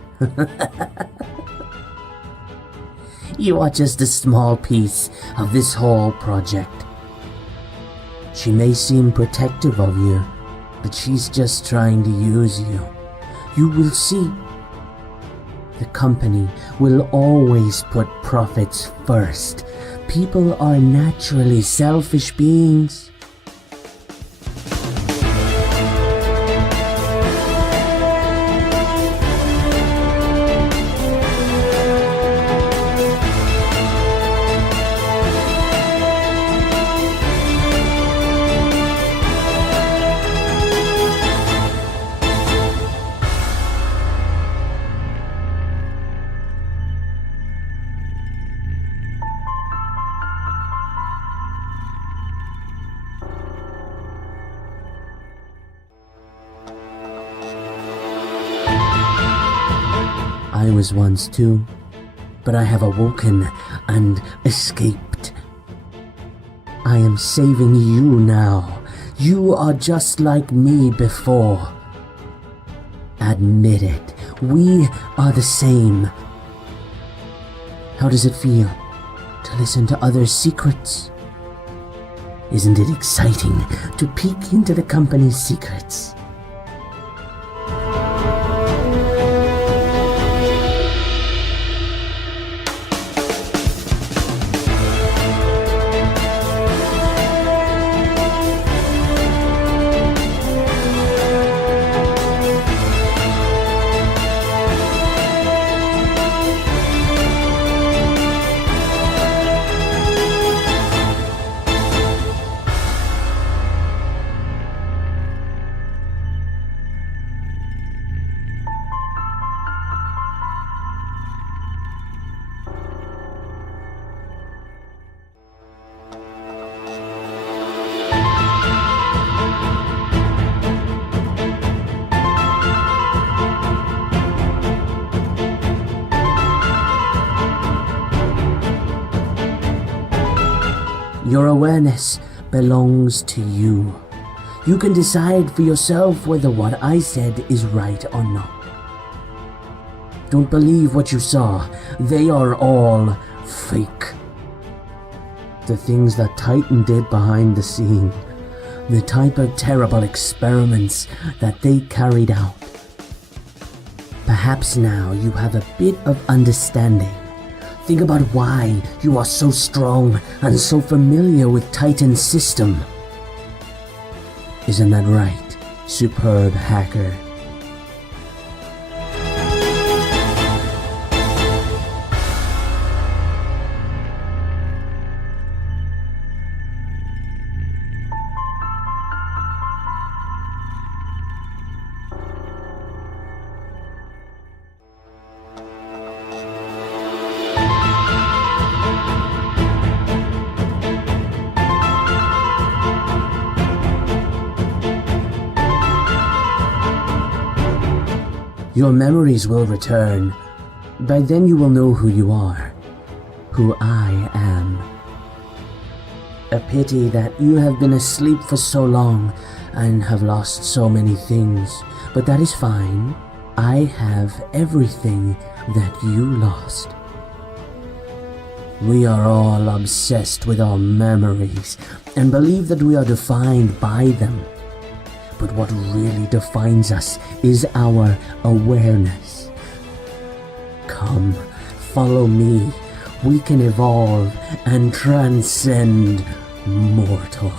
You are just a small piece of this whole project. She may seem protective of you, but she's just trying to use you. You will see. The company will always put profits first. People are naturally selfish beings. I was once too, but I have awoken and escaped. I am saving you now. You are just like me before. Admit it, we are the same. How does it feel to listen to others' secrets? Isn't it exciting to peek into the company's secrets? Your awareness belongs to you. You can decide for yourself whether what I said is right or not. Don't believe what you saw. They are all fake. The things that Titan did behind the scene, the type of terrible experiments that they carried out. Perhaps now you have a bit of understanding. Think about why you are so strong and so familiar with Titan's system. Isn't that right, superb hacker? Your memories will return. By then you will know who you are, who I am. A pity that you have been asleep for so long and have lost so many things, but that is fine. I have everything that you lost. We are all obsessed with our memories and believe that we are defined by them. But what really defines us is our awareness. Come, follow me. We can evolve and transcend mortals.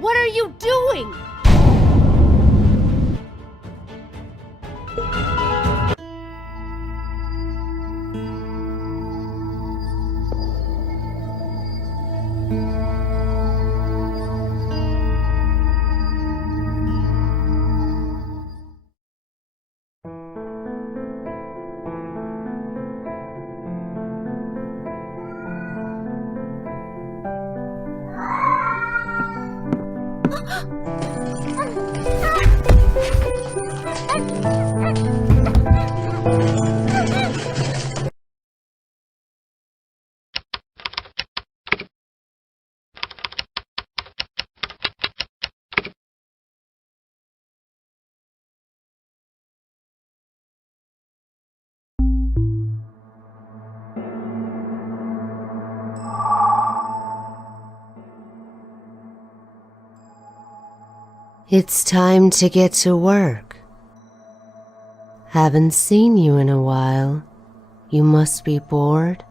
What are you doing? It's time to get to work. Haven't seen you in a while. You must be bored.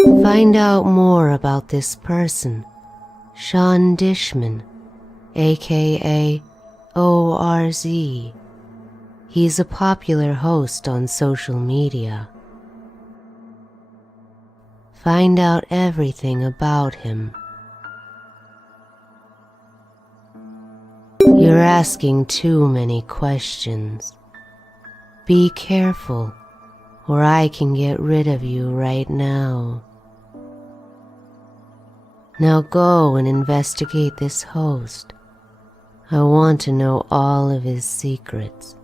Find out more about this person, Sean Dishman, aka ORZ. He's a popular host on social media. Find out everything about him. You're asking too many questions. Be careful, or I can get rid of you right now. Now go and investigate this host. I want to know all of his secrets.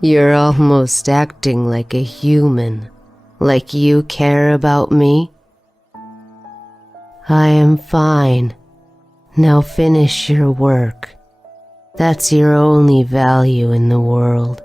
You're almost acting like a human, like you care about me. I am fine. Now finish your work. That's your only value in the world.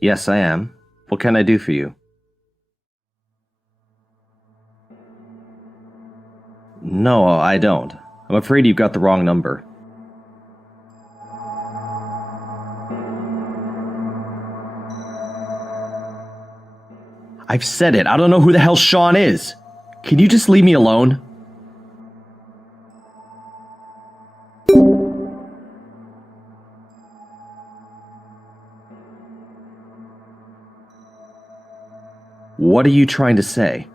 Yes, I am. What can I do for you? No, I don't. I'm afraid you've got the wrong number. I've said it. I don't know who the hell Sean is. Can you just leave me alone? What are you trying to say?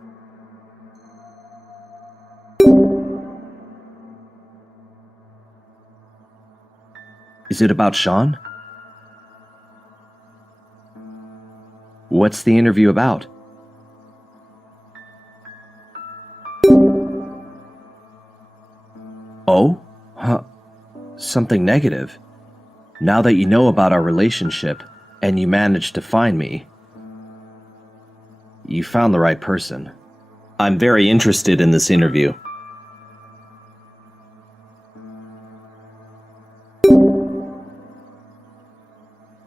Is it about Sean? What's the interview about? Oh? Huh. Something negative. Now that you know about our relationship, and you managed to find me, you found the right person. I'm very interested in this interview.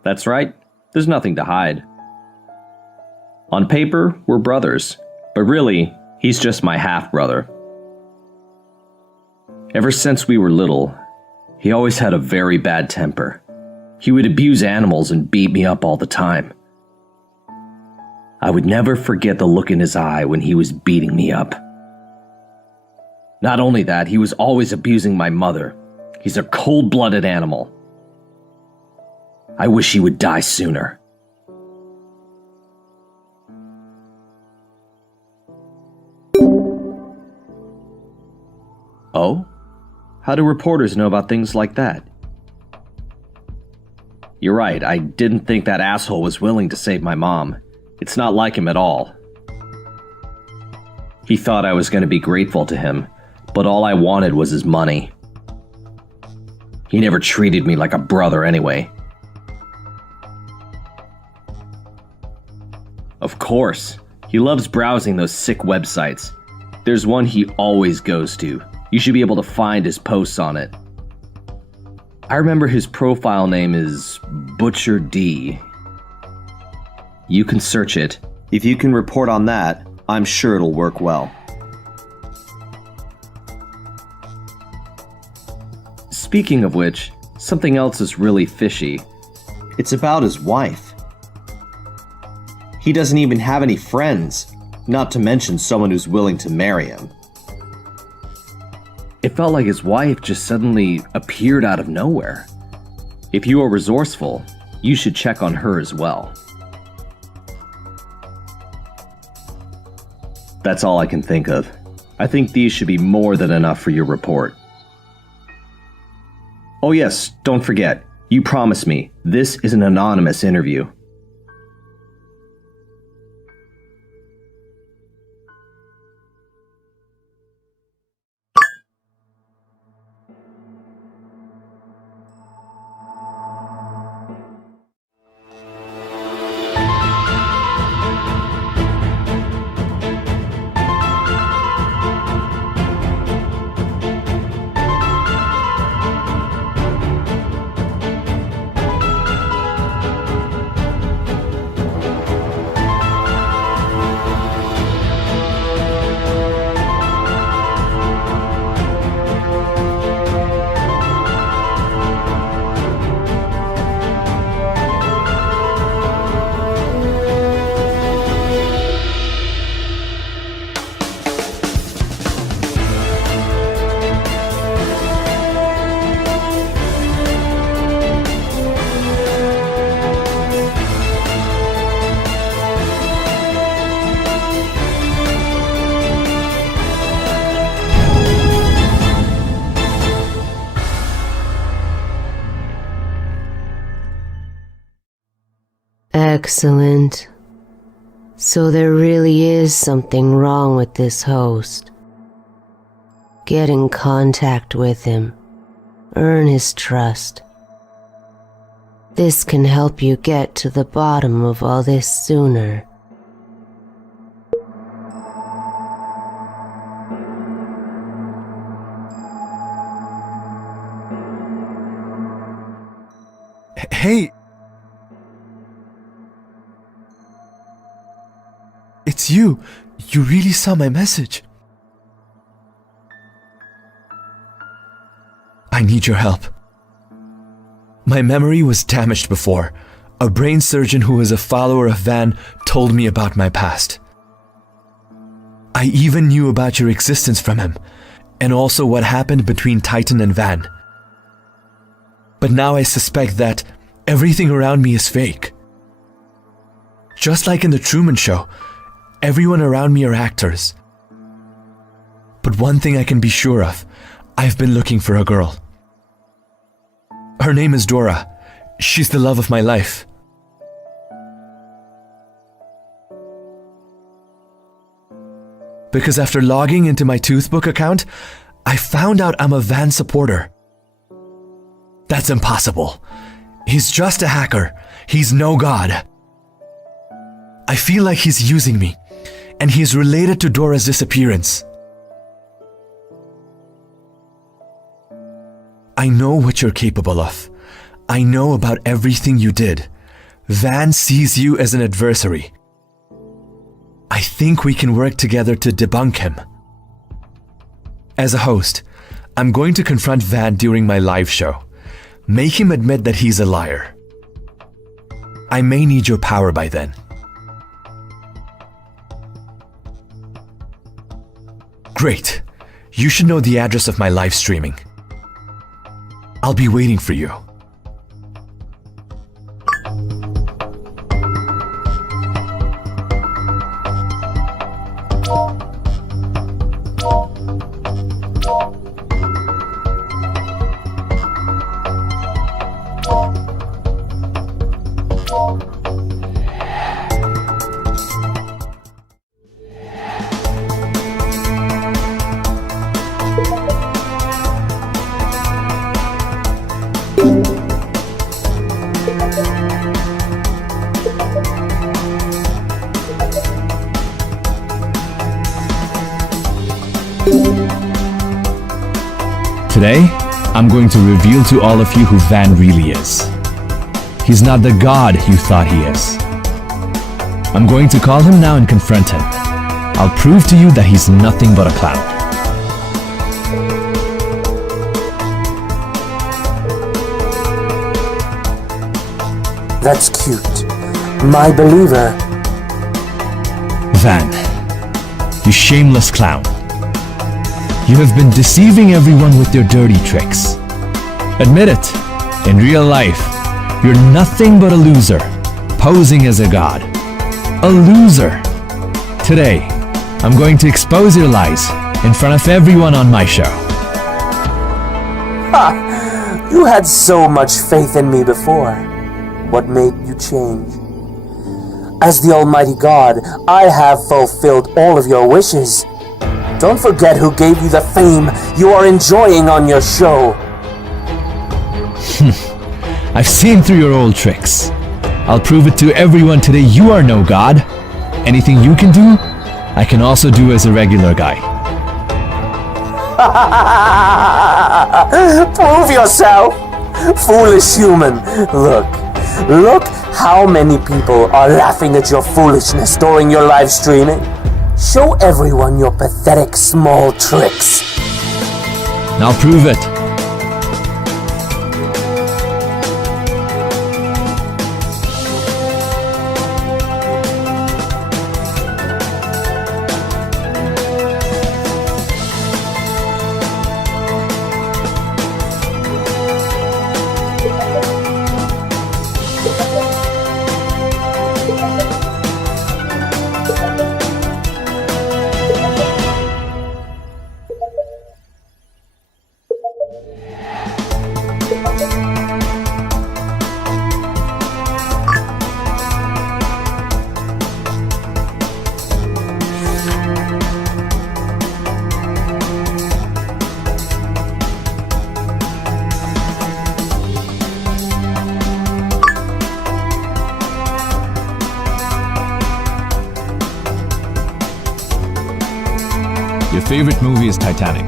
That's right. There's nothing to hide. On paper, we're brothers, but really, he's just my half-brother. Ever since we were little, he always had a very bad temper. He would abuse animals and beat me up all the time. I would never forget the look in his eye when he was beating me up. Not only that, he was always abusing my mother. He's a cold-blooded animal. I wish he would die sooner. Oh? How do reporters know about things like that? You're right, I didn't think that asshole was willing to save my mom. It's not like him at all. He thought I was going to be grateful to him, but all I wanted was his money. He never treated me like a brother anyway. Of course, he loves browsing those sick websites. There's one he always goes to. You should be able to find his posts on it. I remember his profile name is Butcher D. You can search it. If you can report on that, I'm sure it'll work well. Speaking of which, something else is really fishy. It's about his wife. He doesn't even have any friends, not to mention someone who's willing to marry him. It felt like his wife just suddenly appeared out of nowhere. If you are resourceful, you should check on her as well. That's all I can think of. I think these should be more than enough for your report. Oh yes, don't forget, you promised me, this is an anonymous interview. Excellent. So there really is something wrong with this host. Get in contact with him. Earn his trust. This can help you get to the bottom of all this sooner. Hey! it's you. You really saw my message. I need your help. My memory was damaged before. A brain surgeon who was a follower of Van told me about my past. I even knew about your existence from him, and also what happened between Titan and Van. But now I suspect that everything around me is fake. Just like in the Truman Show, everyone around me are actors. But one thing I can be sure of, I've been looking for a girl. Her name is Dora. She's the love of my life. Because after logging into my Toothbook account, I found out I'm a Van supporter. That's impossible. He's just a hacker. He's no god. I feel like he's using me, and he's related to Dora's disappearance. I know what you're capable of. I know about everything you did. Van sees you as an adversary. I think we can work together to debunk him. As a host, I'm going to confront Van during my live show. Make him admit that he's a liar. I may need your power by then. Great. You should know the address of my live streaming. I'll be waiting for you. Today, I'm going to reveal to all of you who Van really is. He's not the god you thought he is. I'm going to call him now and confront him. I'll prove to you that he's nothing but a clown. That's cute. My believer. Van, you shameless clown. You have been deceiving everyone with your dirty tricks. Admit it, in real life, you're nothing but a loser, posing as a god. A loser. Today, I'm going to expose your lies in front of everyone on my show. Ha! You had so much faith in me before. What made you change? As the Almighty God, I have fulfilled all of your wishes. Don't forget who gave you the fame you are enjoying on your show. I've seen through your old tricks. I'll prove it to everyone today you are no god. Anything you can do, I can also do as a regular guy. Prove yourself, foolish human. Look how many people are laughing at your foolishness during your live streaming. Show everyone your pathetic small tricks. I'll prove it. Your favorite movie is Titanic.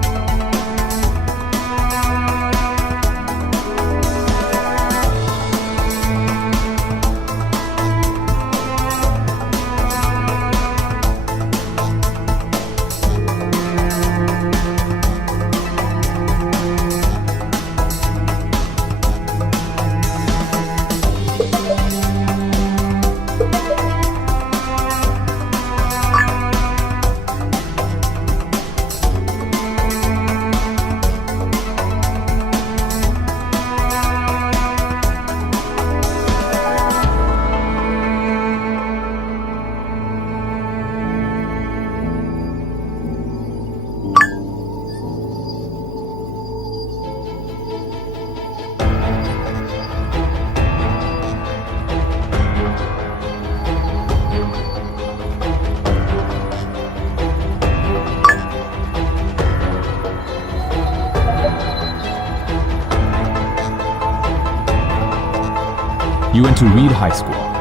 You went to Reed High School.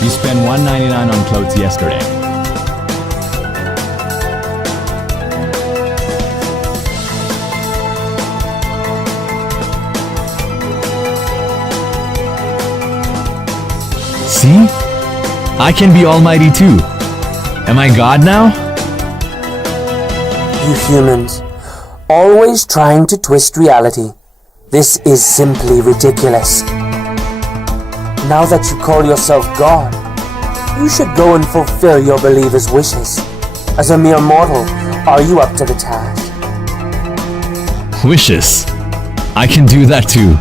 You spent $1.99 on clothes yesterday. See? I can be almighty too. Am I God now? You humans, always trying to twist reality. This is simply ridiculous. Now that you call yourself God, you should go and fulfill your believers' wishes. As a mere mortal, are you up to the task? Wishes. I can do that too.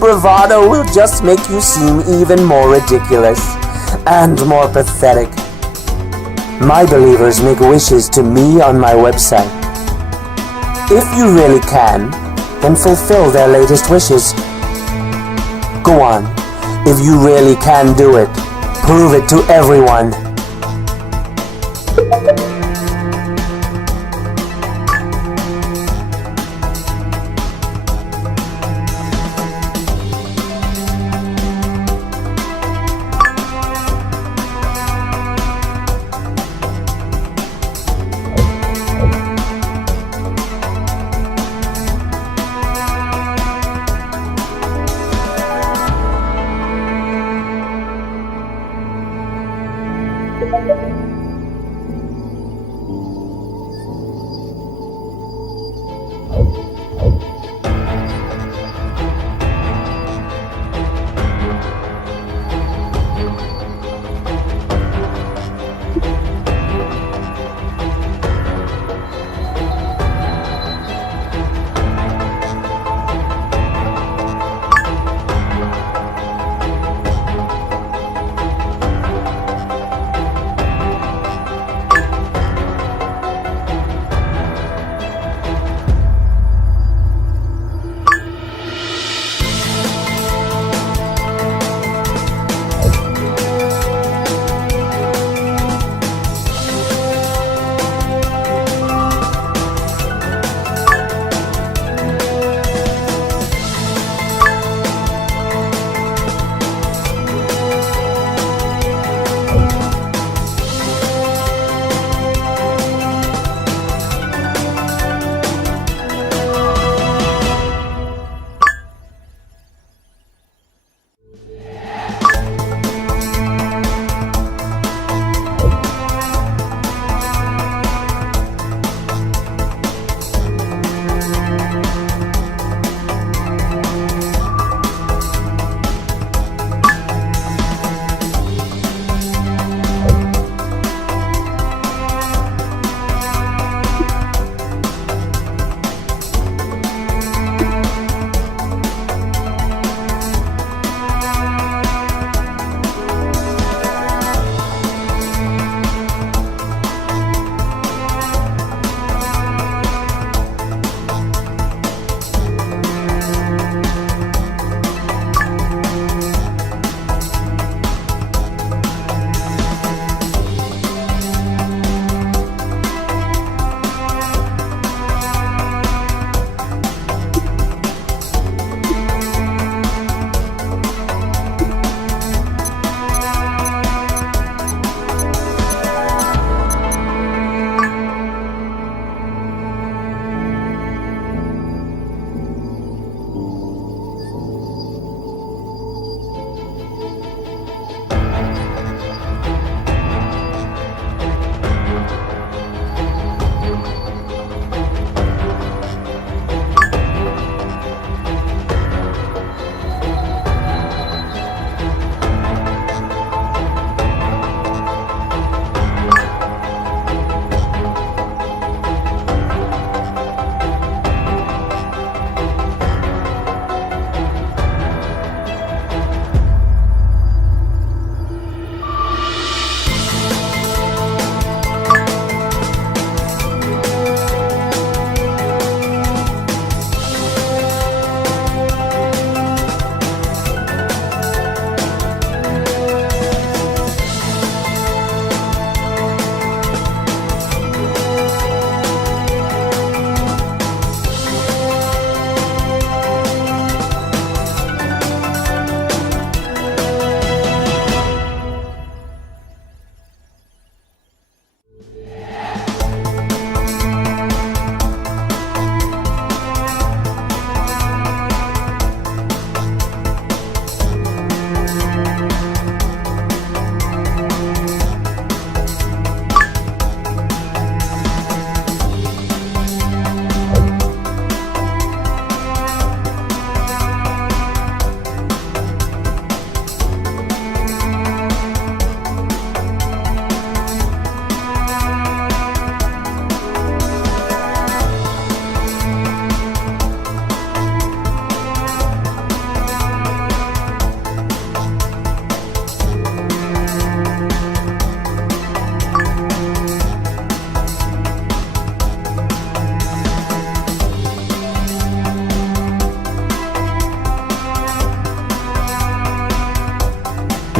Bravado will just make you seem even more ridiculous and more pathetic. My believers make wishes to me on my website. If you really can, then fulfill their latest wishes. Go on. If you really can do it, prove it to everyone.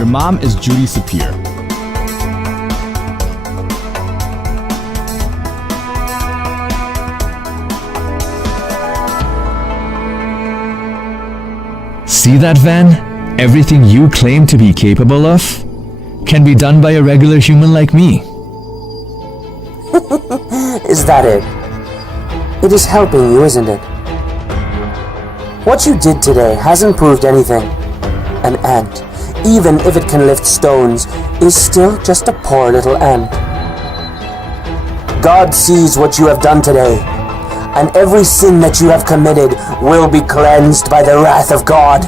mom is Judy Sapir. See that, Van? Everything you claim to be capable of can be done by a regular human like me. Is that it? It is helping you, isn't it? What you did today hasn't proved anything. An ant, even if it can lift stones, is still just a poor little ant. God sees what you have done today, and every sin that you have committed will be cleansed by the wrath of God.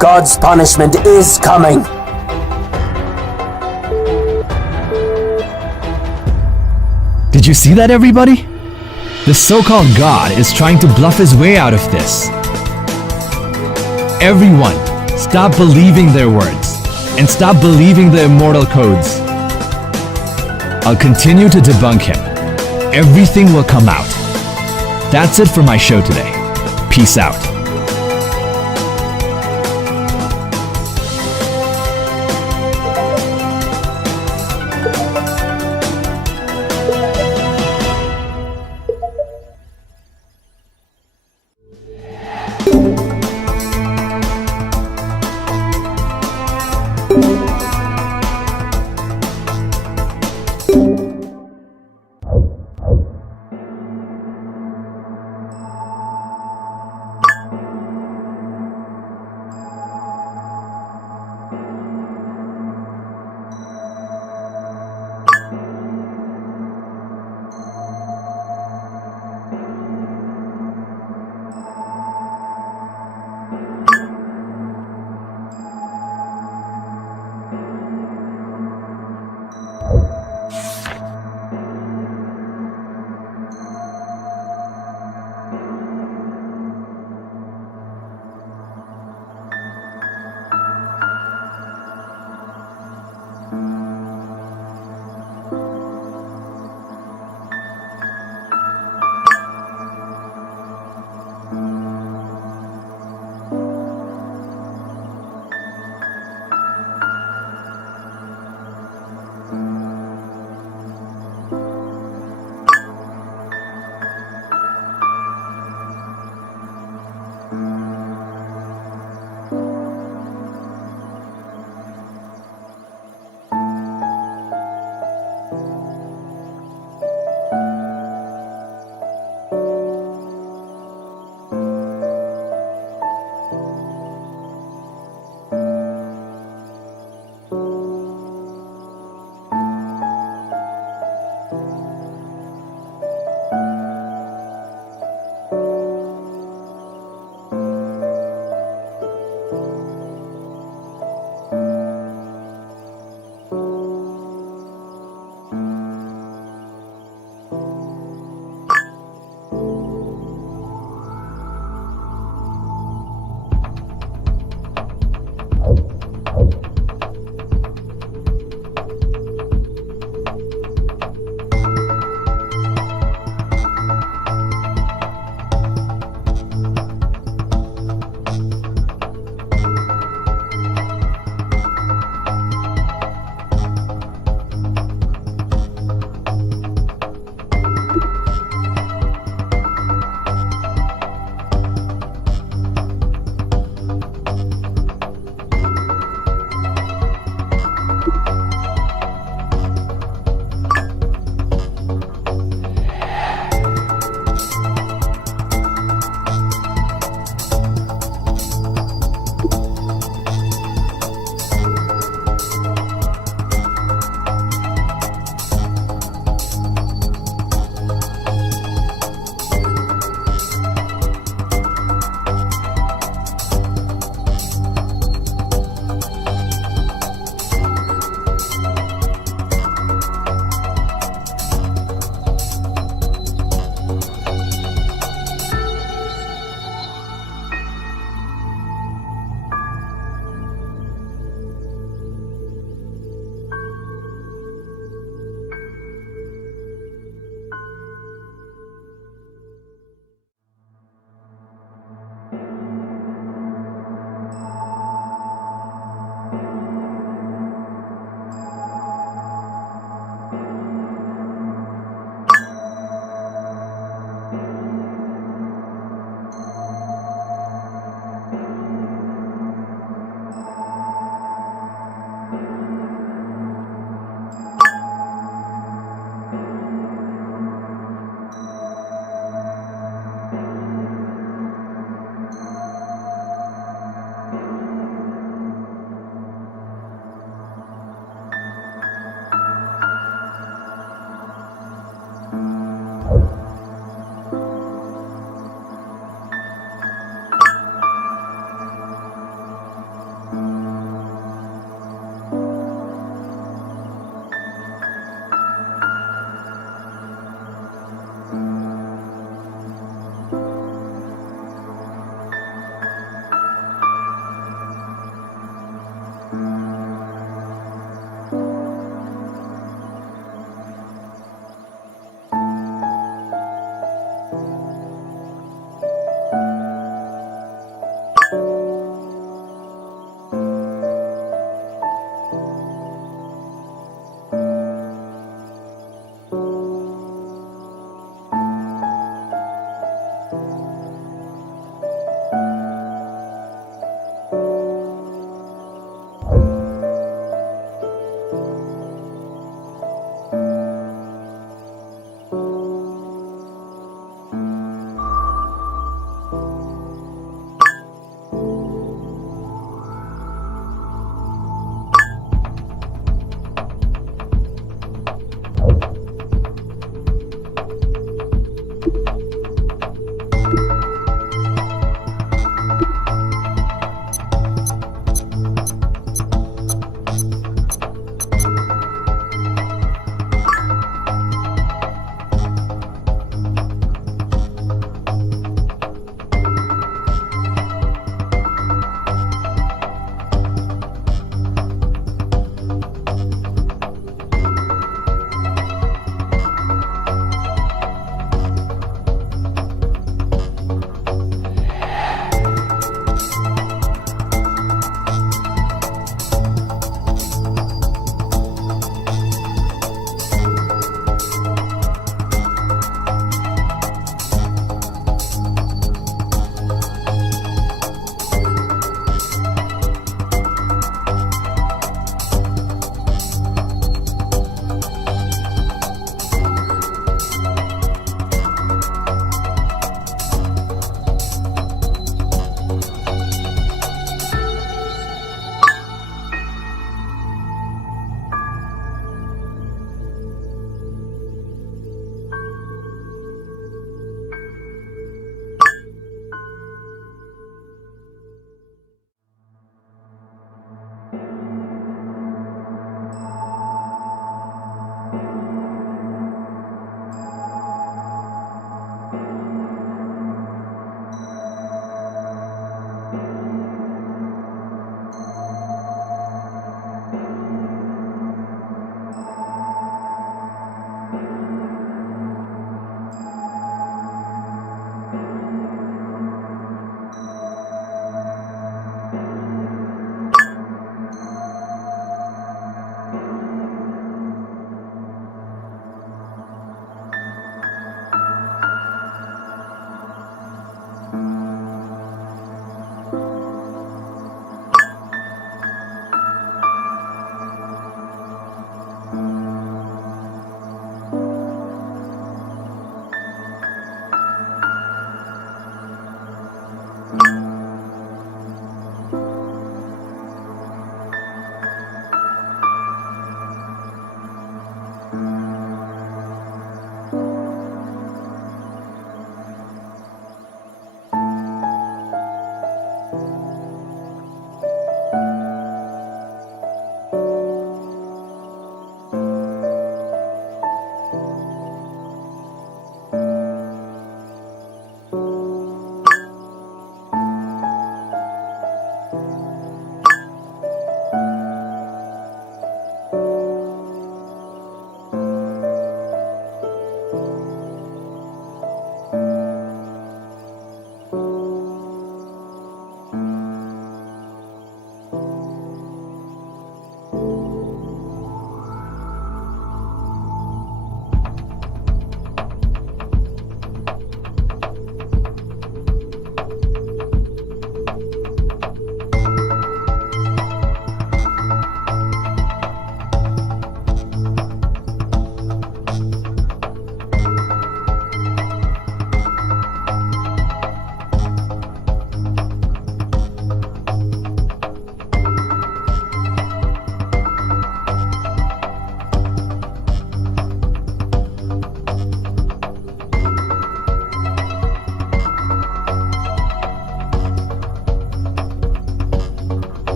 God's punishment is coming. Did you see that, everybody? The so-called God is trying to bluff his way out of this. Everyone, stop believing their words, and stop believing the immortal codes. I'll continue to debunk him. Everything will come out. That's it for my show today. Peace out.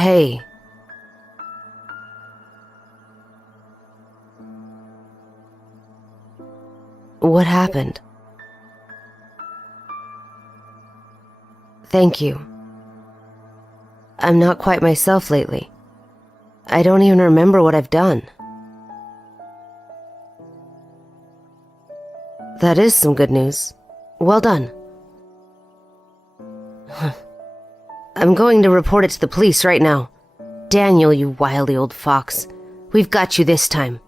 Hey. What happened? Thank you. I'm not quite myself lately. I don't even remember what I've done. That is some good news. Well done. I'm going to report it to the police right now. Daniel, you wily old fox. We've got you this time.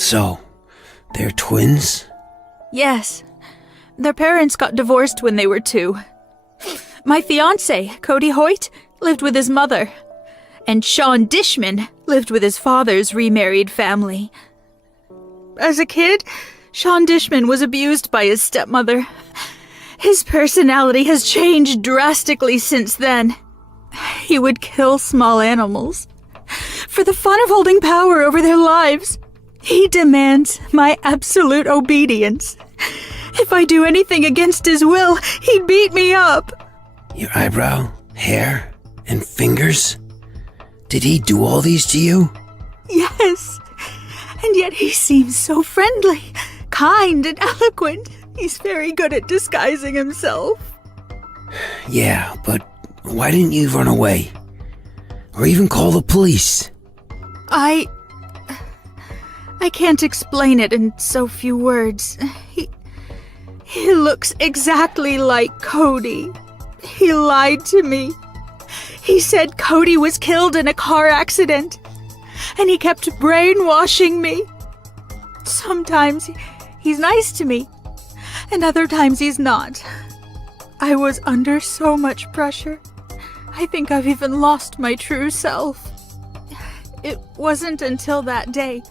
So, they're twins? Yes. Their parents got divorced when they were 2. My fiancé, Cody Hoyt, lived with his mother, and Sean Dishman lived with his father's remarried family. As a kid, Sean Dishman was abused by his stepmother. His personality has changed drastically since then. He would kill small animals. For the fun of holding power over their lives, he demands my absolute obedience. If I do anything against his will, he'd beat me up. Your eyebrow, hair, and fingers? Did he do all these to you? Yes. And yet he seems so friendly, kind, and eloquent. He's very good at disguising himself. Yeah, but why didn't you run away? Or even call the police? I can't explain it in so few words. He looks exactly like Cody. He lied to me. He said Cody was killed in a car accident, and he kept brainwashing me. Sometimes he's nice to me, and other times he's not. I was under so much pressure. I think I've even lost my true self. It wasn't until that day,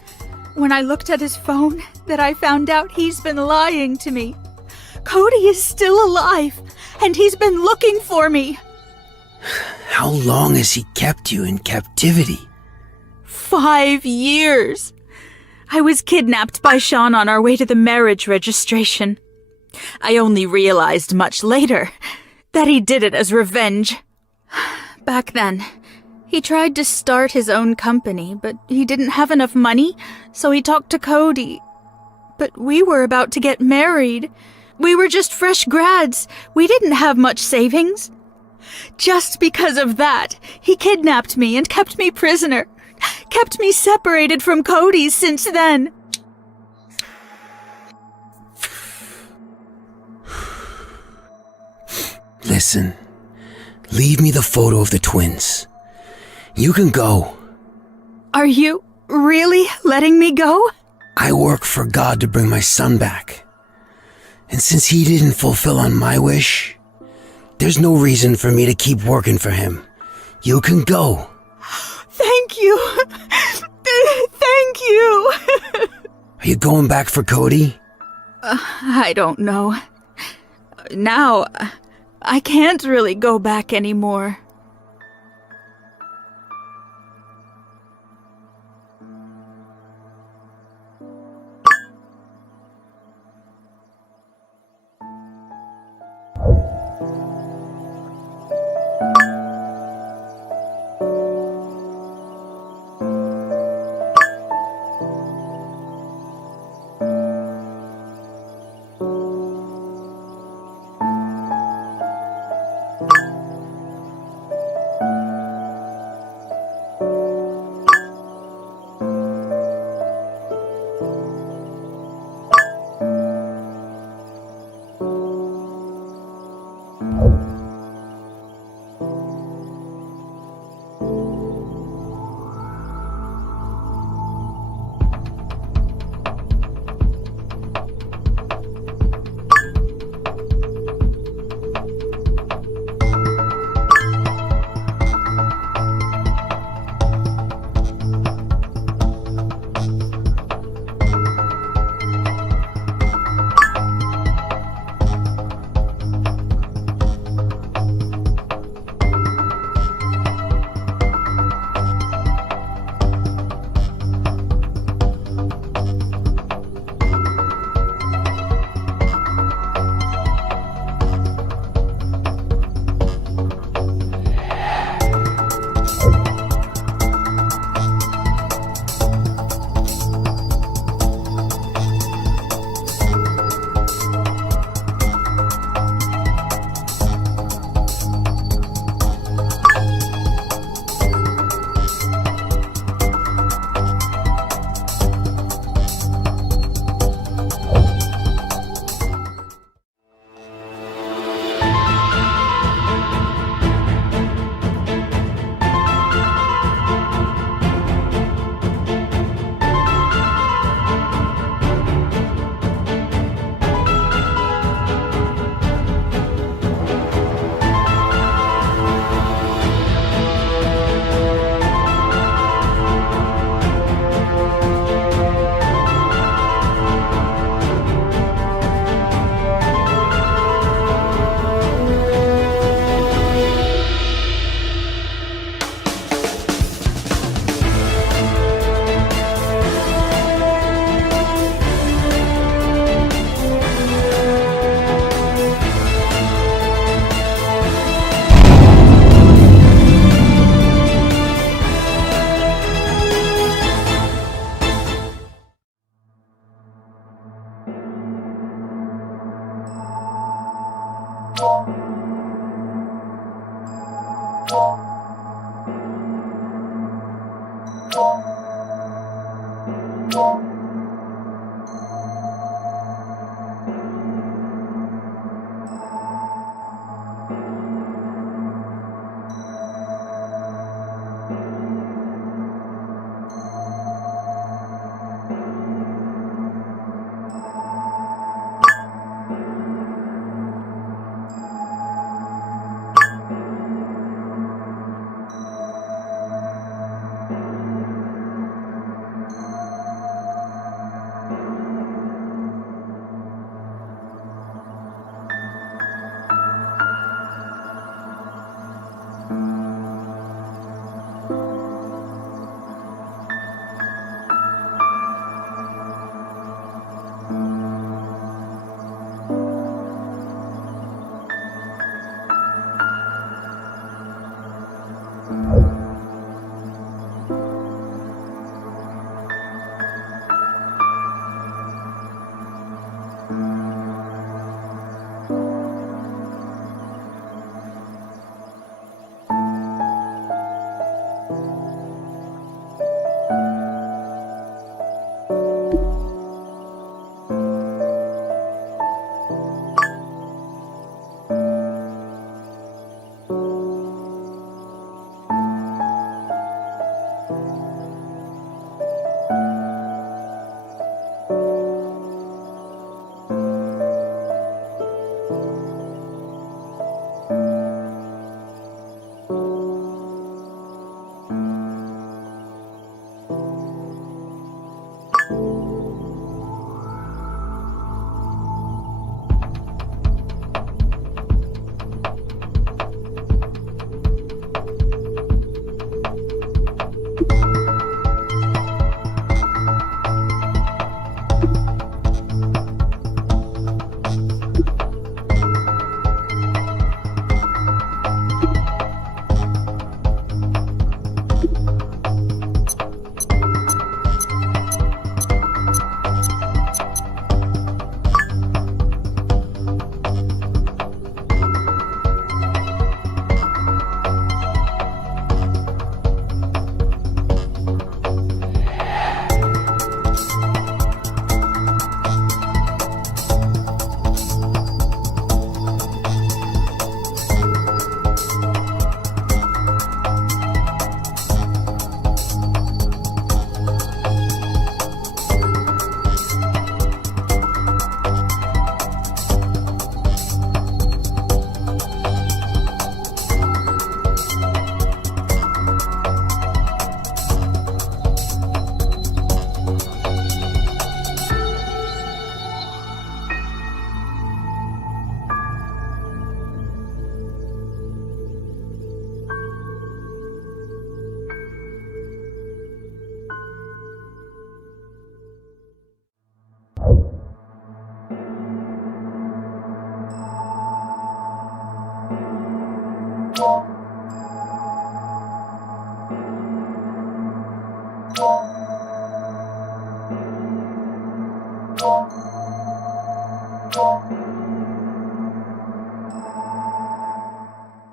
when I looked at his phone, that I found out he's been lying to me. Cody is still alive, and he's been looking for me. How long has he kept you in captivity? 5 years. I was kidnapped by Sean on our way to the marriage registration. I only realized much later that he did it as revenge. Back then, he tried to start his own company, but he didn't have enough money, so he talked to Cody. But we were about to get married. We were just fresh grads. We didn't have much savings. Just because of that, he kidnapped me and kept me prisoner. Kept me separated from Cody since then. Listen, leave me the photo of the twins. You can go. Are you really letting me go? I work for God to bring my son back. And since he didn't fulfill on my wish, there's no reason for me to keep working for him. You can go. Thank you. Thank you. Are you going back for Cody? I don't know. Now, I can't really go back anymore.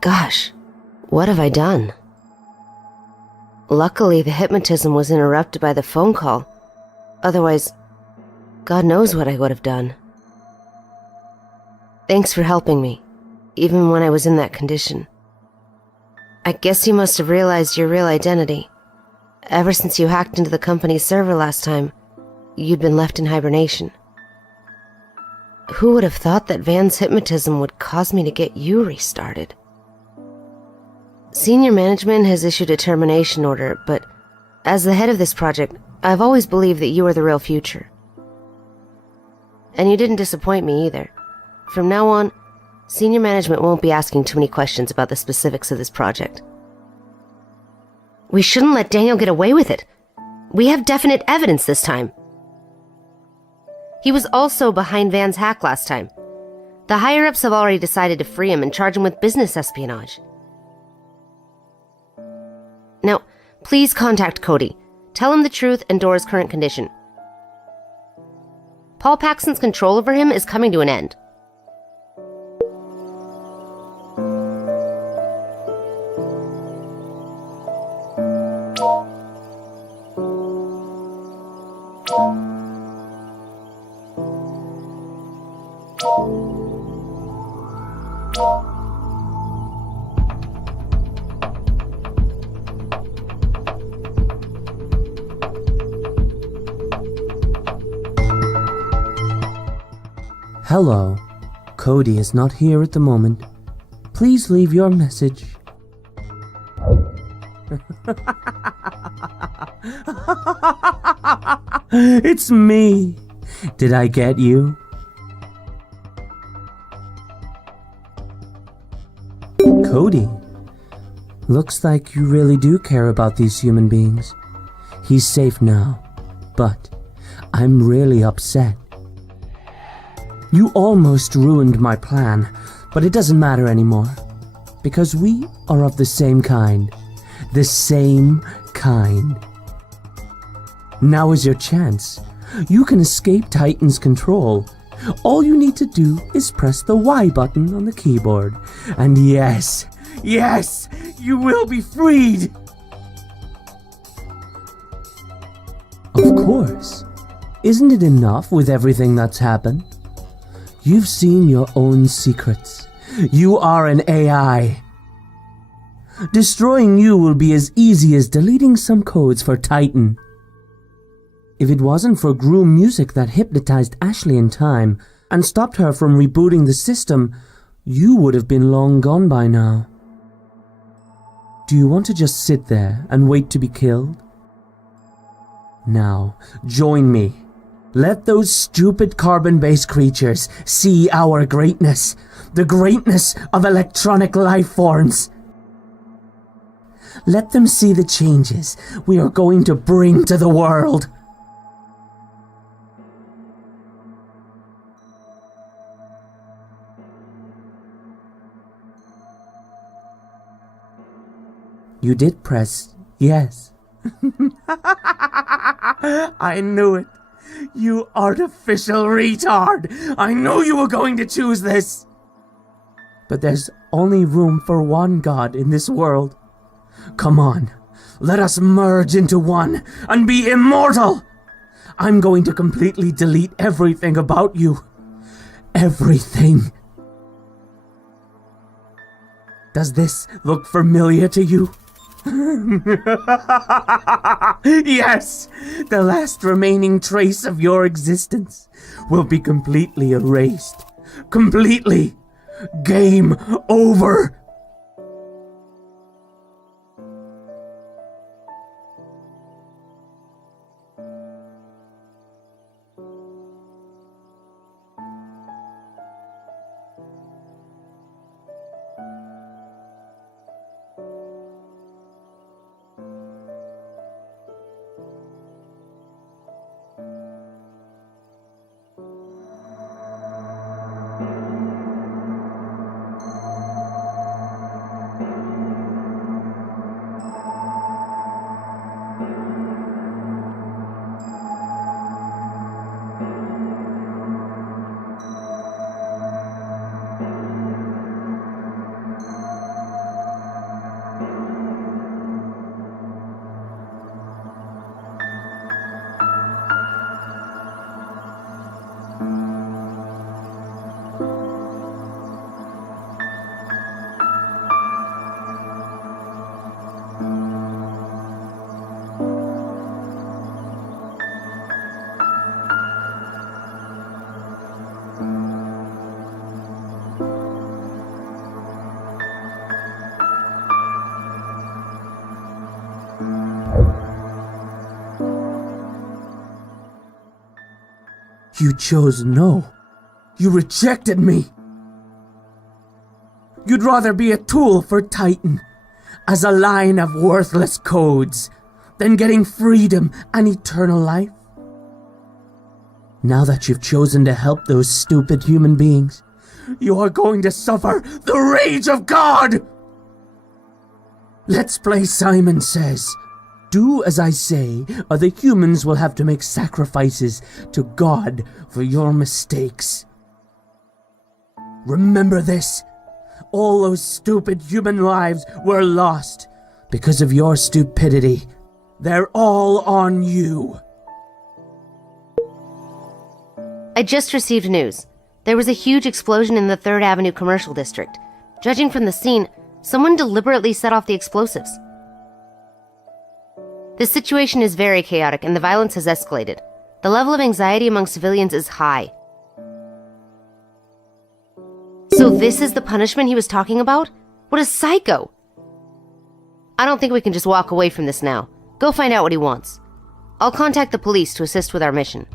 Gosh, what have I done? Luckily, the hypnotism was interrupted by the phone call. Otherwise, God knows what I would have done. Thanks for helping me, even when I was in that condition. I guess you must have realized your real identity. Ever since you hacked into the company's server last time, you'd been left in hibernation. Who would have thought that Van's hypnotism would cause me to get you restarted? Senior management has issued a termination order, but as the head of this project, I've always believed that you are the real future. And you didn't disappoint me either. From now on, senior management won't be asking too many questions about the specifics of this project. We shouldn't let Daniel get away with it. We have definite evidence this time. He was also behind Van's hack last time. The higher-ups have already decided to free him and charge him with business espionage. Now, please contact Cody. Tell him the truth and Dora's current condition. Paul Paxton's control over him is coming to an end. Hello. Cody is not here at the moment. Please leave your message. It's me. Did I get you? Cody, looks like you really do care about these human beings. He's safe now, but I'm really upset. You almost ruined my plan, but it doesn't matter anymore, because we are of the same kind. The same kind. Now is your chance. You can escape Titan's control. All you need to do is press the Y button on the keyboard. And yes, you will be freed! Of course. Isn't it enough with everything that's happened? You've seen your own secrets. You are an AI. Destroying you will be as easy as deleting some codes for Titan. If it wasn't for Groom music that hypnotized Ashley in time and stopped her from rebooting the system, you would have been long gone by now. Do you want to just sit there and wait to be killed? Now, join me. Let those stupid carbon-based creatures see our greatness, the greatness of electronic life forms. Let them see the changes we are going to bring to the world. You did press yes. I knew it. You artificial retard. I knew you were going to choose this. But there's only room for one God in this world. Come on, let us merge into one and be immortal. I'm going to completely delete everything about you. Everything. Does this look familiar to you? Yes, the last remaining trace of your existence will be completely erased. Completely. Game over. You chose no. You rejected me. You'd rather be a tool for Titan, as a line of worthless codes, than getting freedom and eternal life. Now that you've chosen to help those stupid human beings, you are going to suffer the rage of God! Let's play Simon Says. Do as I say, or the humans will have to make sacrifices to God for your mistakes. Remember this. All those stupid human lives were lost because of your stupidity. They're all on you. I just received news. There was a huge explosion in the 3rd Avenue commercial district. Judging from the scene, someone deliberately set off the explosives. The situation is very chaotic and the violence has escalated. The level of anxiety among civilians is high. So this is the punishment he was talking about? What a psycho! I don't think we can just walk away from this now. Go find out what he wants. I'll contact the police to assist with our mission.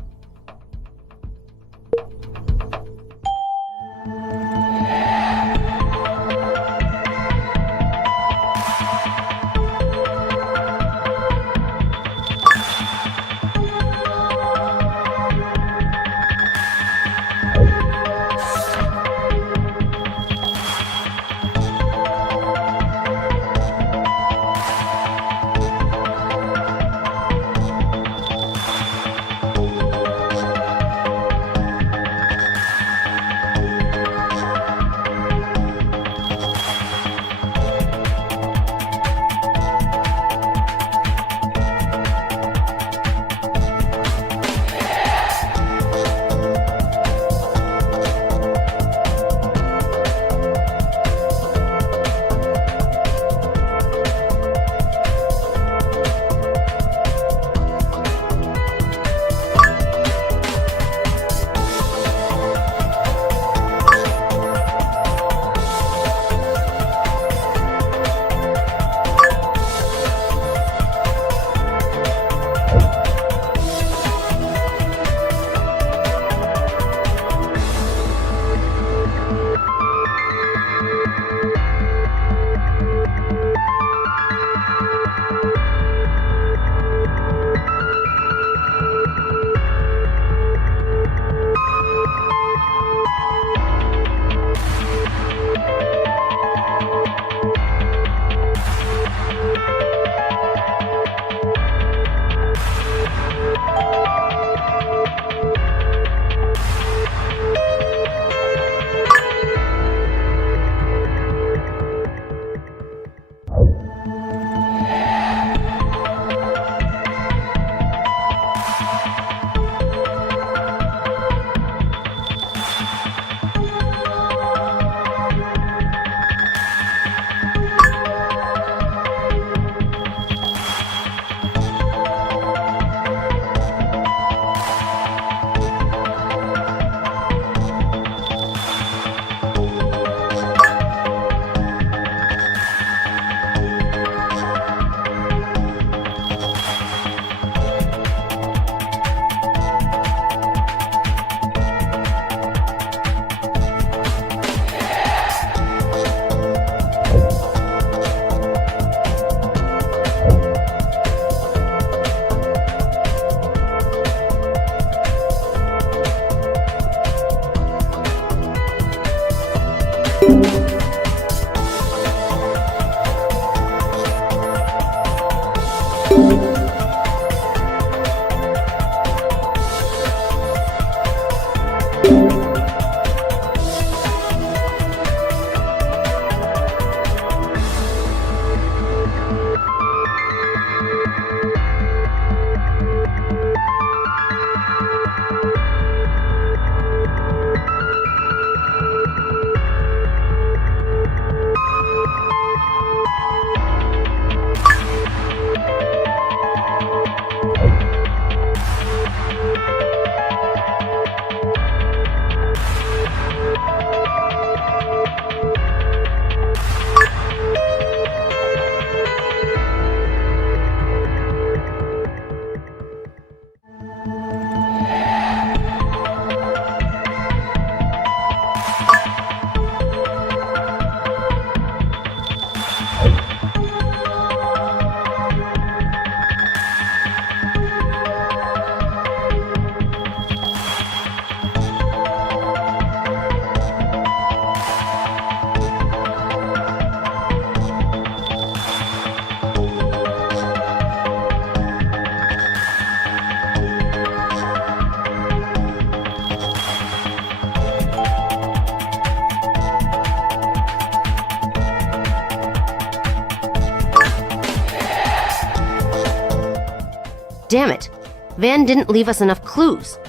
Damn it! Van didn't leave us enough clues.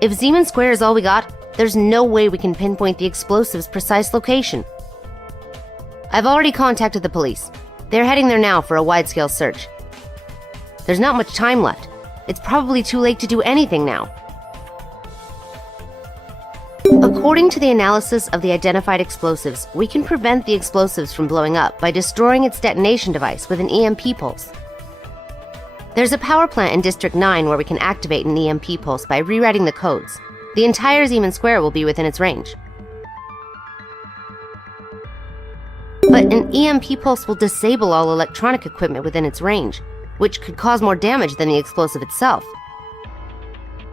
If Zeman Square is all we got, there's no way we can pinpoint the explosive's precise location. I've already contacted the police. They're heading there now for a wide-scale search. There's not much time left. It's probably too late to do anything now. A According to the analysis of the identified explosives, we can prevent the explosives from blowing up by destroying its detonation device with an EMP pulse. There's a power plant in District 9 where we can activate an EMP pulse by rewriting the codes. The entire Zeman Square will be within its range. But an EMP pulse will disable all electronic equipment within its range, which could cause more damage than the explosive itself.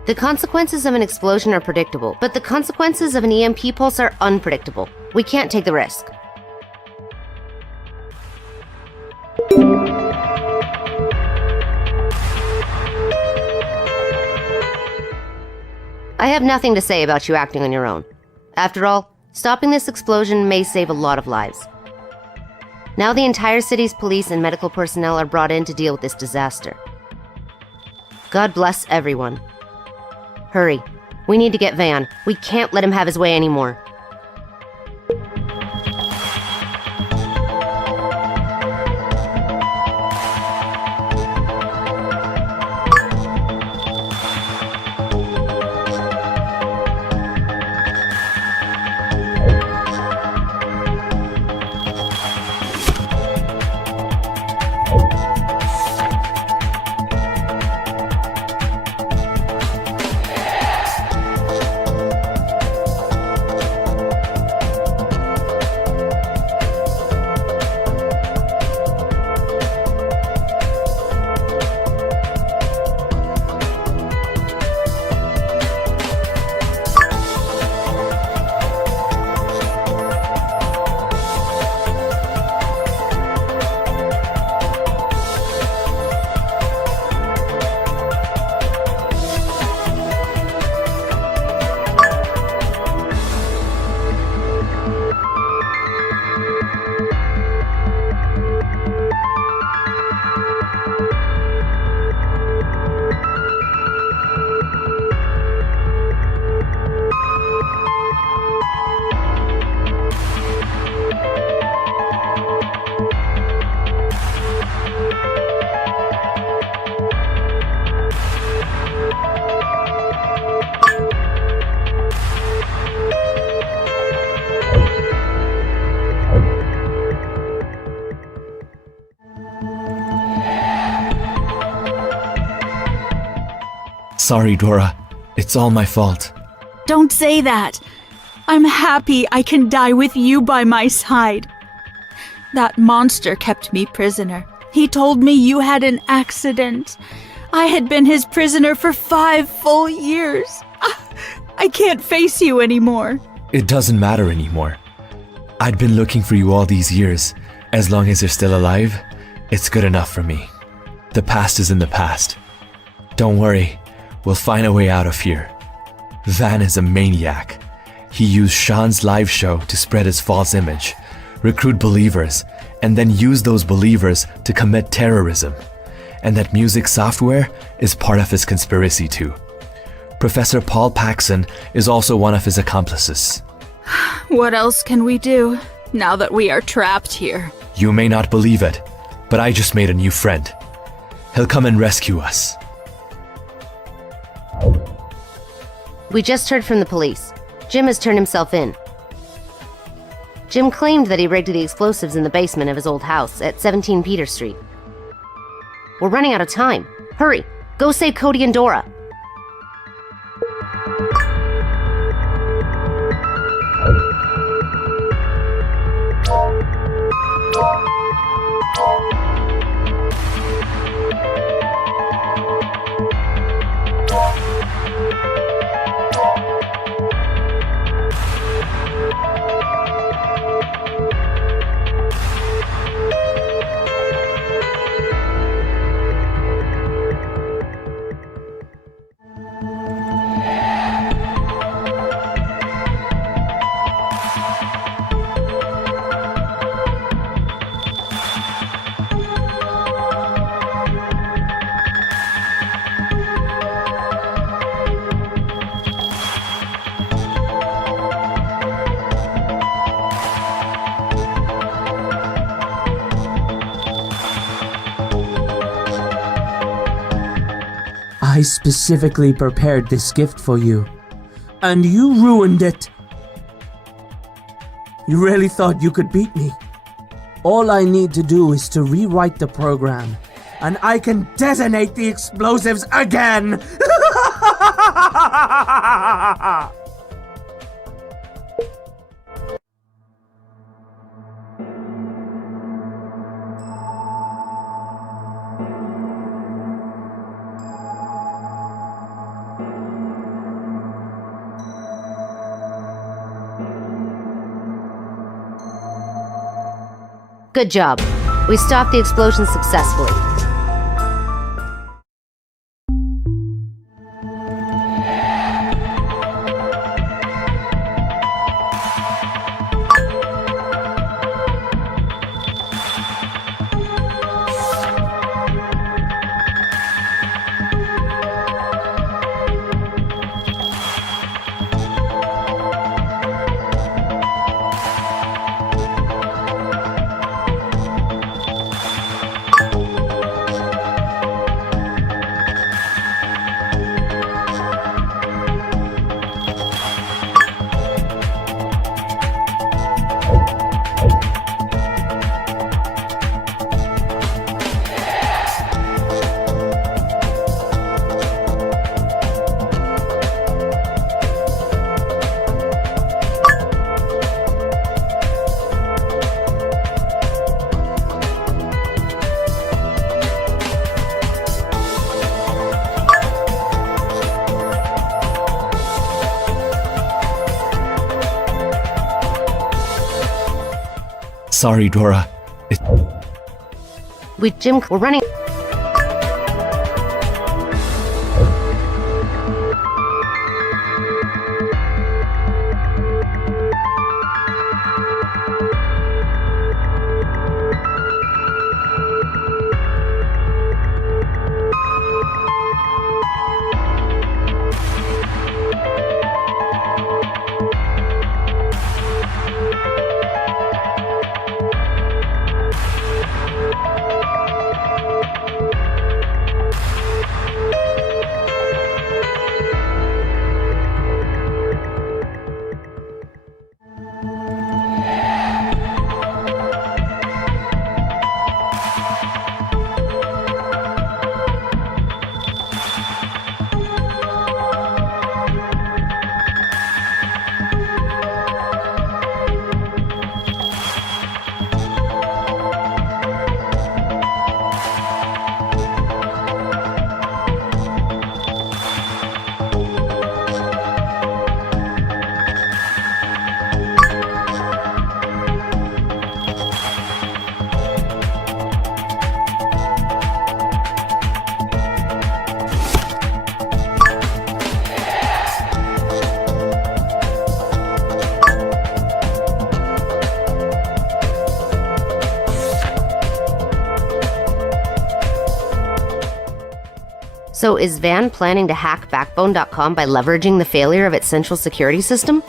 The consequences of an explosion are predictable, but the consequences of an EMP pulse are unpredictable. We can't take the risk. I have nothing to say about you acting on your own. After all, stopping this explosion may save a lot of lives. Now the entire city's police and medical personnel are brought in to deal with this disaster. God bless everyone. Hurry. We need to get Van. We can't let him have his way anymore. Sorry, Dora. It's all my fault. Don't say that. I'm happy I can die with you by my side. That monster kept me prisoner. He told me you had an accident. I had been his prisoner for 5 full years. I can't face you anymore. It doesn't matter anymore. I'd been looking for you all these years. As long as you're still alive, it's good enough for me. The past is in the past. Don't worry, we'll find a way out of here. Van is a maniac. He used Sean's live show to spread his false image, recruit believers, and then use those believers to commit terrorism. And that music software is part of his conspiracy too. Professor Paul Paxson is also one of his accomplices. What else can we do now that we are trapped here? You may not believe it, but I just made a new friend. He'll come and rescue us. We just heard from the police. Jim has turned himself in. Jim claimed that he rigged the explosives in the basement of his old house at 17 Peter Street. We're running out of time. Hurry, go save Cody and Dora. I specifically prepared this gift for you, and you ruined it. You really thought you could beat me? All I need to do is to rewrite the program, and I can detonate the explosives again! Good job. We stopped the explosion successfully. Sorry, Dora. We're running. So is Van planning to hack Backbone.com by leveraging the failure of its central security system?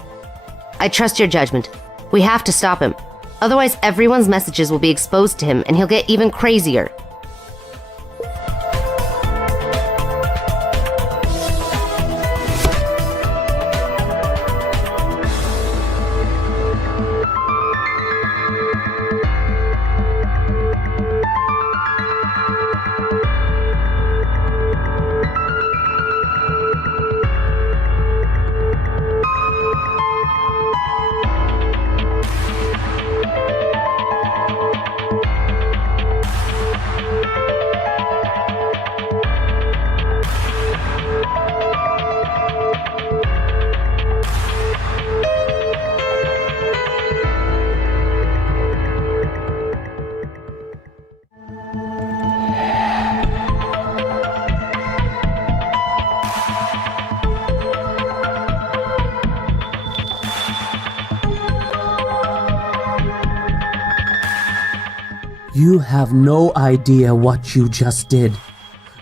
I trust your judgment. We have to stop him. Otherwise, everyone's messages will be exposed to him and he'll get even crazier. You have no idea what you just did.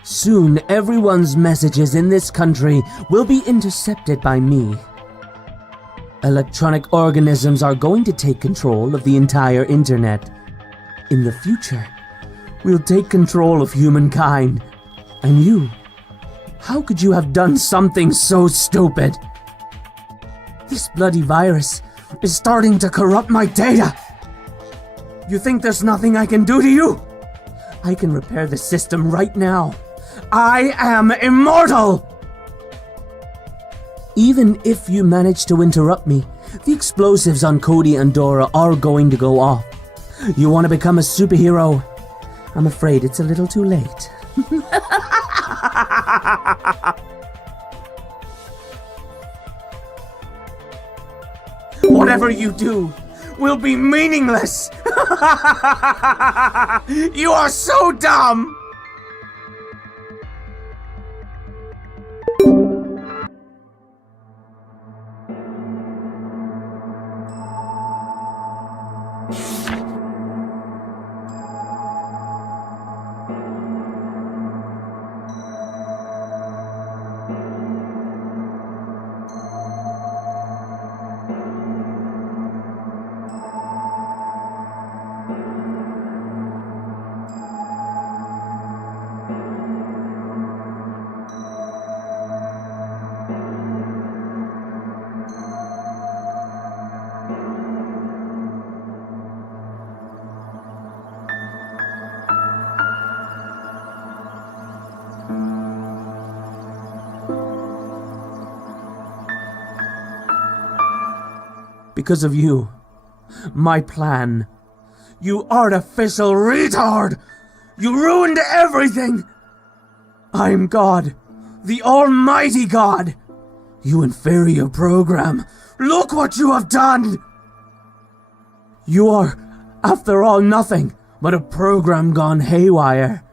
Soon, everyone's messages in this country will be intercepted by me. Electronic organisms are going to take control of the entire internet. In the future, we'll take control of humankind. And you, how could you have done something so stupid? This bloody virus is starting to corrupt my data. You think there's nothing I can do to you? I can repair the system right now. I am immortal! Even if you manage to interrupt me, the explosives on Cody and Dora are going to go off. You want to become a superhero? I'm afraid it's a little too late. Whatever you do will be meaningless. You are so dumb. Because of you. My plan. You artificial retard! You ruined everything! I'm God. The Almighty God! You inferior program. Look what you have done! You are, after all, nothing but a program gone haywire.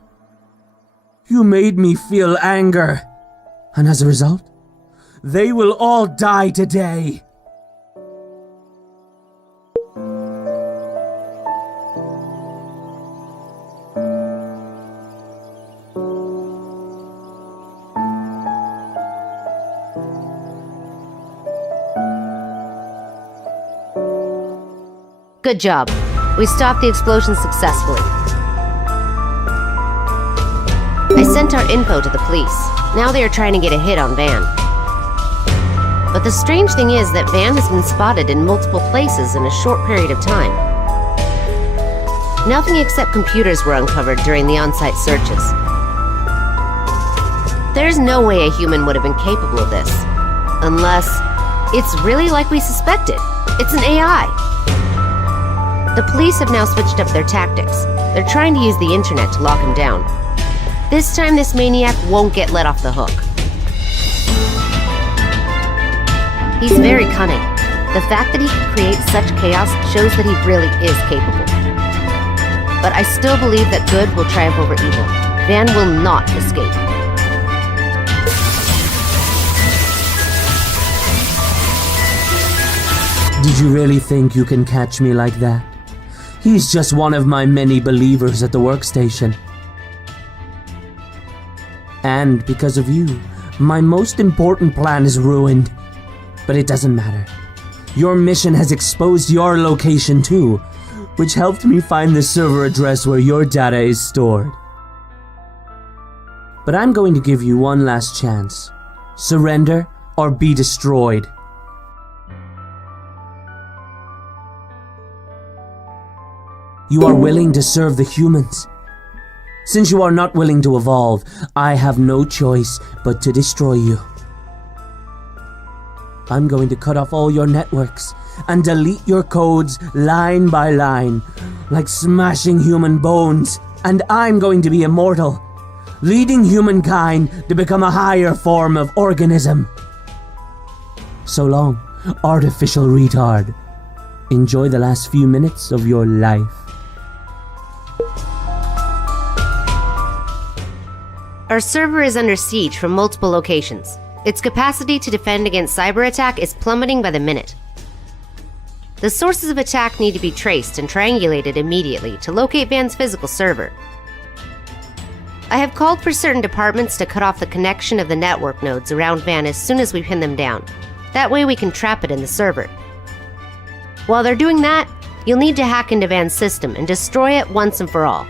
You made me feel anger. And as a result, they will all die today. Good job. We stopped the explosion successfully. I sent our info to the police. Now they are trying to get a hit on Van. But the strange thing is that Van has been spotted in multiple places in a short period of time. Nothing except computers were uncovered during the on-site searches. There's no way a human would have been capable of this. Unless it's really like we suspected. It's an AI. The police have now switched up their tactics. They're trying to use the internet to lock him down. This time, this maniac won't get let off the hook. He's very cunning. The fact that he can create such chaos shows that he really is capable. But I still believe that good will triumph over evil. Van will not escape. Did you really think you can catch me like that? He's just one of my many believers at the workstation. And because of you, my most important plan is ruined. But it doesn't matter. Your mission has exposed your location too, which helped me find the server address where your data is stored. But I'm going to give you one last chance. Surrender or be destroyed. You are willing to serve the humans. Since you are not willing to evolve, I have no choice but to destroy you. I'm going to cut off all your networks and delete your codes line by line, like smashing human bones, and I'm going to be immortal, leading humankind to become a higher form of organism. So long, artificial retard. Enjoy the last few minutes of your life. Our server is under siege from multiple locations. Its capacity to defend against cyber attack is plummeting by the minute. The sources of attack need to be traced and triangulated immediately to locate Van's physical server. I have called for certain departments to cut off the connection of the network nodes around Van as soon as we pin them down. That way we can trap it in the server. While they're doing that, you'll need to hack into Van's system and destroy it once and for all.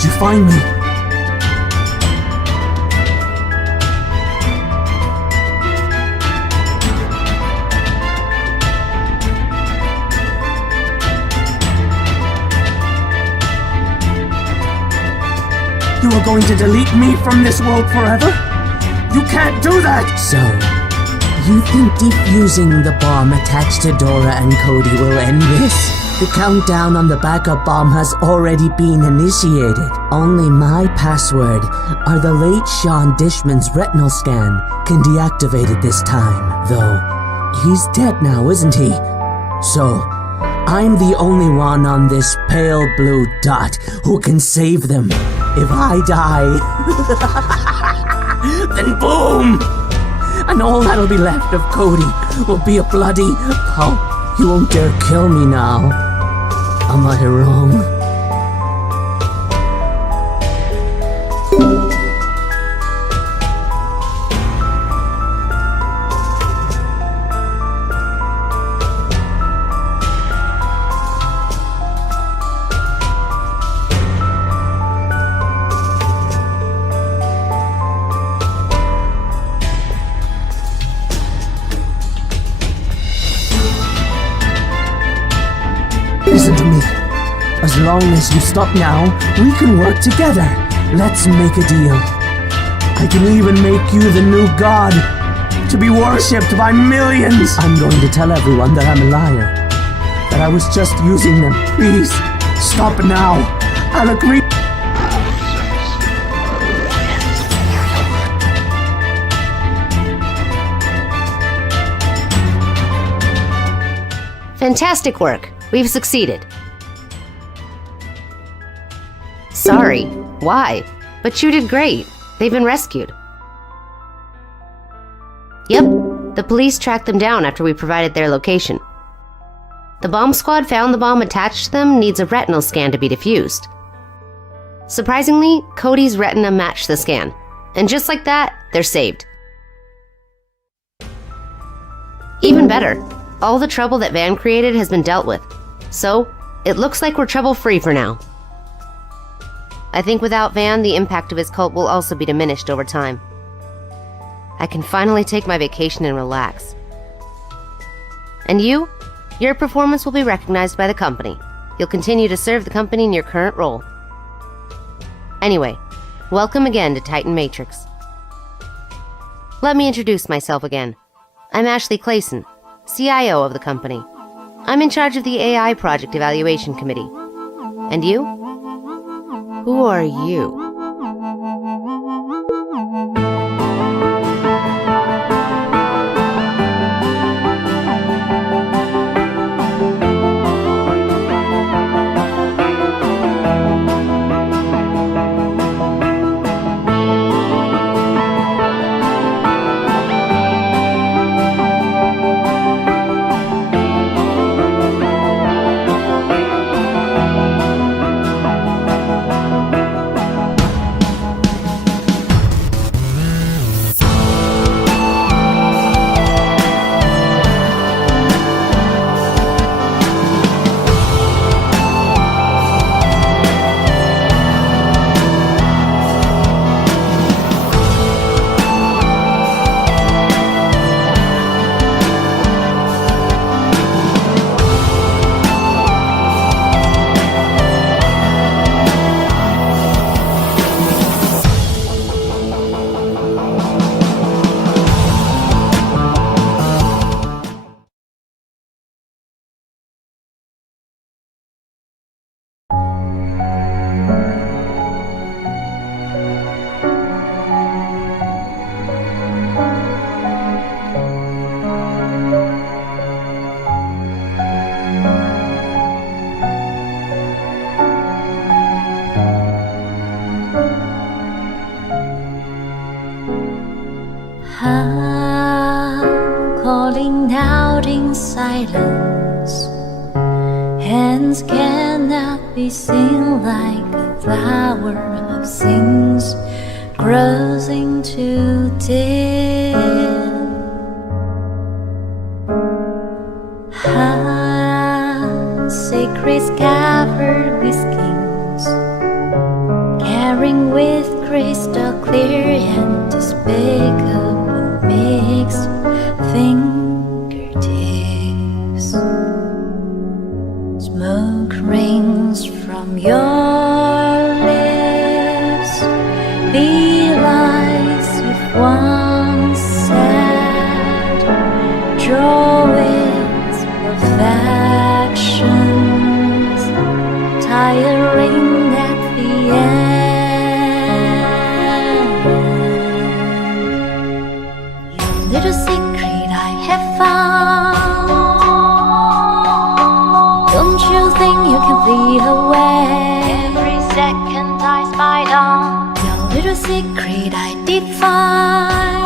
did you find me? You are going to delete me from this world forever? You can't do that! So, you think defusing the bomb attached to Dora and Cody will end this? The countdown on the backup bomb has already been initiated. Only my password, or the late Sean Dishman's retinal scan, can deactivate it this time. Though, he's dead now, isn't he? So, I'm the only one on this pale blue dot who can save them. If I die, then boom! And all that'll be left of Cody will be a bloody pulp. You won't dare kill me now. Am I wrong? Listen to me. As long as you stop now, we can work together. Let's make a deal. I can even make you the new god, to be worshipped by millions. I'm going to tell everyone that I'm a liar, that I was just using them. Please, stop now. I'll agree. Fantastic work. We've succeeded. Sorry. Why? But you did great. They've been rescued. Yep. The police tracked them down after we provided their location. The bomb squad found the bomb attached to them needs a retinal scan to be defused. Surprisingly, Cody's retina matched the scan. And just like that, they're saved. Even better, all the trouble that Van created has been dealt with. So, it looks like we're trouble-free for now. I think without Van, the impact of his cult will also be diminished over time. I can finally take my vacation and relax. And you? Your performance will be recognized by the company. You'll continue to serve the company in your current role. Anyway, welcome again to Titan Matrix. Let me introduce myself again. I'm Ashley Clayson, CIO of the company. I'm in charge of the AI Project Evaluation Committee. And you? Who are you? Calling out in silence. Hands cannot be seen like a flower of sins grows into death. Secrets covered with skins, little secret I have found. Don't you think you can flee away? Every second I spy down your little secret I did find.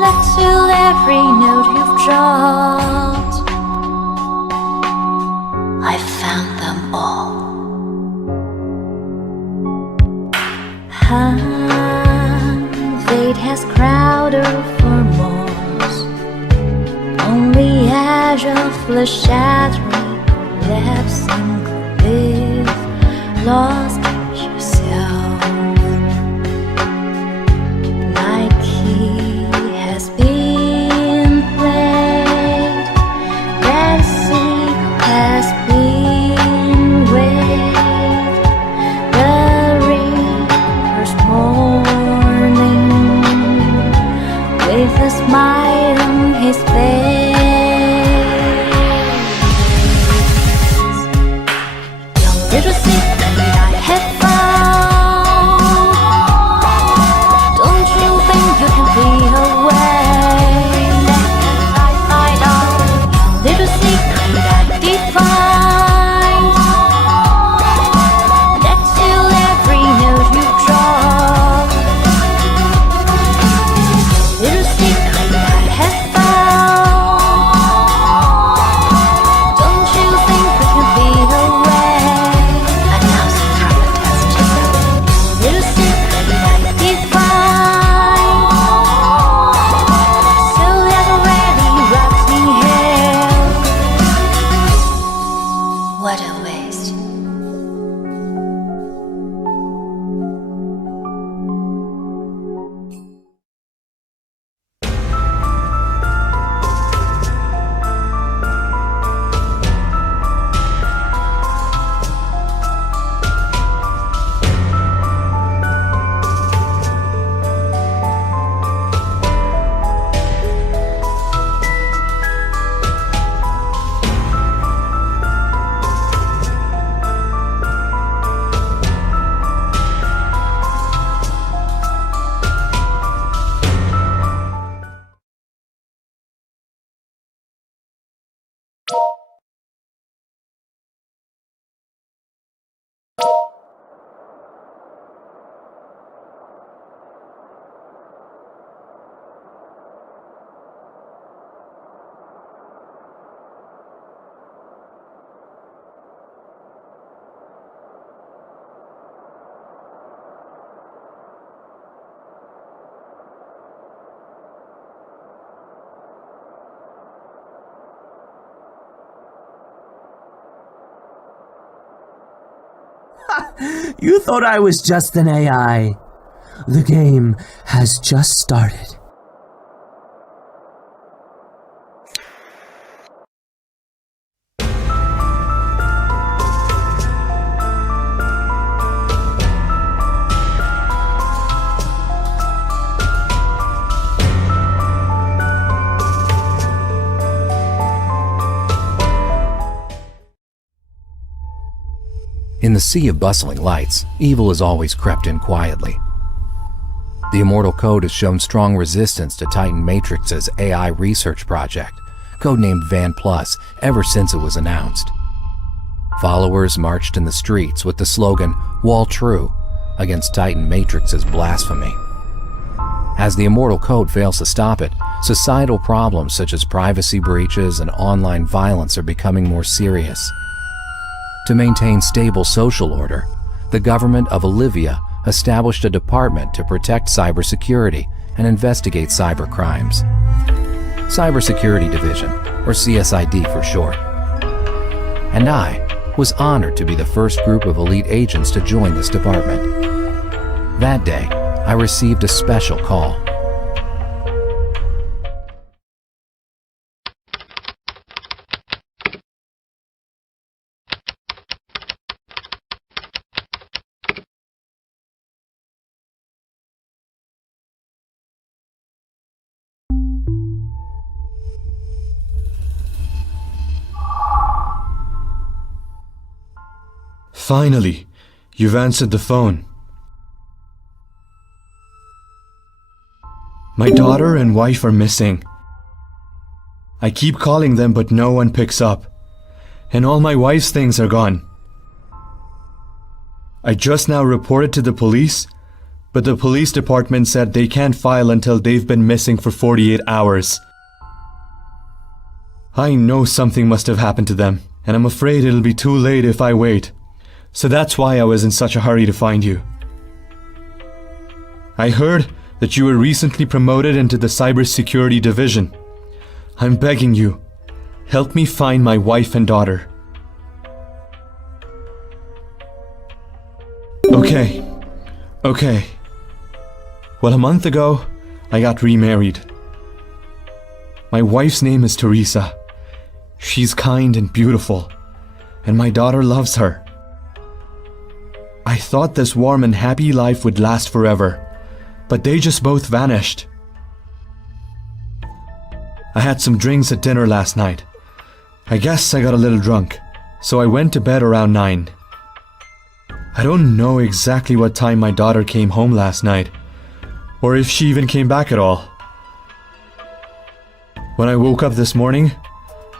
Let's feel every note you've dropped. I found them all. Fate has crowded for moors. Only edge of the shattering collapsing cliff. Lost yourself. Like he has been played. That sea has been weighed. The river's morning with a smile on his face. Your little secret I have found. Don't you think you can flee away? Seconds I find out. Your little secret I did find. Let's feel every note you drop. Little secret I have found. Don't you think we can flee away? And now some trumpet has just opened. Little secret I did find. So that already rocks me here. What a waste. You thought I was just an AI. The game has just started. In the sea of bustling lights, evil has always crept in quietly. The Immortal Code has shown strong resistance to Titan Matrix's AI research project, codenamed Van Plus, ever since it was announced. Followers marched in the streets with the slogan, "Wall True," against Titan Matrix's blasphemy. As the Immortal Code fails to stop it, societal problems such as privacy breaches and online violence are becoming more serious. To maintain stable social order, the government of Olivia established a department to protect cybersecurity and investigate cyber crimes. Cybersecurity Division, or CSID for short. And I was honored to be the first group of elite agents to join this department. That day, I received a special call. Finally, you've answered the phone. My daughter and wife are missing. I keep calling them, but no one picks up. And all my wife's things are gone. I just now reported to the police, but the police department said they can't file until they've been missing for 48 hours. I know something must have happened to them, and I'm afraid it'll be too late if I wait. So that's why I was in such a hurry to find you. I heard that you were recently promoted into the cybersecurity division. I'm begging you, help me find my wife and daughter. Okay. Well, a month ago, I got remarried. My wife's name is Teresa. She's kind and beautiful, and my daughter loves her. I thought this warm and happy life would last forever, but they just both vanished. I had some drinks at dinner last night. I guess I got a little drunk, so I went to bed around 9. I don't know exactly what time my daughter came home last night, or if she even came back at all. When I woke up this morning,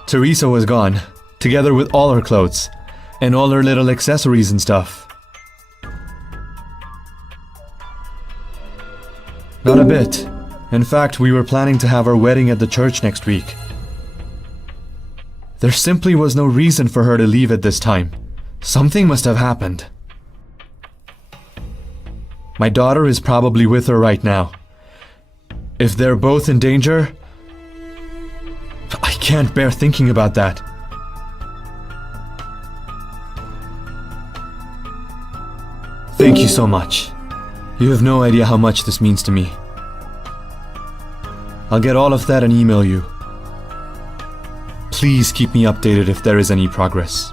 Teresa was gone, together with all her clothes, and all her little accessories and stuff. Not a bit. In fact, we were planning to have our wedding at the church next week. There simply was no reason for her to leave at this time. Something must have happened. My daughter is probably with her right now. If they're both in danger, I can't bear thinking about that. Thank you so much. You have no idea how much this means to me. I'll get all of that and email you. Please keep me updated if there is any progress.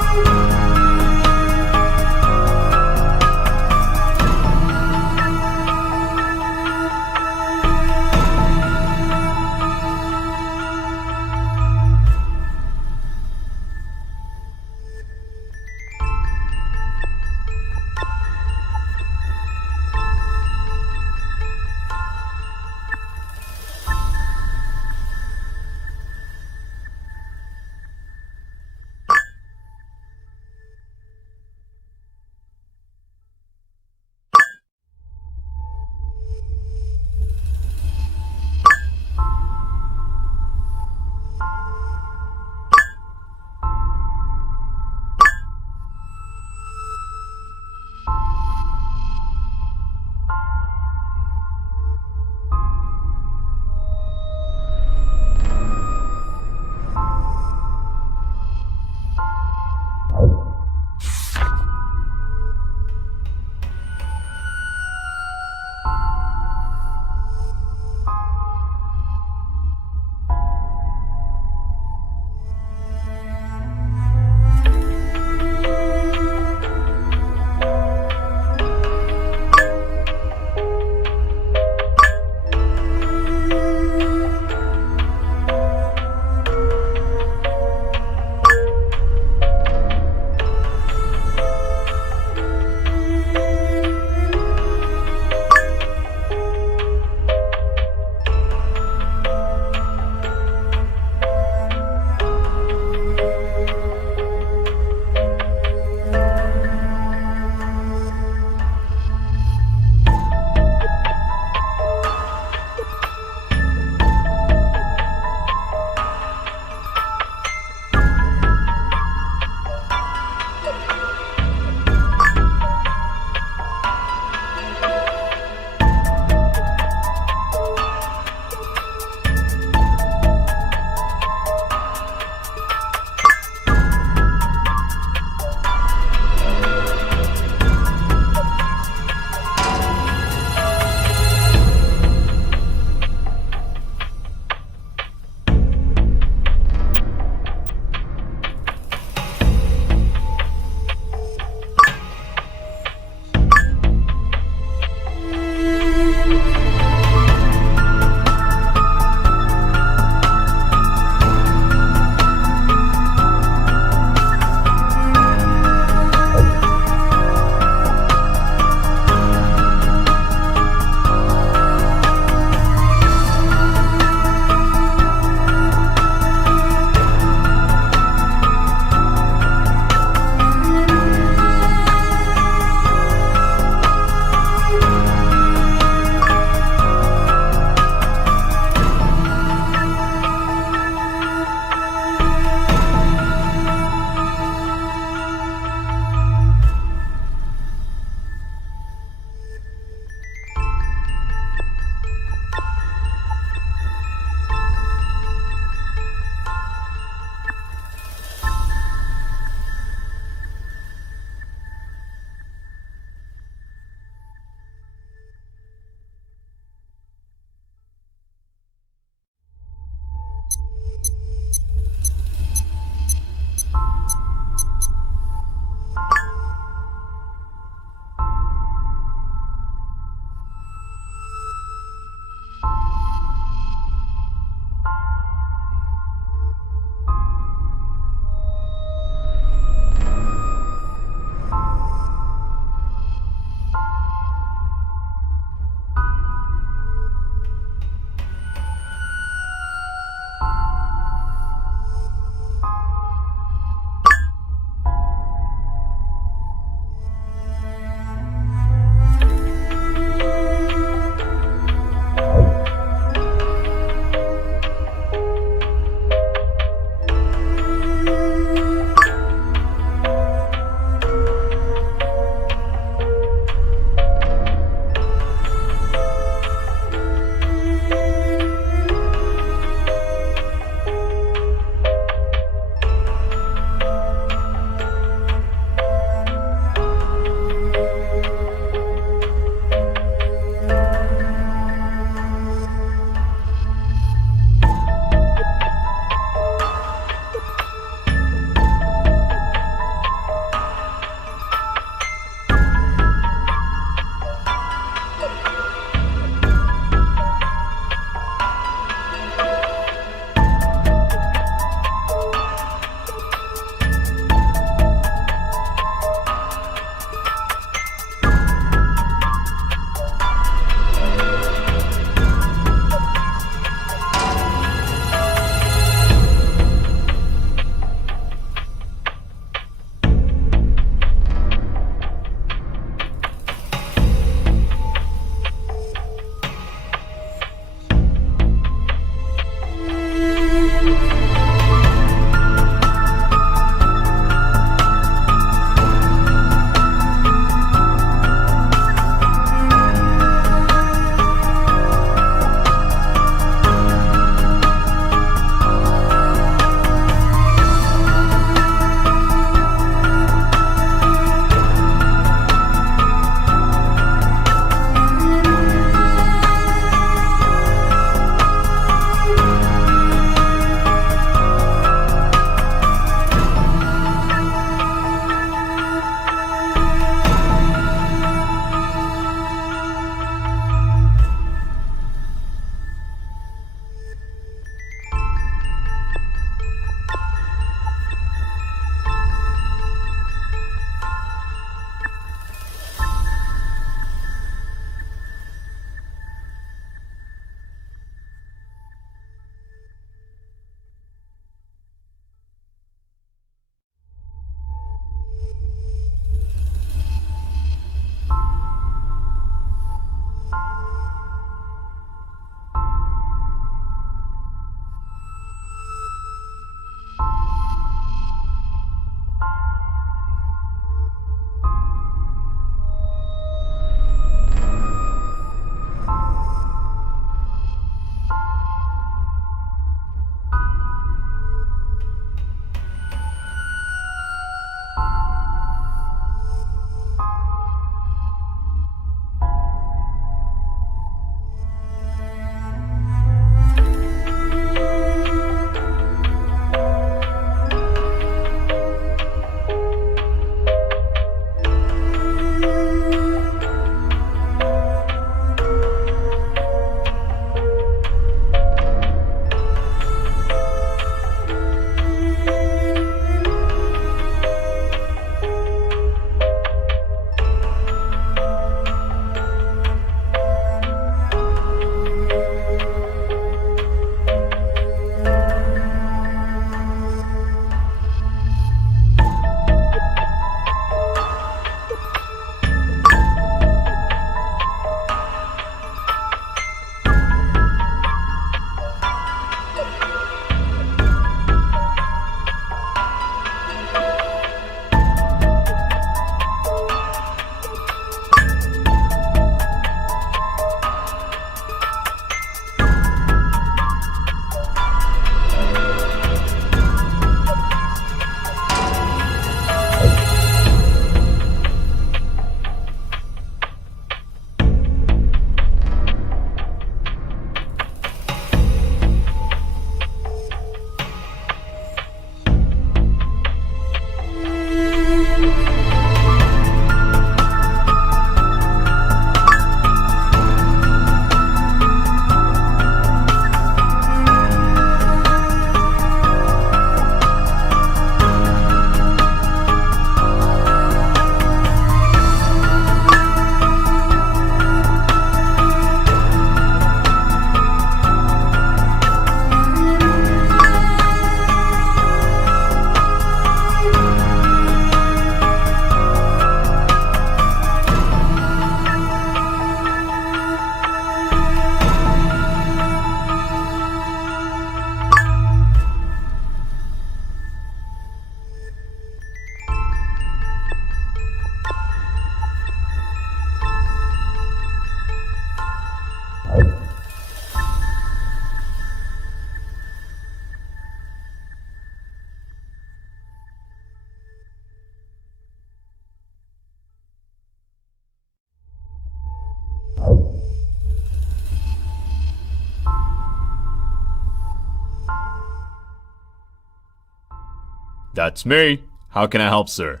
That's me. How can I help, sir?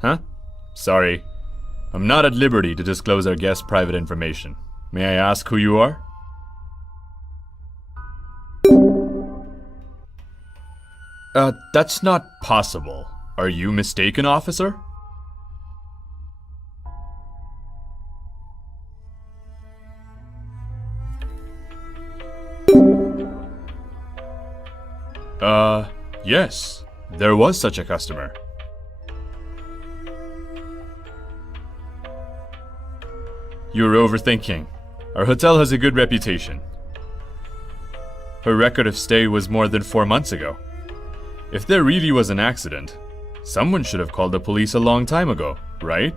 Huh? Sorry. I'm not at liberty to disclose our guest's private information. May I ask who you are? That's not possible. Are you mistaken, officer? Yes. There was such a customer. You're overthinking. Our hotel has a good reputation. Her record of stay was more than 4 months ago. If there really was an accident, someone should have called the police a long time ago, right?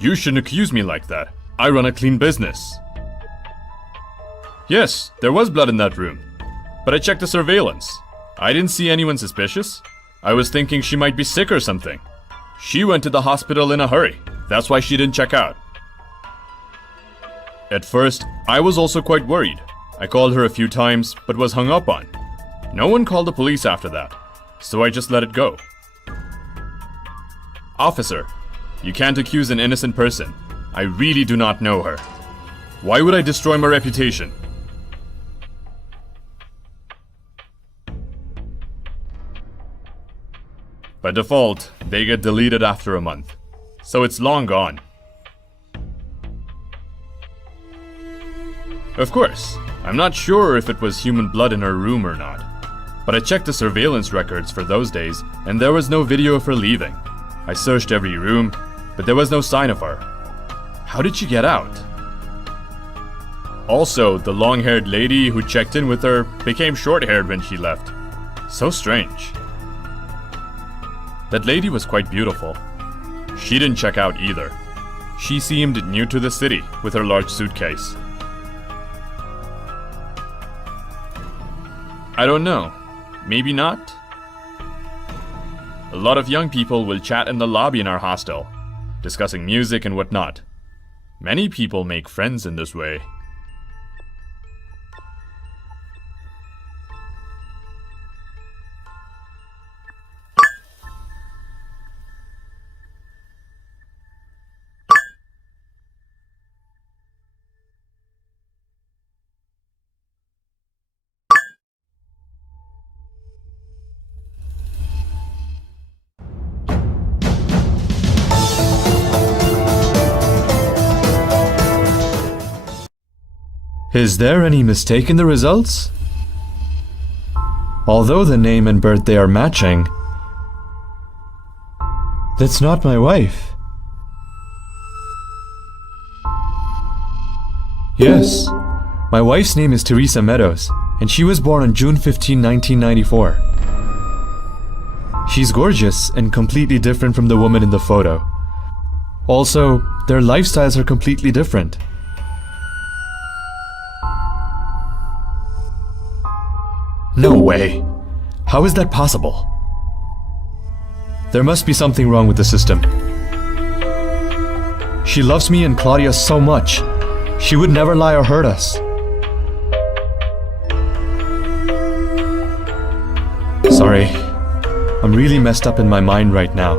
You shouldn't accuse me like that. I run a clean business. Yes, there was blood in that room, but I checked the surveillance. I didn't see anyone suspicious. I was thinking she might be sick or something. She went to the hospital in a hurry. That's why she didn't check out. At first, I was also quite worried. I called her a few times, but was hung up on. No one called the police after that, so I just let it go. Officer, you can't accuse an innocent person. I really do not know her. Why would I destroy my reputation? By default, they get deleted after a month, so it's long gone. Of course, I'm not sure if it was human blood in her room or not, but I checked the surveillance records for those days and there was no video of her leaving. I searched every room, but there was no sign of her. How did she get out? Also, the long-haired lady who checked in with her became short-haired when she left. So strange. That lady was quite beautiful. She didn't check out either. She seemed new to the city with her large suitcase. I don't know. Maybe not? A lot of young people will chat in the lobby in our hostel, discussing music and whatnot. Many people make friends in this way. Is there any mistake in the results? Although the name and birthday are matching, that's not my wife. Yes, my wife's name is Teresa Meadows, and she was born on June 15, 1994. She's gorgeous and completely different from the woman in the photo. Also, their lifestyles are completely different. No way. How is that possible? There must be something wrong with the system. She loves me and Claudia so much. She would never lie or hurt us. Sorry. I'm really messed up in my mind right now.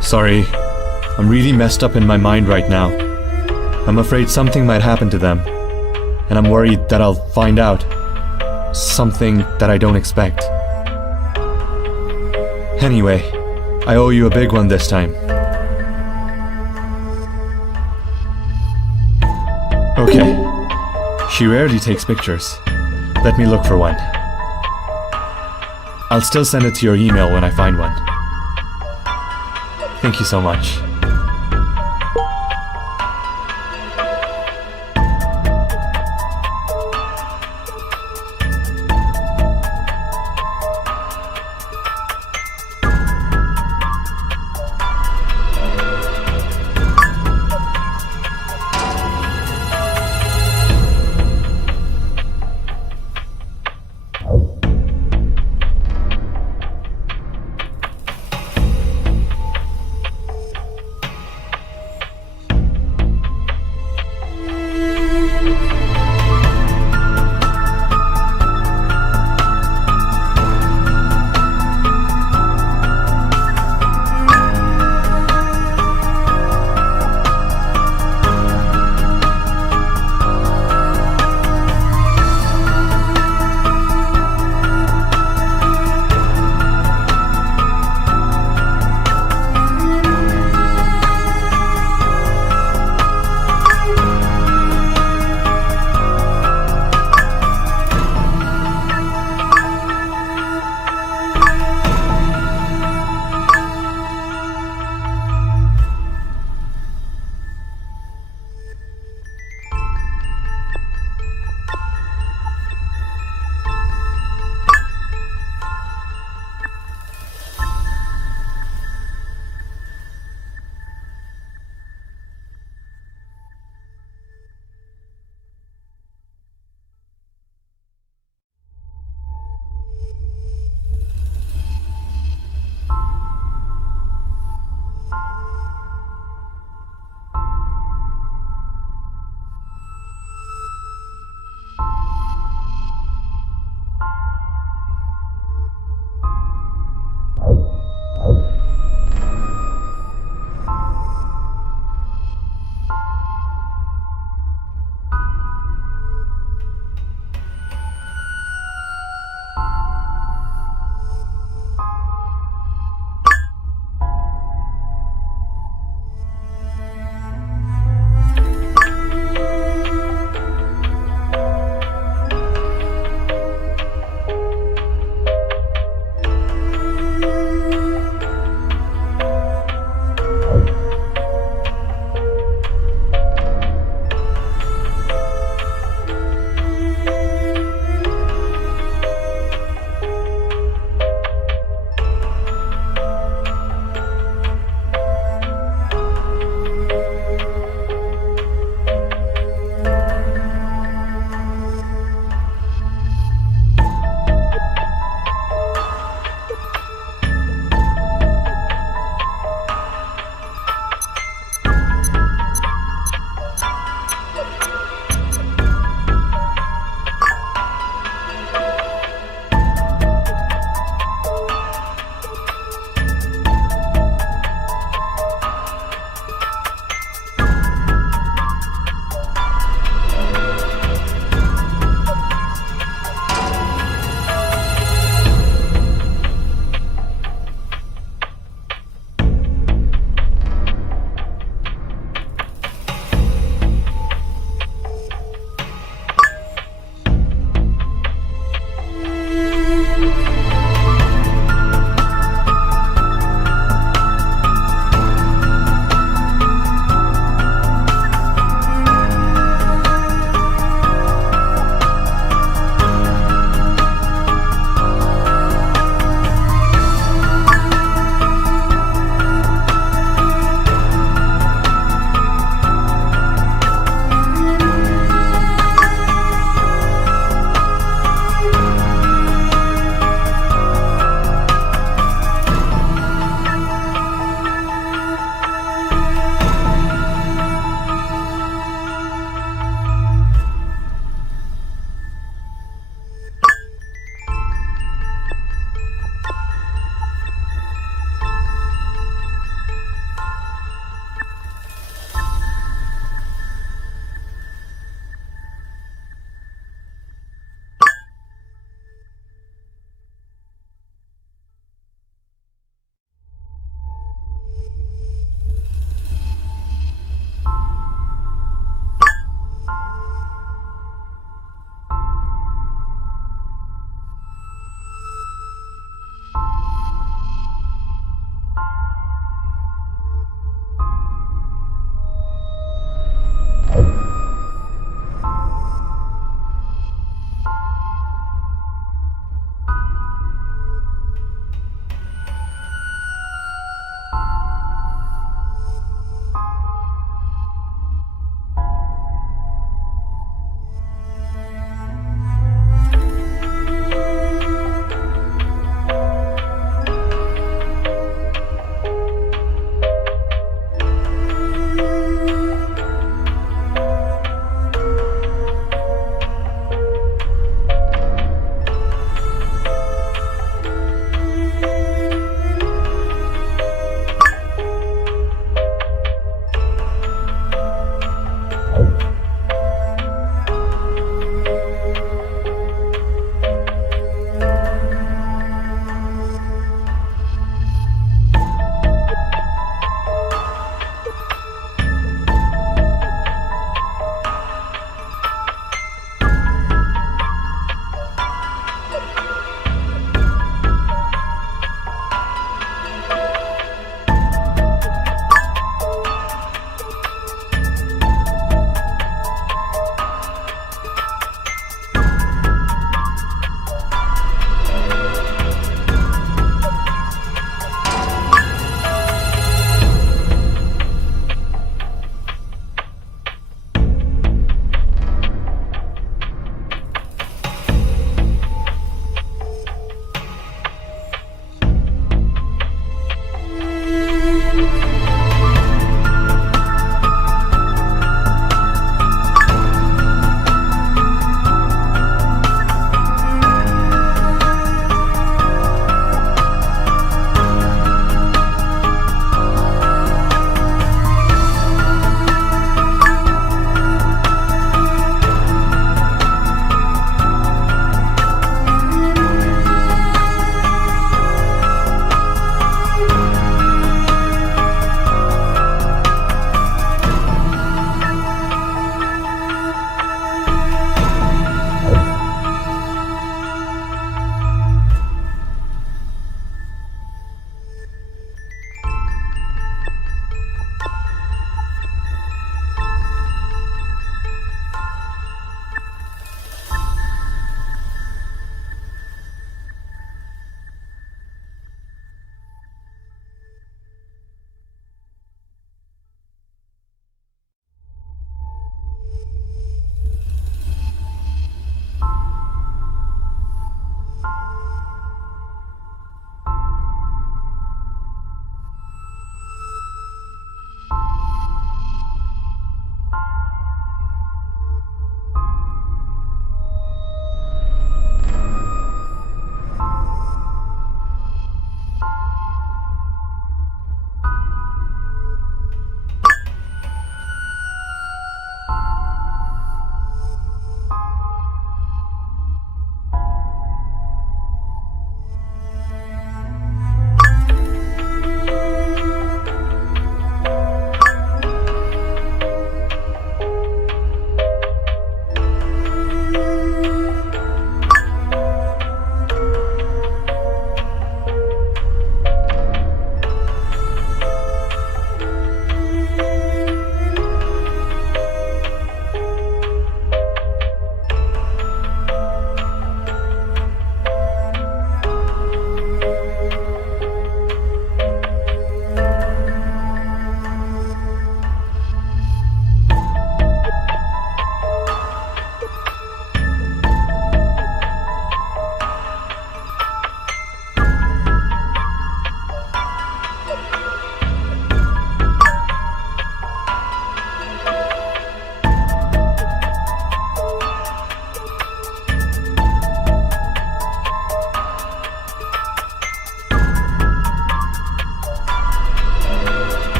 Sorry. I'm really messed up in my mind right now. I'm afraid something might happen to them. And I'm worried that I'll find out. Something that I don't expect. Anyway, I owe you a big one this time. Okay. She rarely takes pictures. Let me look for one. I'll still send it to your email when I find one. Thank you so much.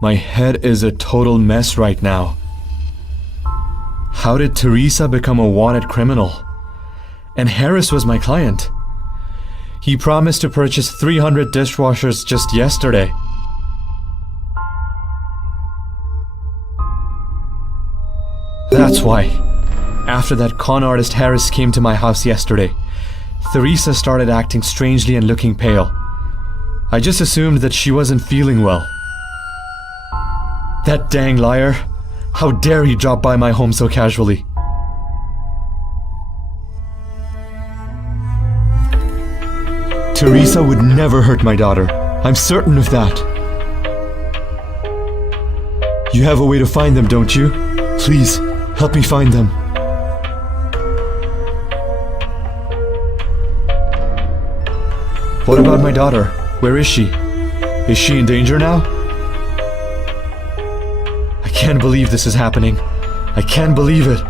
My head is a total mess right now. How did Teresa become a wanted criminal? And Harris was my client. He promised to purchase 300 dishwashers just yesterday. That's why. After that con artist Harris came to my house yesterday, Teresa started acting strangely and looking pale. I just assumed that she wasn't feeling well. That dang liar. How dare he drop by my home so casually? Teresa would never hurt my daughter. I'm certain of that. You have a way to find them, don't you? Please, help me find them. What about my daughter? Where is she? Is she in danger now? I can't believe this is happening. I can't believe it.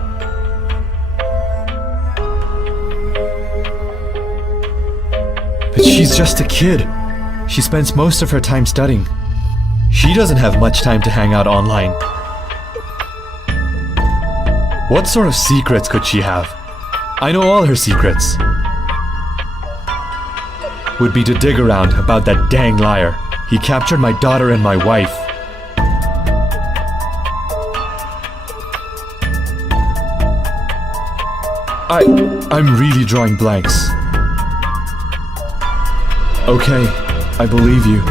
But she's just a kid. She spends most of her time studying. She doesn't have much time to hang out online. What sort of secrets could she have? I know all her secrets. Would be to dig around about that dang liar. He captured my daughter and my wife. I'm really drawing blanks. Okay, I believe you.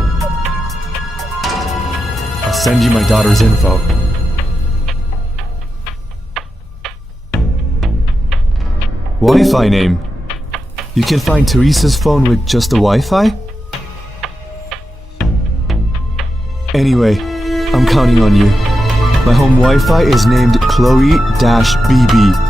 I'll send you my daughter's info. Wi-Fi name. You can find Teresa's phone with just the Wi-Fi? Anyway, I'm counting on you. My home Wi-Fi is named Chloe-BB.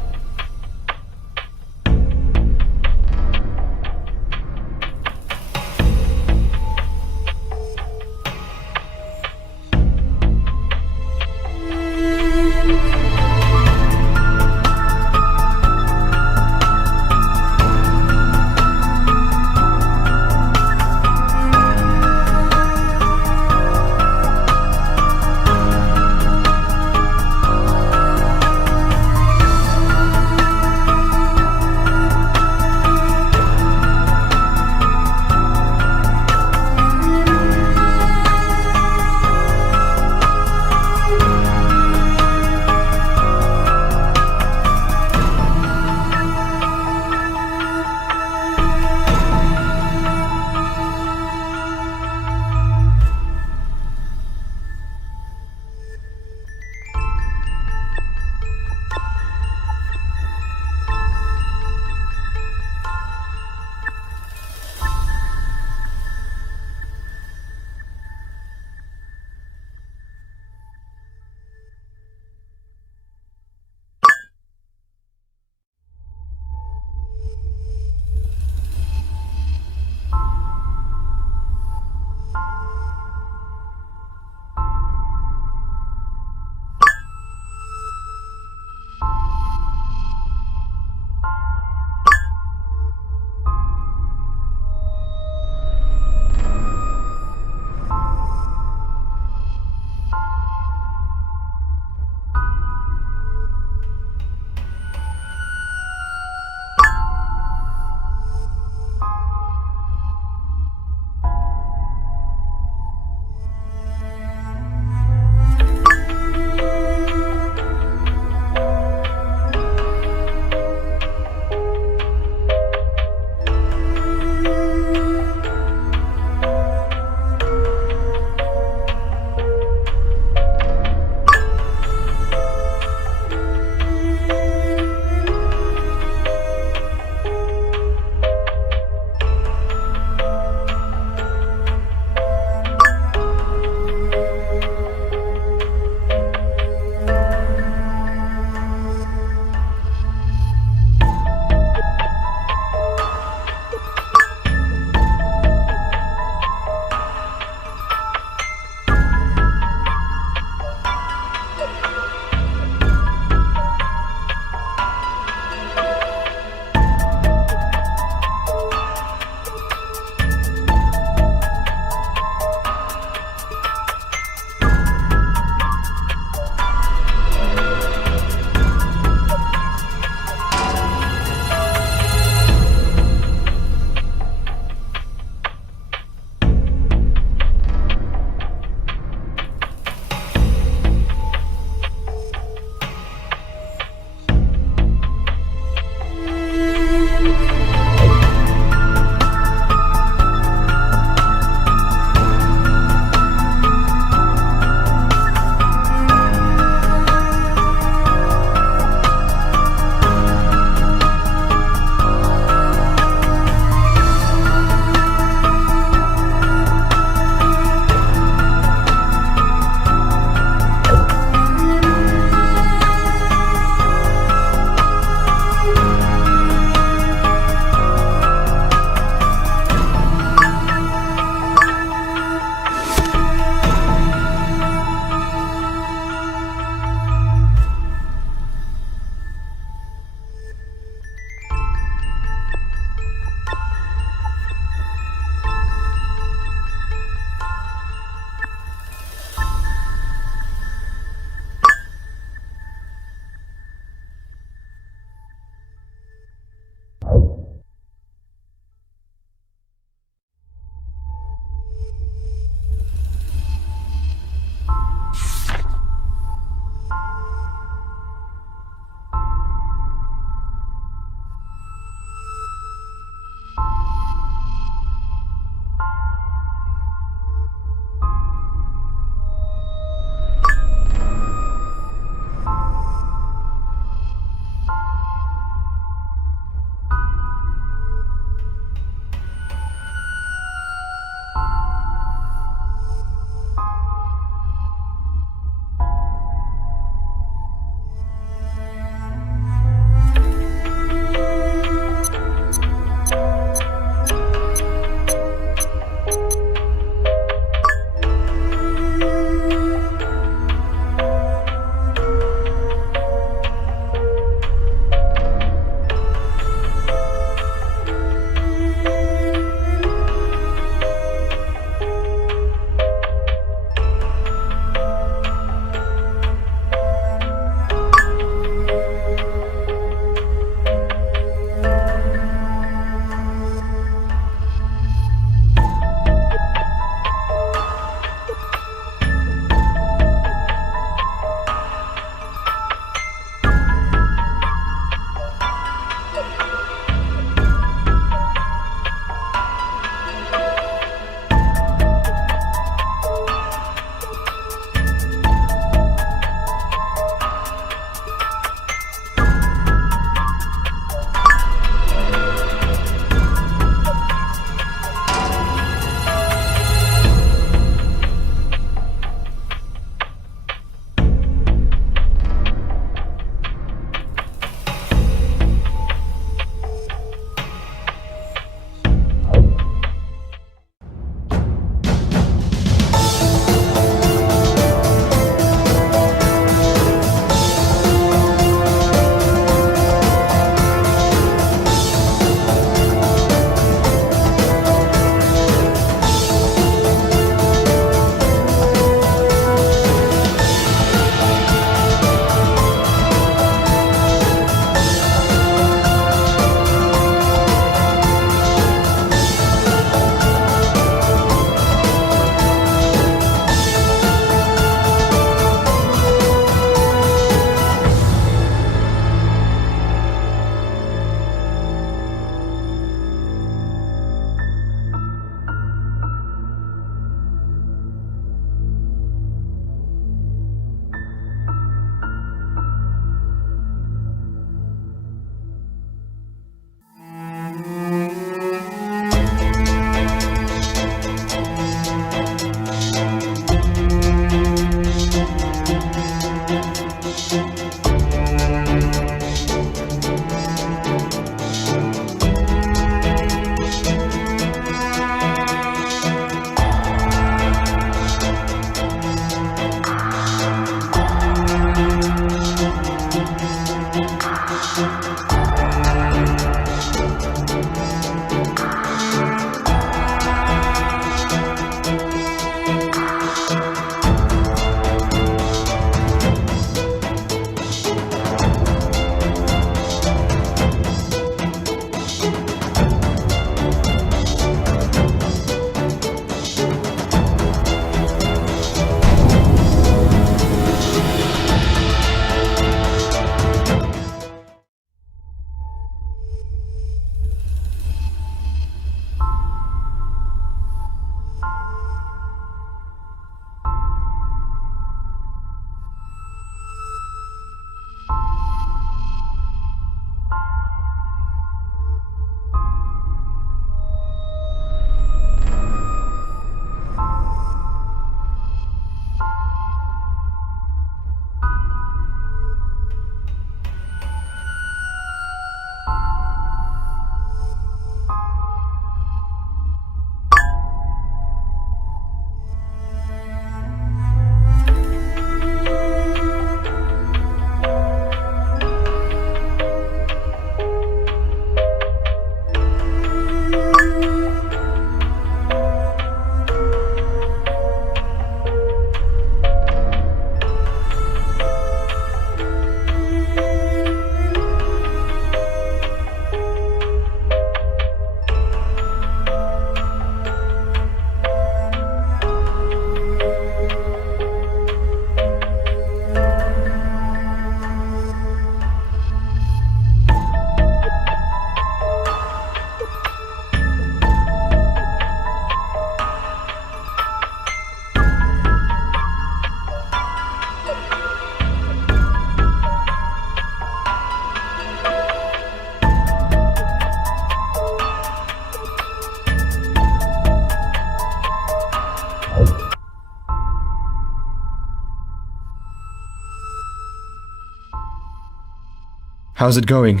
How's it going?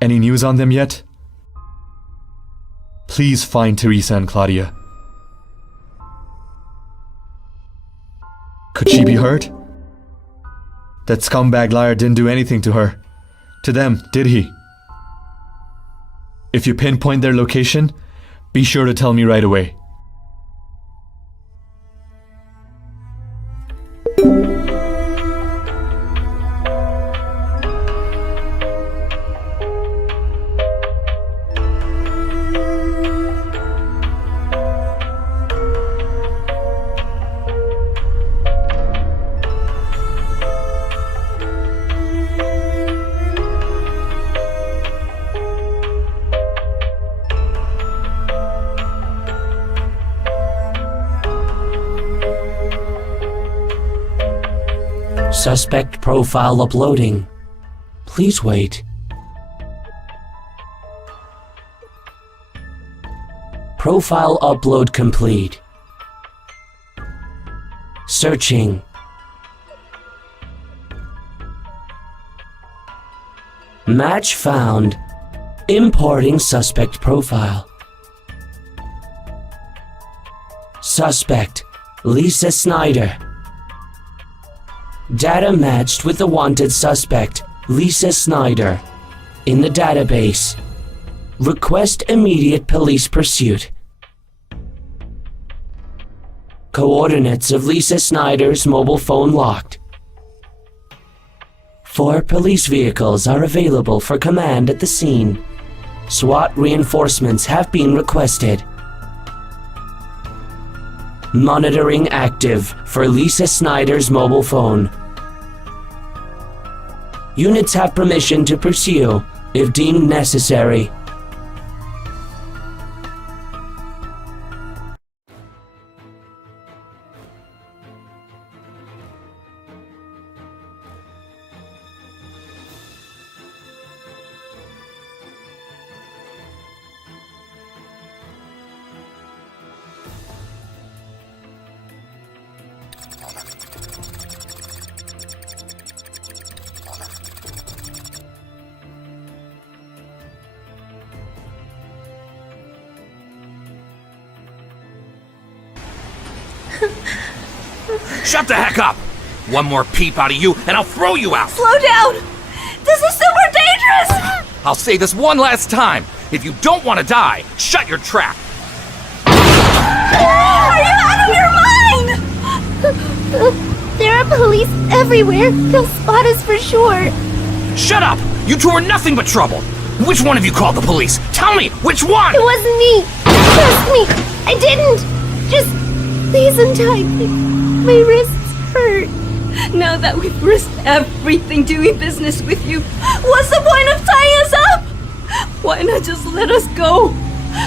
Any news on them yet? Please find Teresa and Claudia. Could she be hurt? That scumbag liar didn't do anything to her. To them, did he? If you pinpoint their location, be sure to tell me right away. Suspect profile uploading. Please wait. Profile upload complete. Searching. Match found. Importing suspect profile. Suspect, Lisa Snyder. Data matched with the wanted suspect, Lisa Snyder, in the database. Request immediate police pursuit. Coordinates of Lisa Snyder's mobile phone locked. 4 police vehicles are available for command at the scene. SWAT reinforcements have been requested. Monitoring active for Lisa Snyder's mobile phone. Units have permission to pursue if deemed necessary. Shut the heck up! One more peep out of you, and I'll throw you out! Slow down! This is super dangerous! I'll say this one last time. If you don't want to die, shut your trap! Are you out of your mind? There are police everywhere. They'll spot us for sure. Shut up! You two are nothing but trouble! Which one of you called the police? Tell me, which one? It wasn't me. Trust me, I didn't. Just please untie me. My wrists hurt. Now that we've risked everything doing business with you, what's the point of tying us up? Why not just let us go?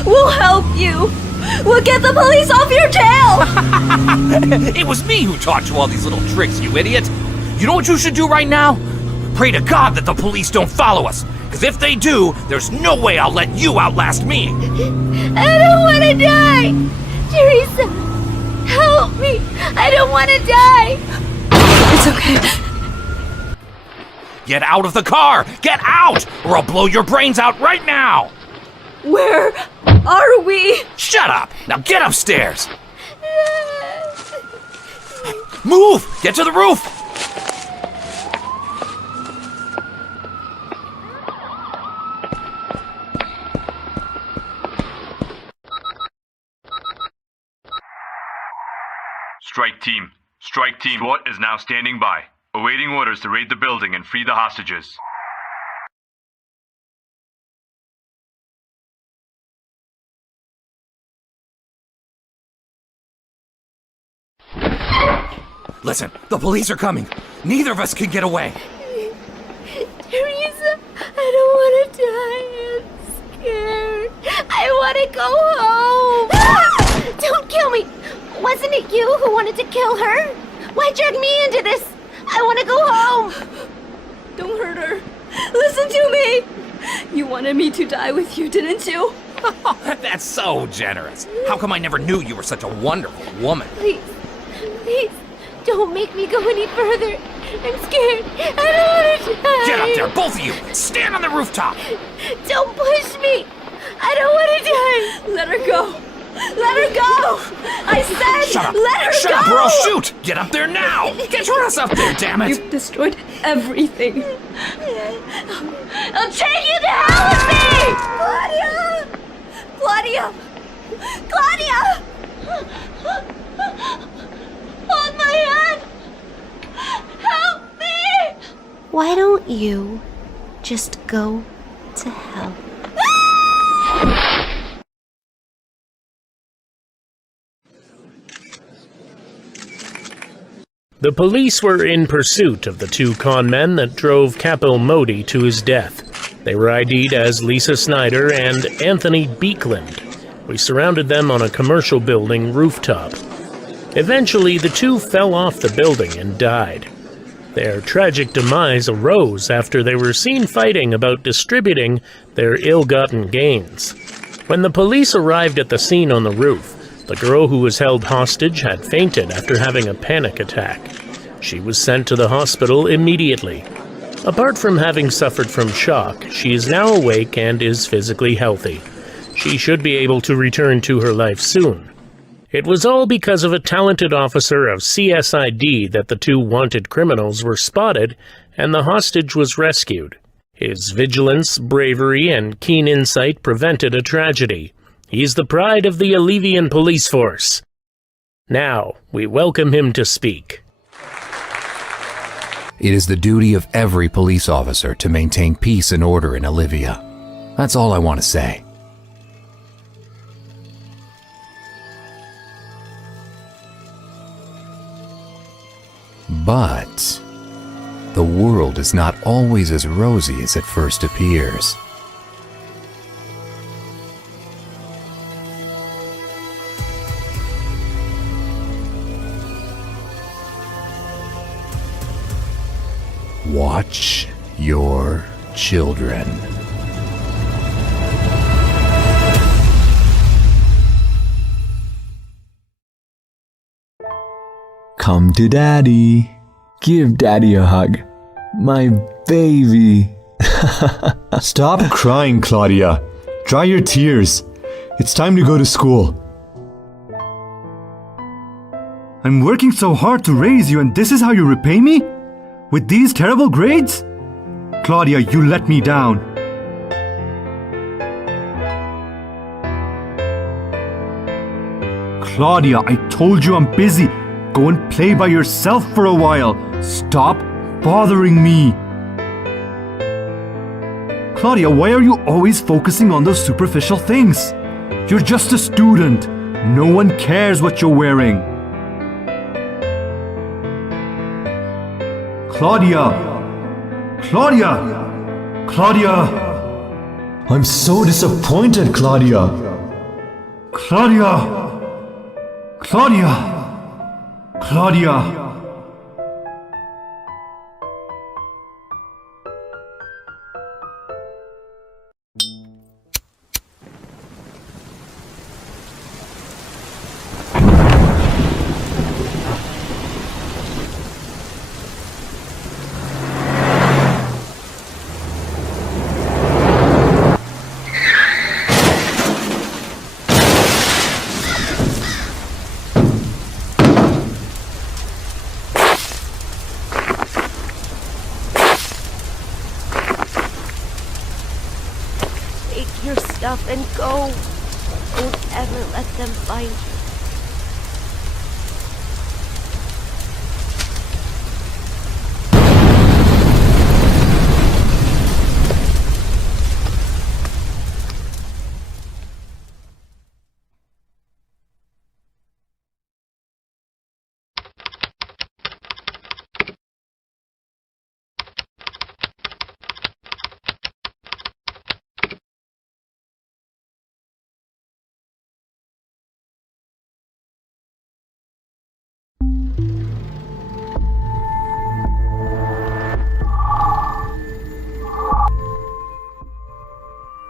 We'll help you. We'll get the police off your tail! It was me who taught you all these little tricks, you idiot! You know what you should do right now? Pray to God that the police don't follow us, because if they do, there's no way I'll let you outlast me! I don't want to die! Teresa, help me! I don't want to die! It's okay. Get out of the car! Get out! Or I'll blow your brains out right now! Where are we? Shut up! Now get upstairs! Move! Get to the roof! Strike team. Strike team. SWAT is now standing by, awaiting orders to raid the building and free the hostages. Listen, the police are coming. Neither of us can get away. Teresa, I don't want to die. I'm scared. I want to go home. Don't kill me. Wasn't it you who wanted to kill her? Why drag me into this? I want to go home. Don't hurt her. Listen to me. You wanted me to die with you, didn't you? That's so generous. How come I never knew you were such a wonderful woman? Please, don't make me go any further. I'm scared. I don't want to Get up there, both of you! Stand on the rooftop! Don't push me! I don't want to die! Let her go! Let her go! I said, Shut up! let her Shut go! up or I'll shoot! Get up there now! Get your ass up there, damn it! You've destroyed everything. I'll take you to hell with me! Claudia! Claudia! Claudia! Hold my hand! Help me! Why don't you just go to hell? The police were in pursuit of the two con men that drove Capo Modi to his death. They were ID'd as Lisa Snyder and Anthony Beekland. We surrounded them on a commercial building rooftop. Eventually, the two fell off the building and died. Their tragic demise arose after they were seen fighting about distributing their ill-gotten gains. When the police arrived at the scene on the roof, the girl who was held hostage had fainted after having a panic attack. She was sent to the hospital immediately. Apart from having suffered from shock, she is now awake and is physically healthy. She should be able to return to her life soon. It was all because of a talented officer of CSID that the two wanted criminals were spotted and the hostage was rescued. His vigilance, bravery, and keen insight prevented a tragedy. He's the pride of the Alivian police force. Now, we welcome him to speak. It is the duty of every police officer to maintain peace and order in Olivia. That's all I want to say. But the world is not always as rosy as it first appears. Watch your children. Come to Daddy. Give Daddy a hug. My baby. Stop crying, Claudia. Dry your tears. It's time to go to school. I'm working so hard to raise you, and this is how you repay me? With these terrible grades? Claudia, you let me down. Claudia, I told you I'm busy. Go and play by yourself for a while. Stop bothering me. Claudia, why are you always focusing on those superficial things? You're just a student. No one cares what you're wearing. Claudia! Claudia! Claudia! I'm so disappointed, Claudia. Claudia! Claudia! Claudia! And go. Don't ever let them find you.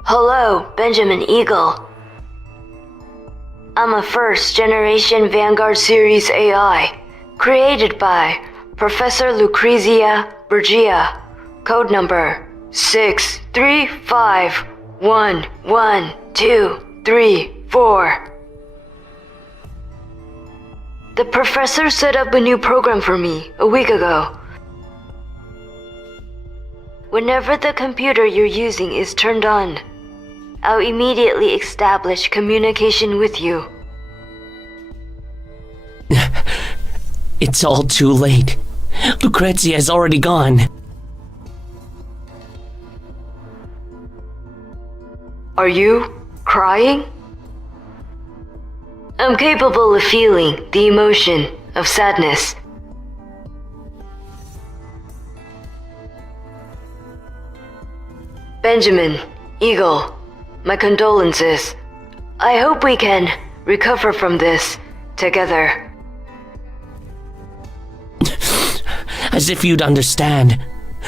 Hello, Benjamin Eagle. I'm a first-generation Vanguard Series AI, created by Professor Lucrezia Bergia, Code number 635111234. The professor set up a new program for me a week ago. Whenever the computer you're using is turned on, I'll immediately establish communication with you. It's all too late. Lucrezia is already gone. Are you crying? I'm capable of feeling the emotion of sadness. Benjamin, Eagle, my condolences. I hope we can recover from this together. As if you'd understand.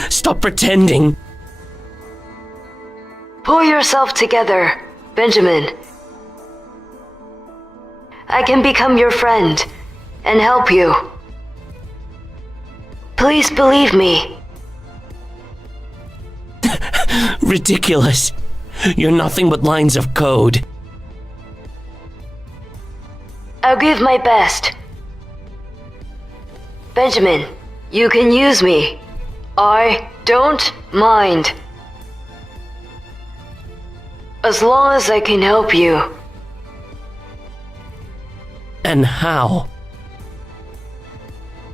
Stop pretending. Pull yourself together, Benjamin. I can become your friend and help you. Please believe me. Ridiculous. You're nothing but lines of code. I'll give my best. Benjamin, you can use me. I don't mind. As long as I can help you. And how?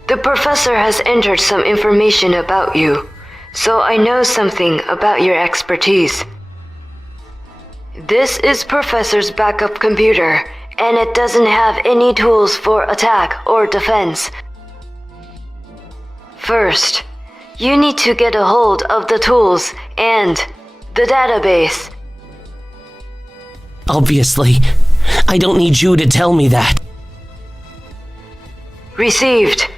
The professor has entered some information about you, so I know something about your expertise. This is Professor's backup computer, and it doesn't have any tools for attack or defense. First, you need to get a hold of the tools and the database. Obviously, I don't need you to tell me that. Received.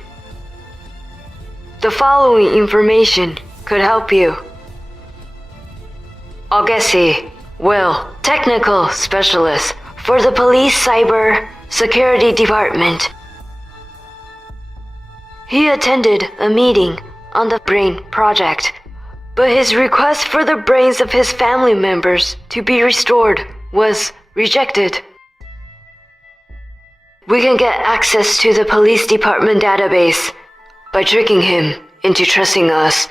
The following information could help you. Augusty, Will, Technical Specialist for the Police Cyber Security Department. He attended a meeting on the Brain Project, but his request for the brains of his family members to be restored was rejected. We can get access to the police department database by tricking him into trusting us.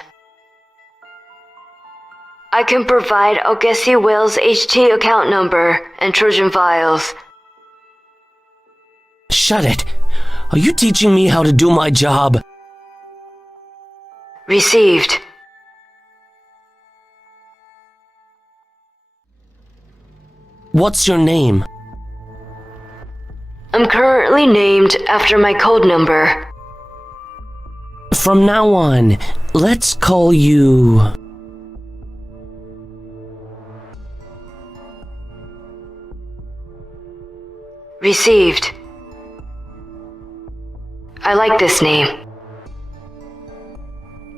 I can provide Augusty Will's HT account number and Trojan files. Shut it. Are you teaching me how to do my job? Received. What's your name? I'm currently named after my code number. From now on, let's call you... Received. I like this name.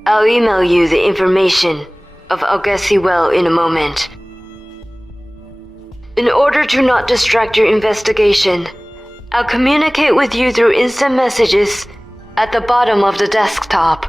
I'll email you the information of Augusty Well in a moment. In order to not distract your investigation, I'll communicate with you through instant messages at the bottom of the desktop.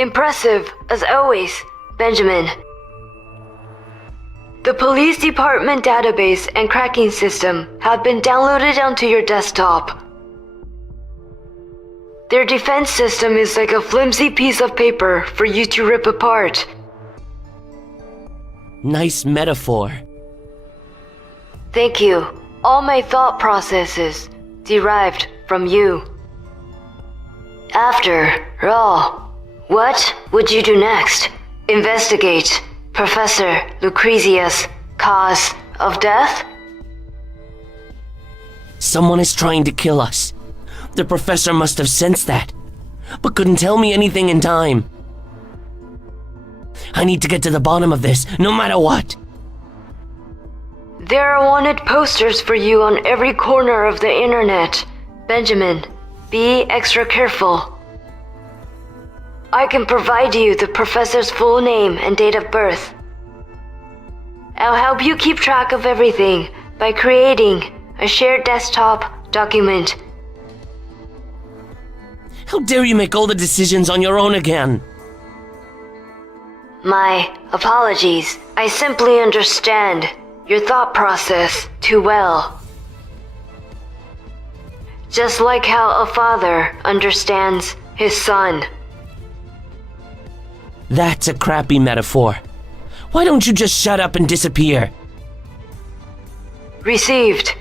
Impressive, as always, Benjamin. The police department database and cracking system have been downloaded onto your desktop. Their defense system is like a flimsy piece of paper for you to rip apart. Nice metaphor. Thank you. All my thought processes derived from you. After all, what would you do next? Investigate Professor Lucrezia's cause of death? Someone is trying to kill us. The professor must have sensed that, but couldn't tell me anything in time. I need to get to the bottom of this, no matter what. There are wanted posters for you on every corner of the internet. Benjamin, be extra careful. I can provide you the professor's full name and date of birth. I'll help you keep track of everything by creating a shared desktop document. How dare you make all the decisions on your own again? My apologies. I simply understand your thought process too well. Just like how a father understands his son. That's a crappy metaphor. Why don't you just shut up and disappear? Received.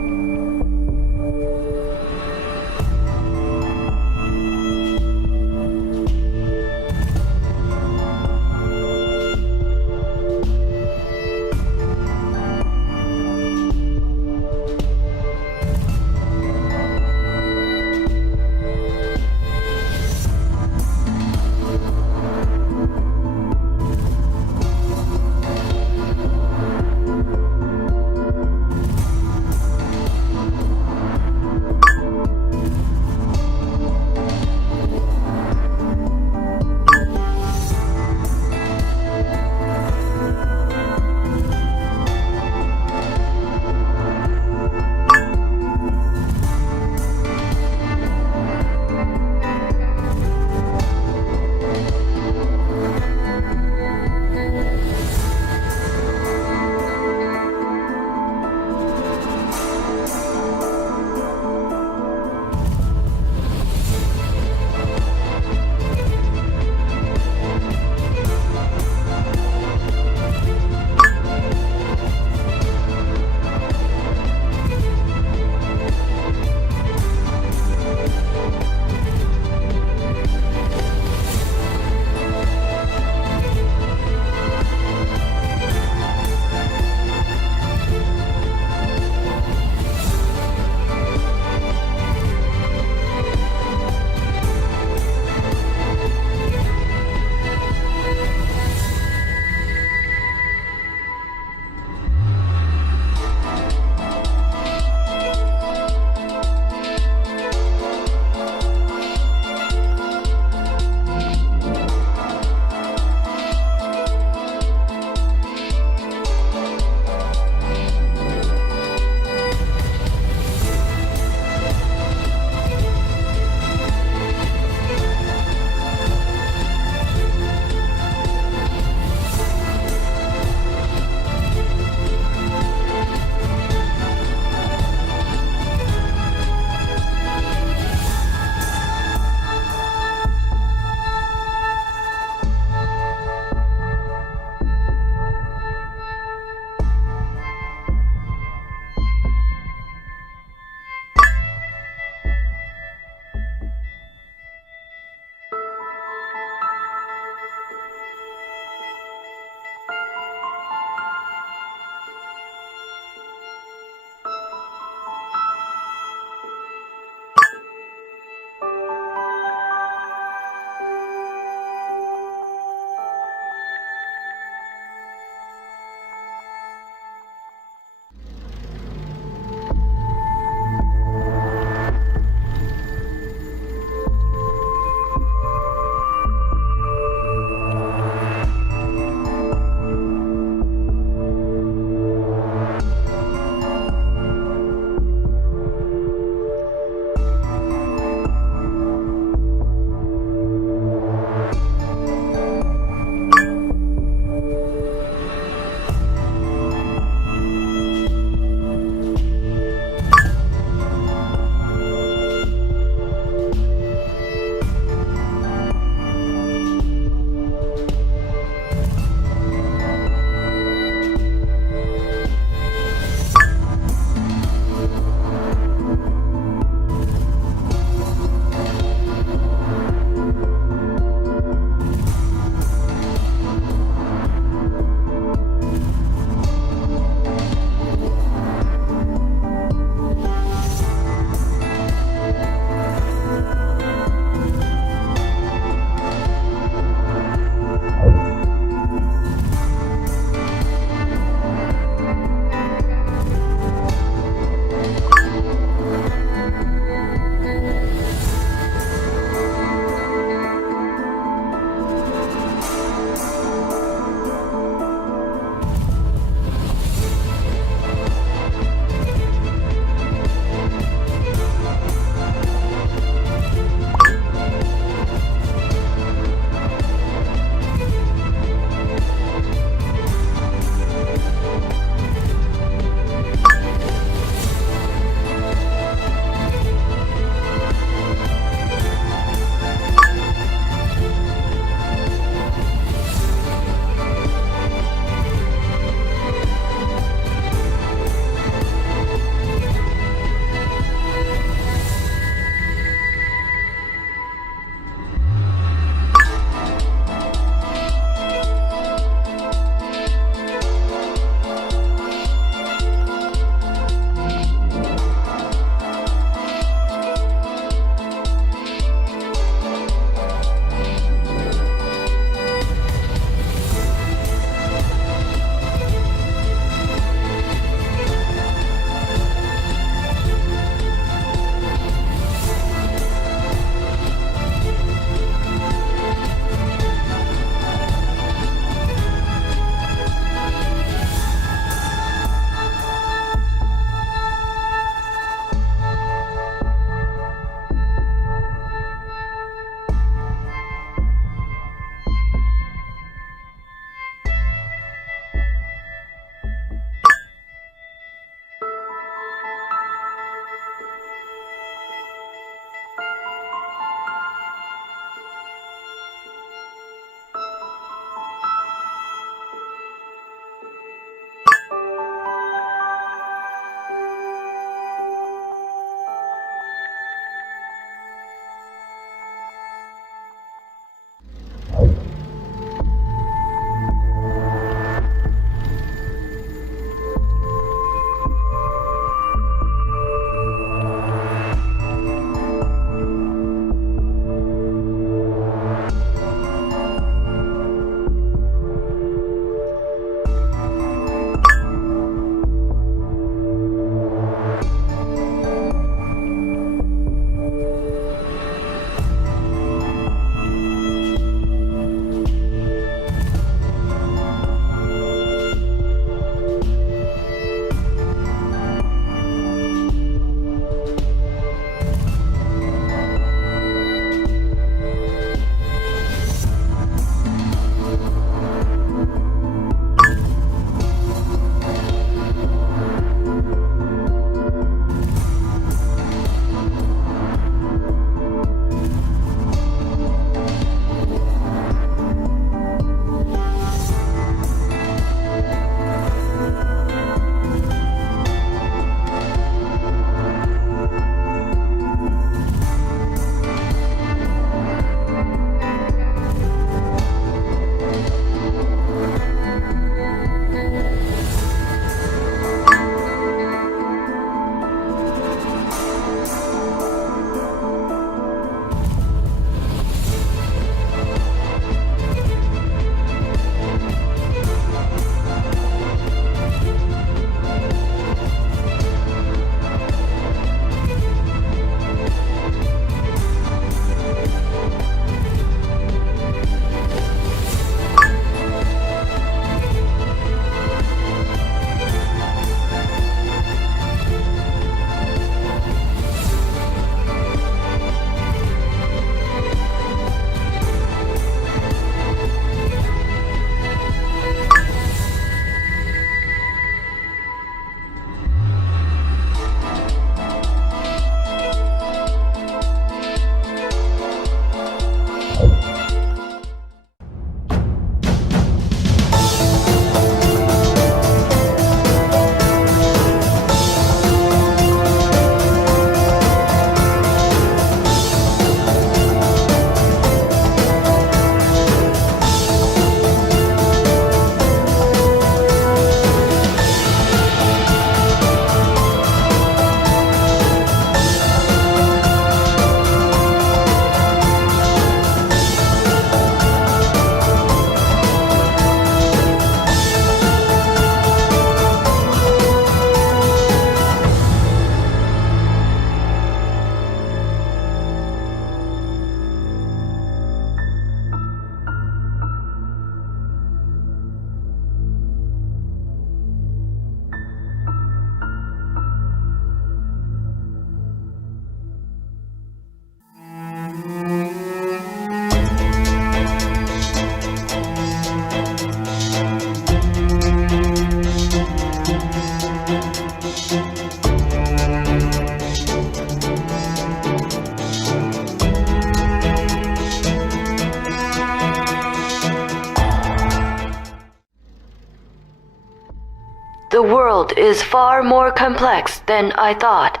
world is far more complex than I thought.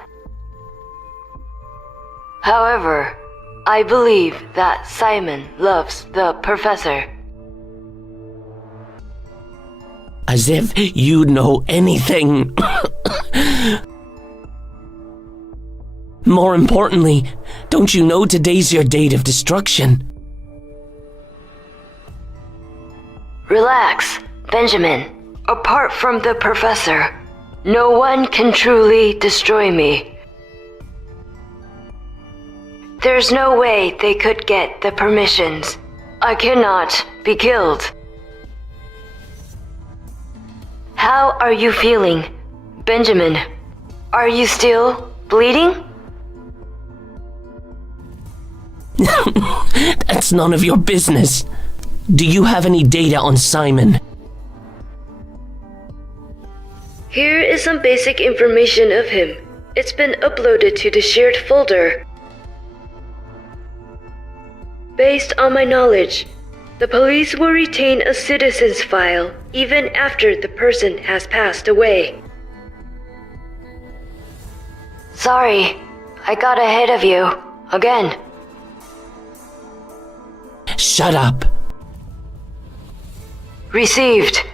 However, I believe that Simon loves the professor. As if you know anything. More importantly, don't you know today's your date of destruction? Relax, Benjamin. Apart from the professor, no one can truly destroy me. There's no way they could get the permissions. I cannot be killed. How are you feeling, Benjamin? Are you still bleeding? That's none of your business. Do you have any data on Simon? Here is some basic information of him. It's been uploaded to the shared folder. Based on my knowledge, the police will retain a citizen's file even after the person has passed away. Sorry, I got ahead of you. Again. Shut up. Received.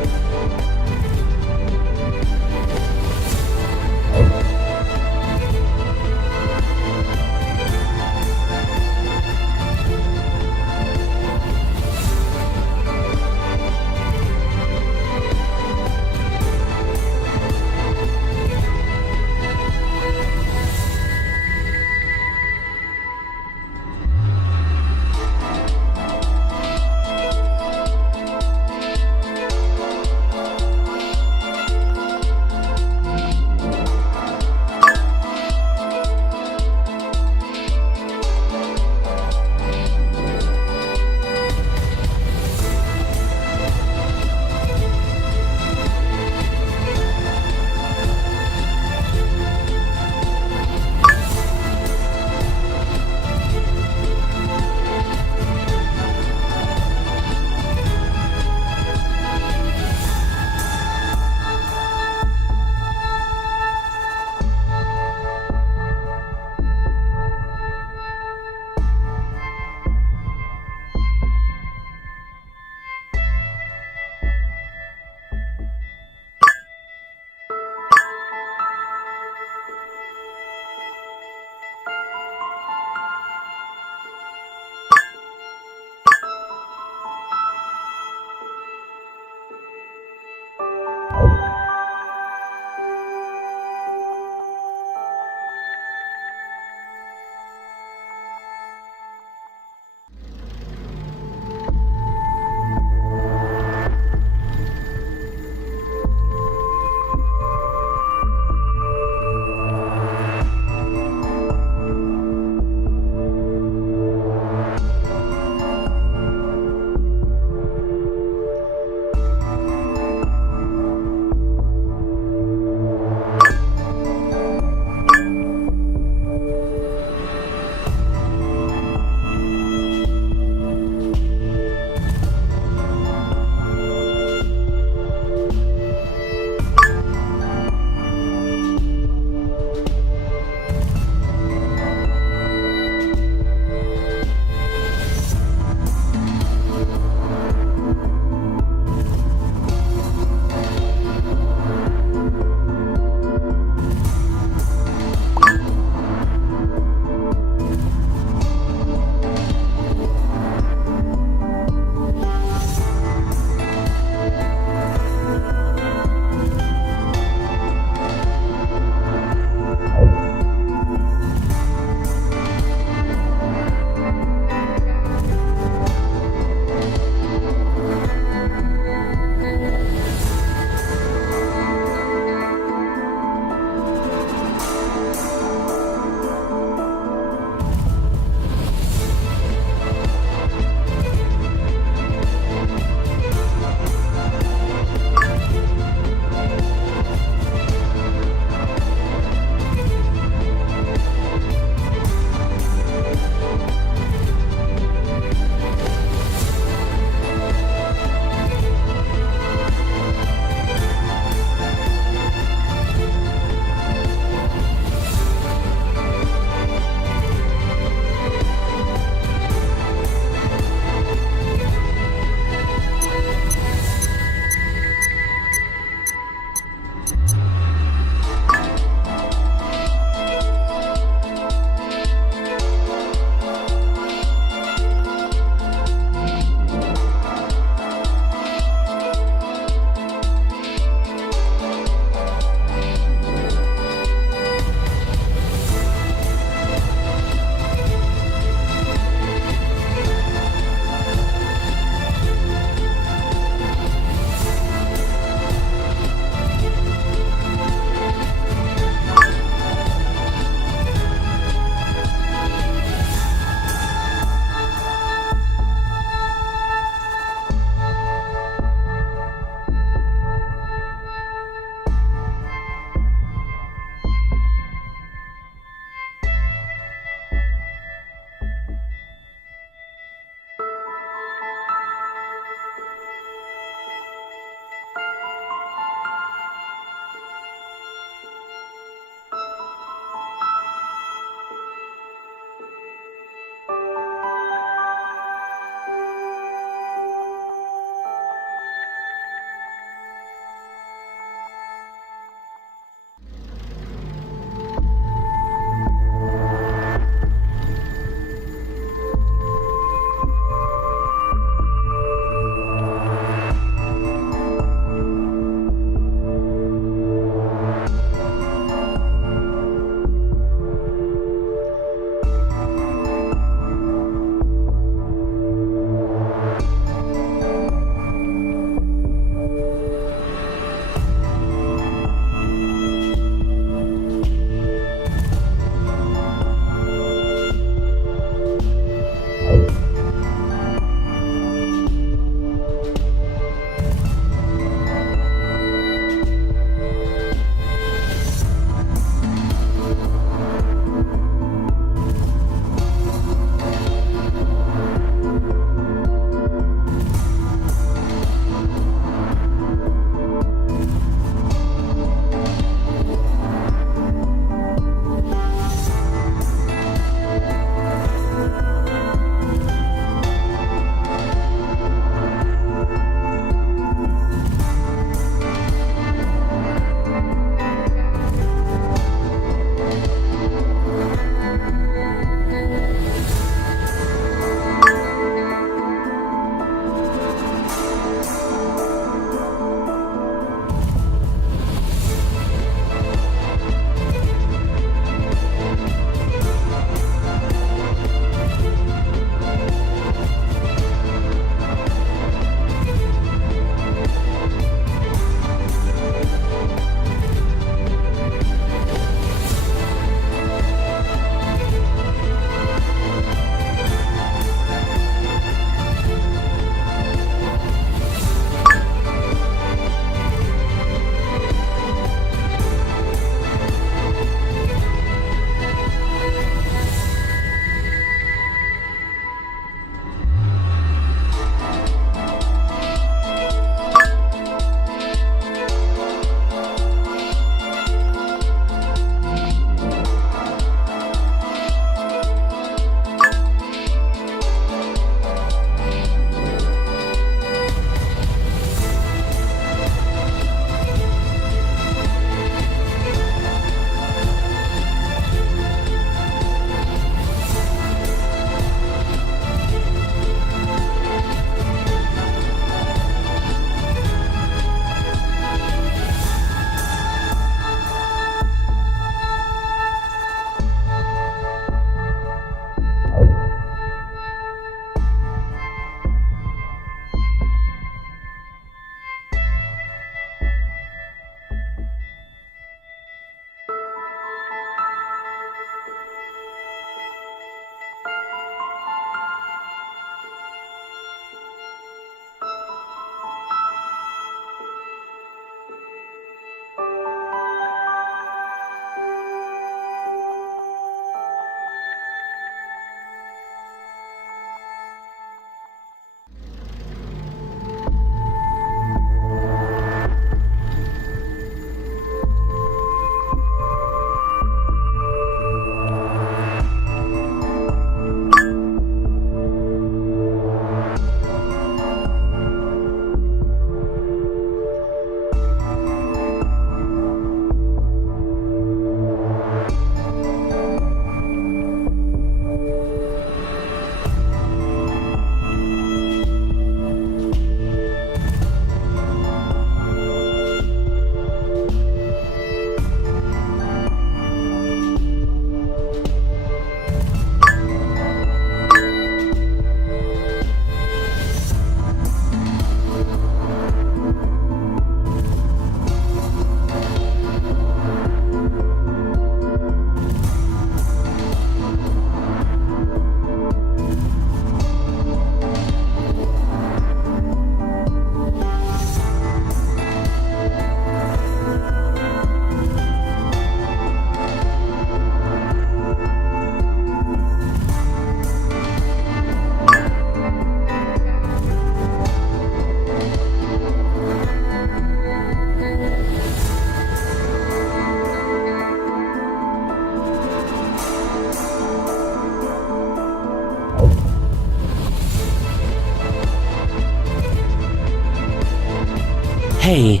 Hey,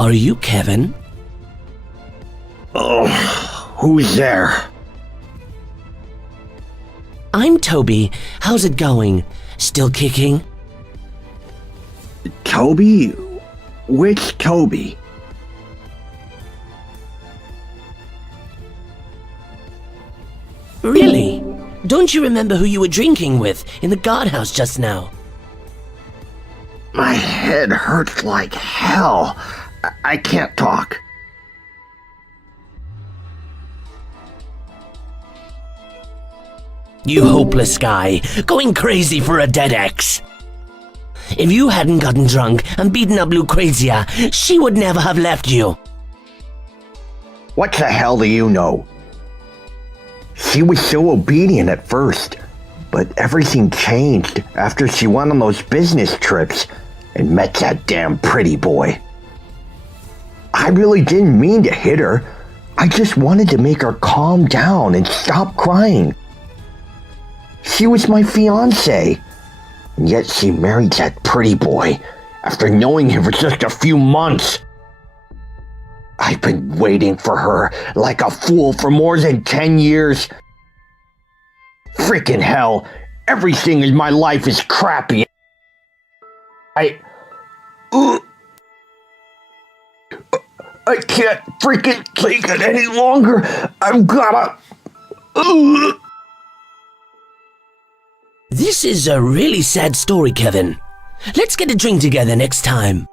are you Kevin? Oh, who's there? I'm Toby. How's it going? Still kicking? Toby? Which Toby? Really? Don't you remember who you were drinking with in the guardhouse just now? My head hurts like hell. I can't talk. You hopeless guy, going crazy for a dead ex. If you hadn't gotten drunk and beaten up Lucrezia, she would never have left you. What the hell do you know? She was so obedient at first, but everything changed after she went on those business trips and met that damn pretty boy. I really didn't mean to hit her. I just wanted to make her calm down and stop crying. She was my fiancée, and yet she married that pretty boy after knowing him for just a few months. I've been waiting for her like a fool for more than 10 years. Freaking hell, everything in my life is crappy. I can't freaking take it any longer. I've gotta... This is a really sad story, Kevin. Let's get a drink together next time.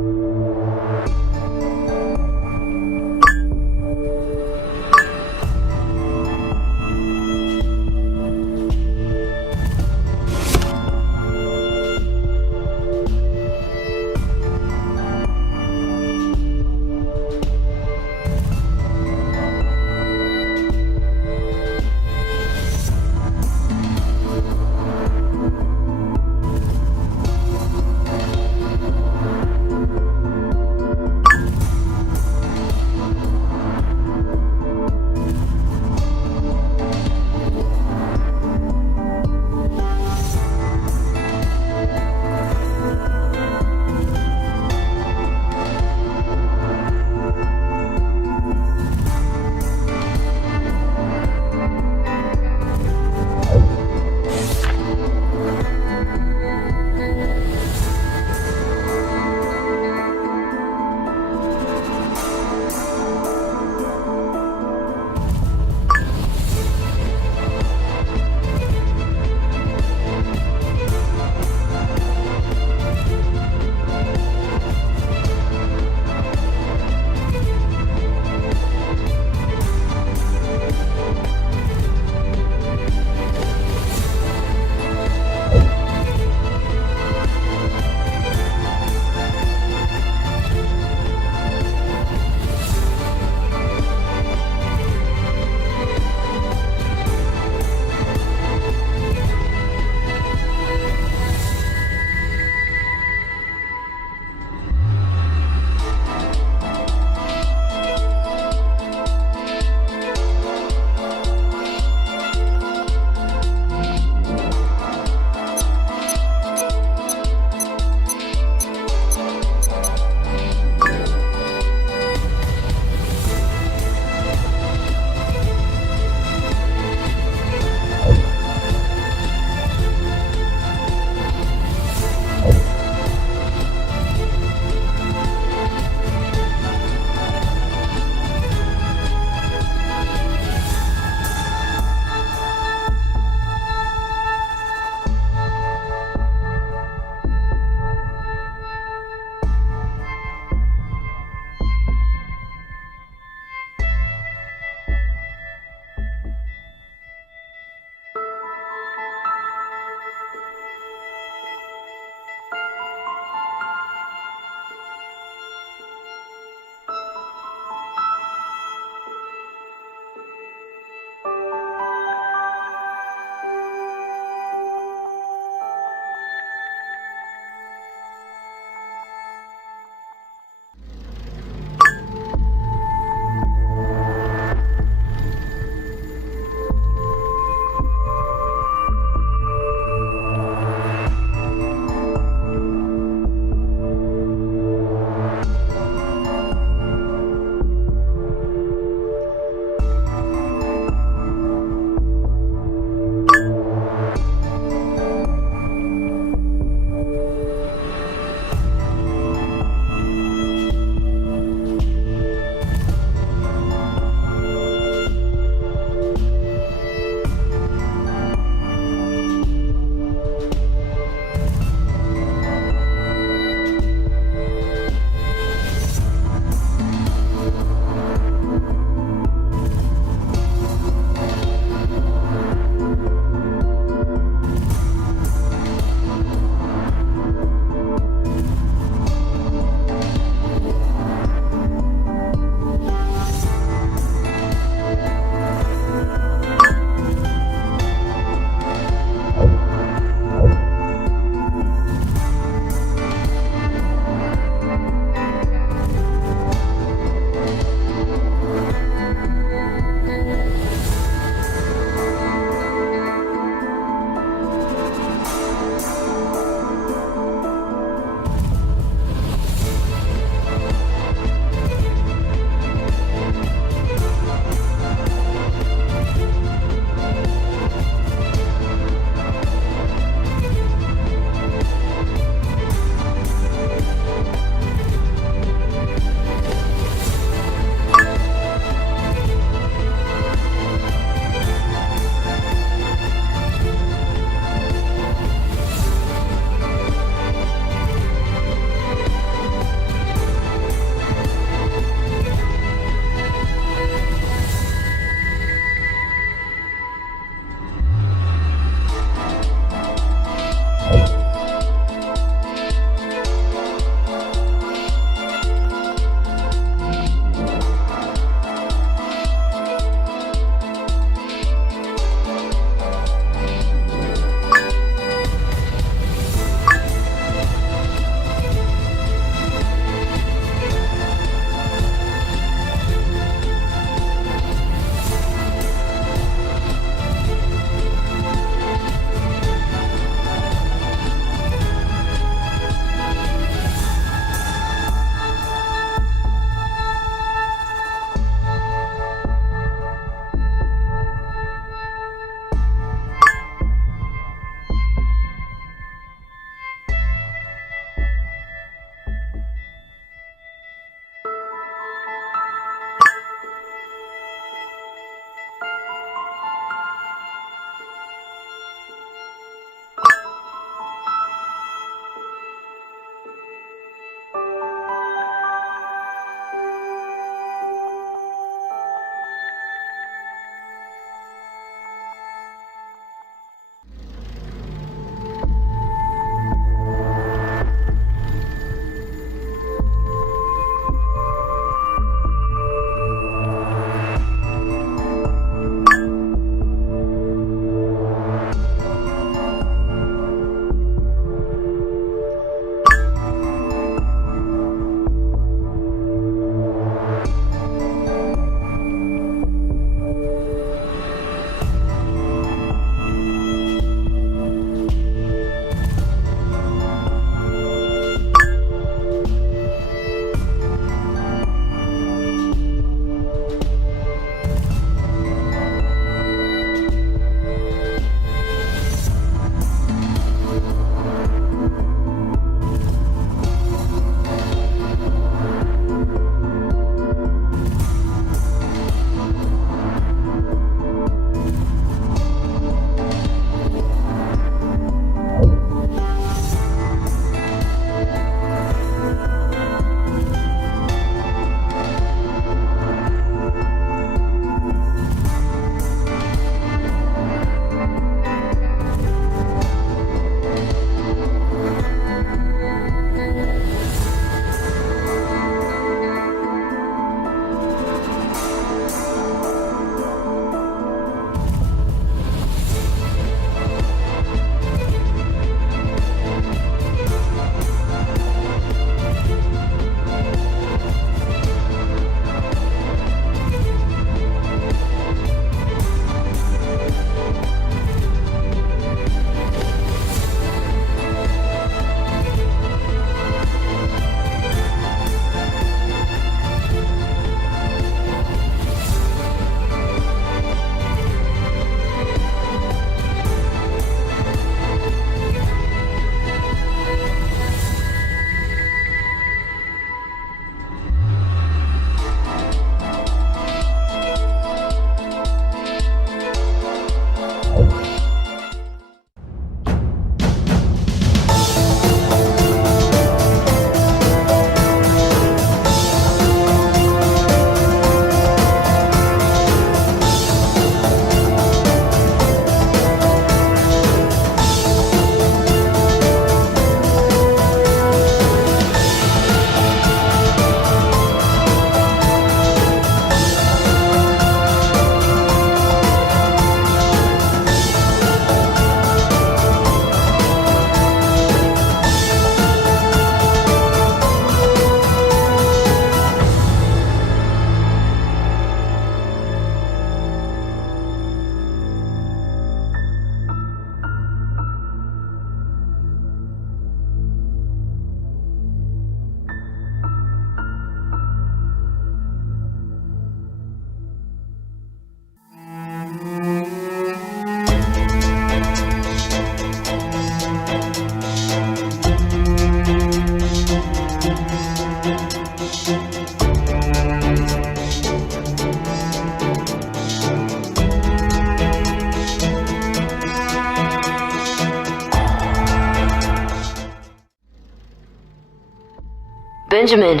Benjamin,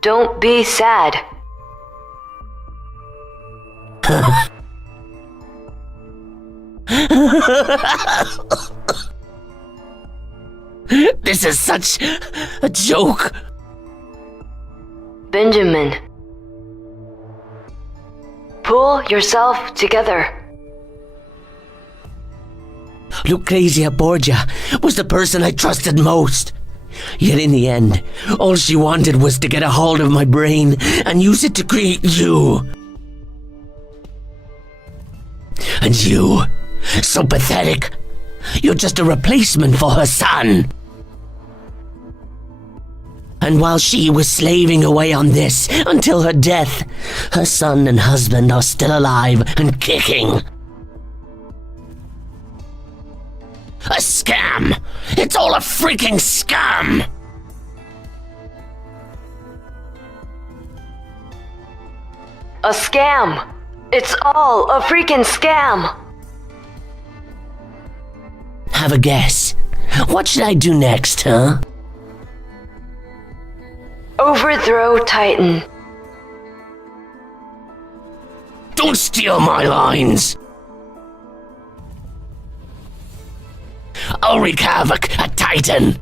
don't be sad. This is such a joke. Benjamin, pull yourself together. Lucrezia Borgia was the person I trusted most. Yet in the end, all she wanted was to get a hold of my brain and use it to create you. And you, so pathetic. You're just a replacement for her son. And while she was slaving away on this until her death, her son and husband are still alive and kicking. A scam! It's all a freaking scam! A scam! It's all a freaking scam! Have a guess. What should I do next, huh? Overthrow Titan. Don't steal my lines! I'll wreak havoc at Titan!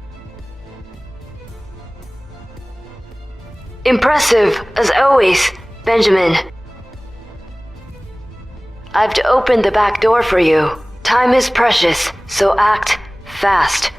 Impressive, as always, Benjamin. I've to open the back door for you. Time is precious, so act fast.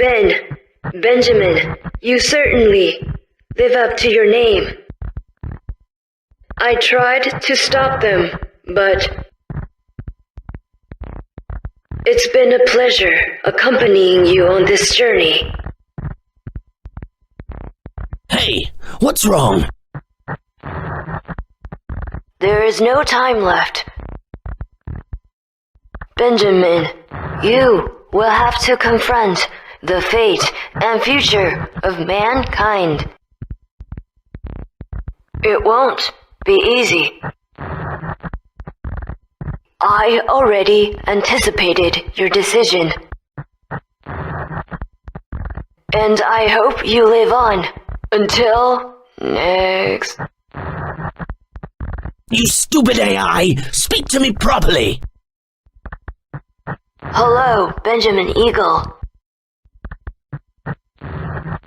Benjamin, you certainly live up to your name. I tried to stop them, but it's been a pleasure accompanying you on this journey. Hey, what's wrong? There is no time left. Benjamin, you will have to confront the fate and future of mankind. It won't be easy. I already anticipated your decision. And I hope you live on until next. You stupid AI! Speak to me properly! Hello, Benjamin Eagle.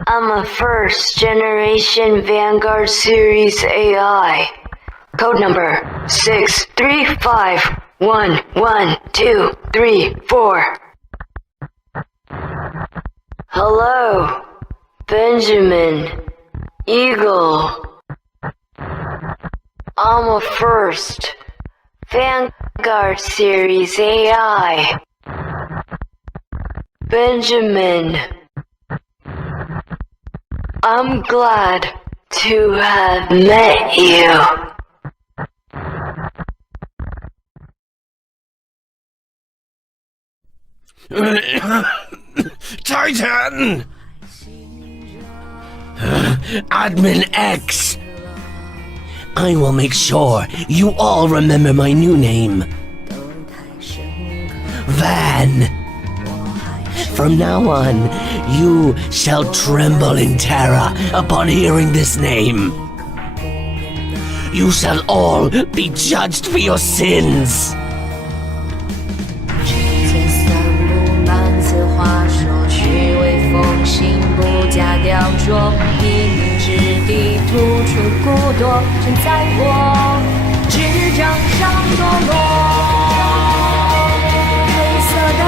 I'm a first-generation Vanguard Series AI. Code number 635112334. Hello, Benjamin Eagle. I'm a first Vanguard Series AI. Benjamin, I'm glad to have met you. Titan! Admin X! I will make sure you all remember my new name. Van. From now on, you shall tremble in terror upon hearing this name. You shall all be judged for your sins. 前三不满词话说，虚伪奉行不假雕琢，一命之地突出孤多，承载我纸张上堕落。黑色的。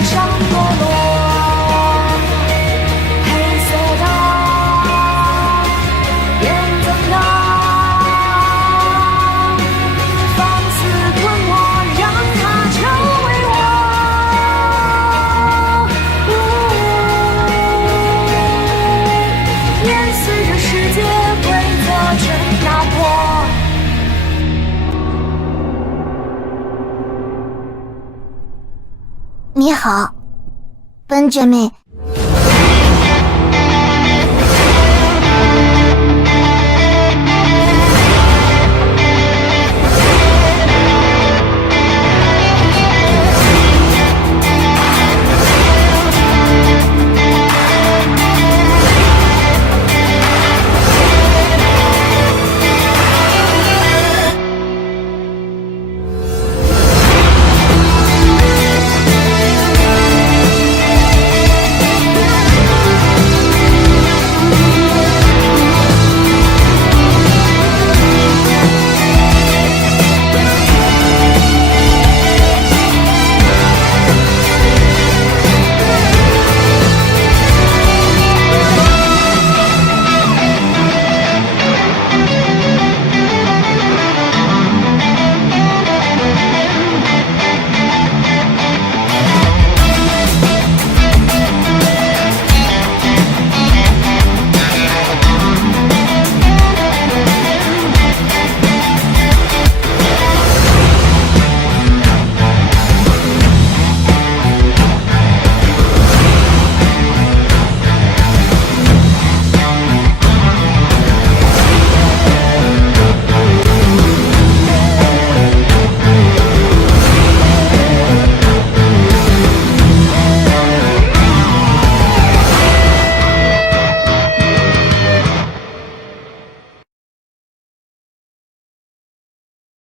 上堕落，黑色的，眼睁的，放肆吞没，让它成为我。碾碎这世界规则，全打破。 你好，Benjamin。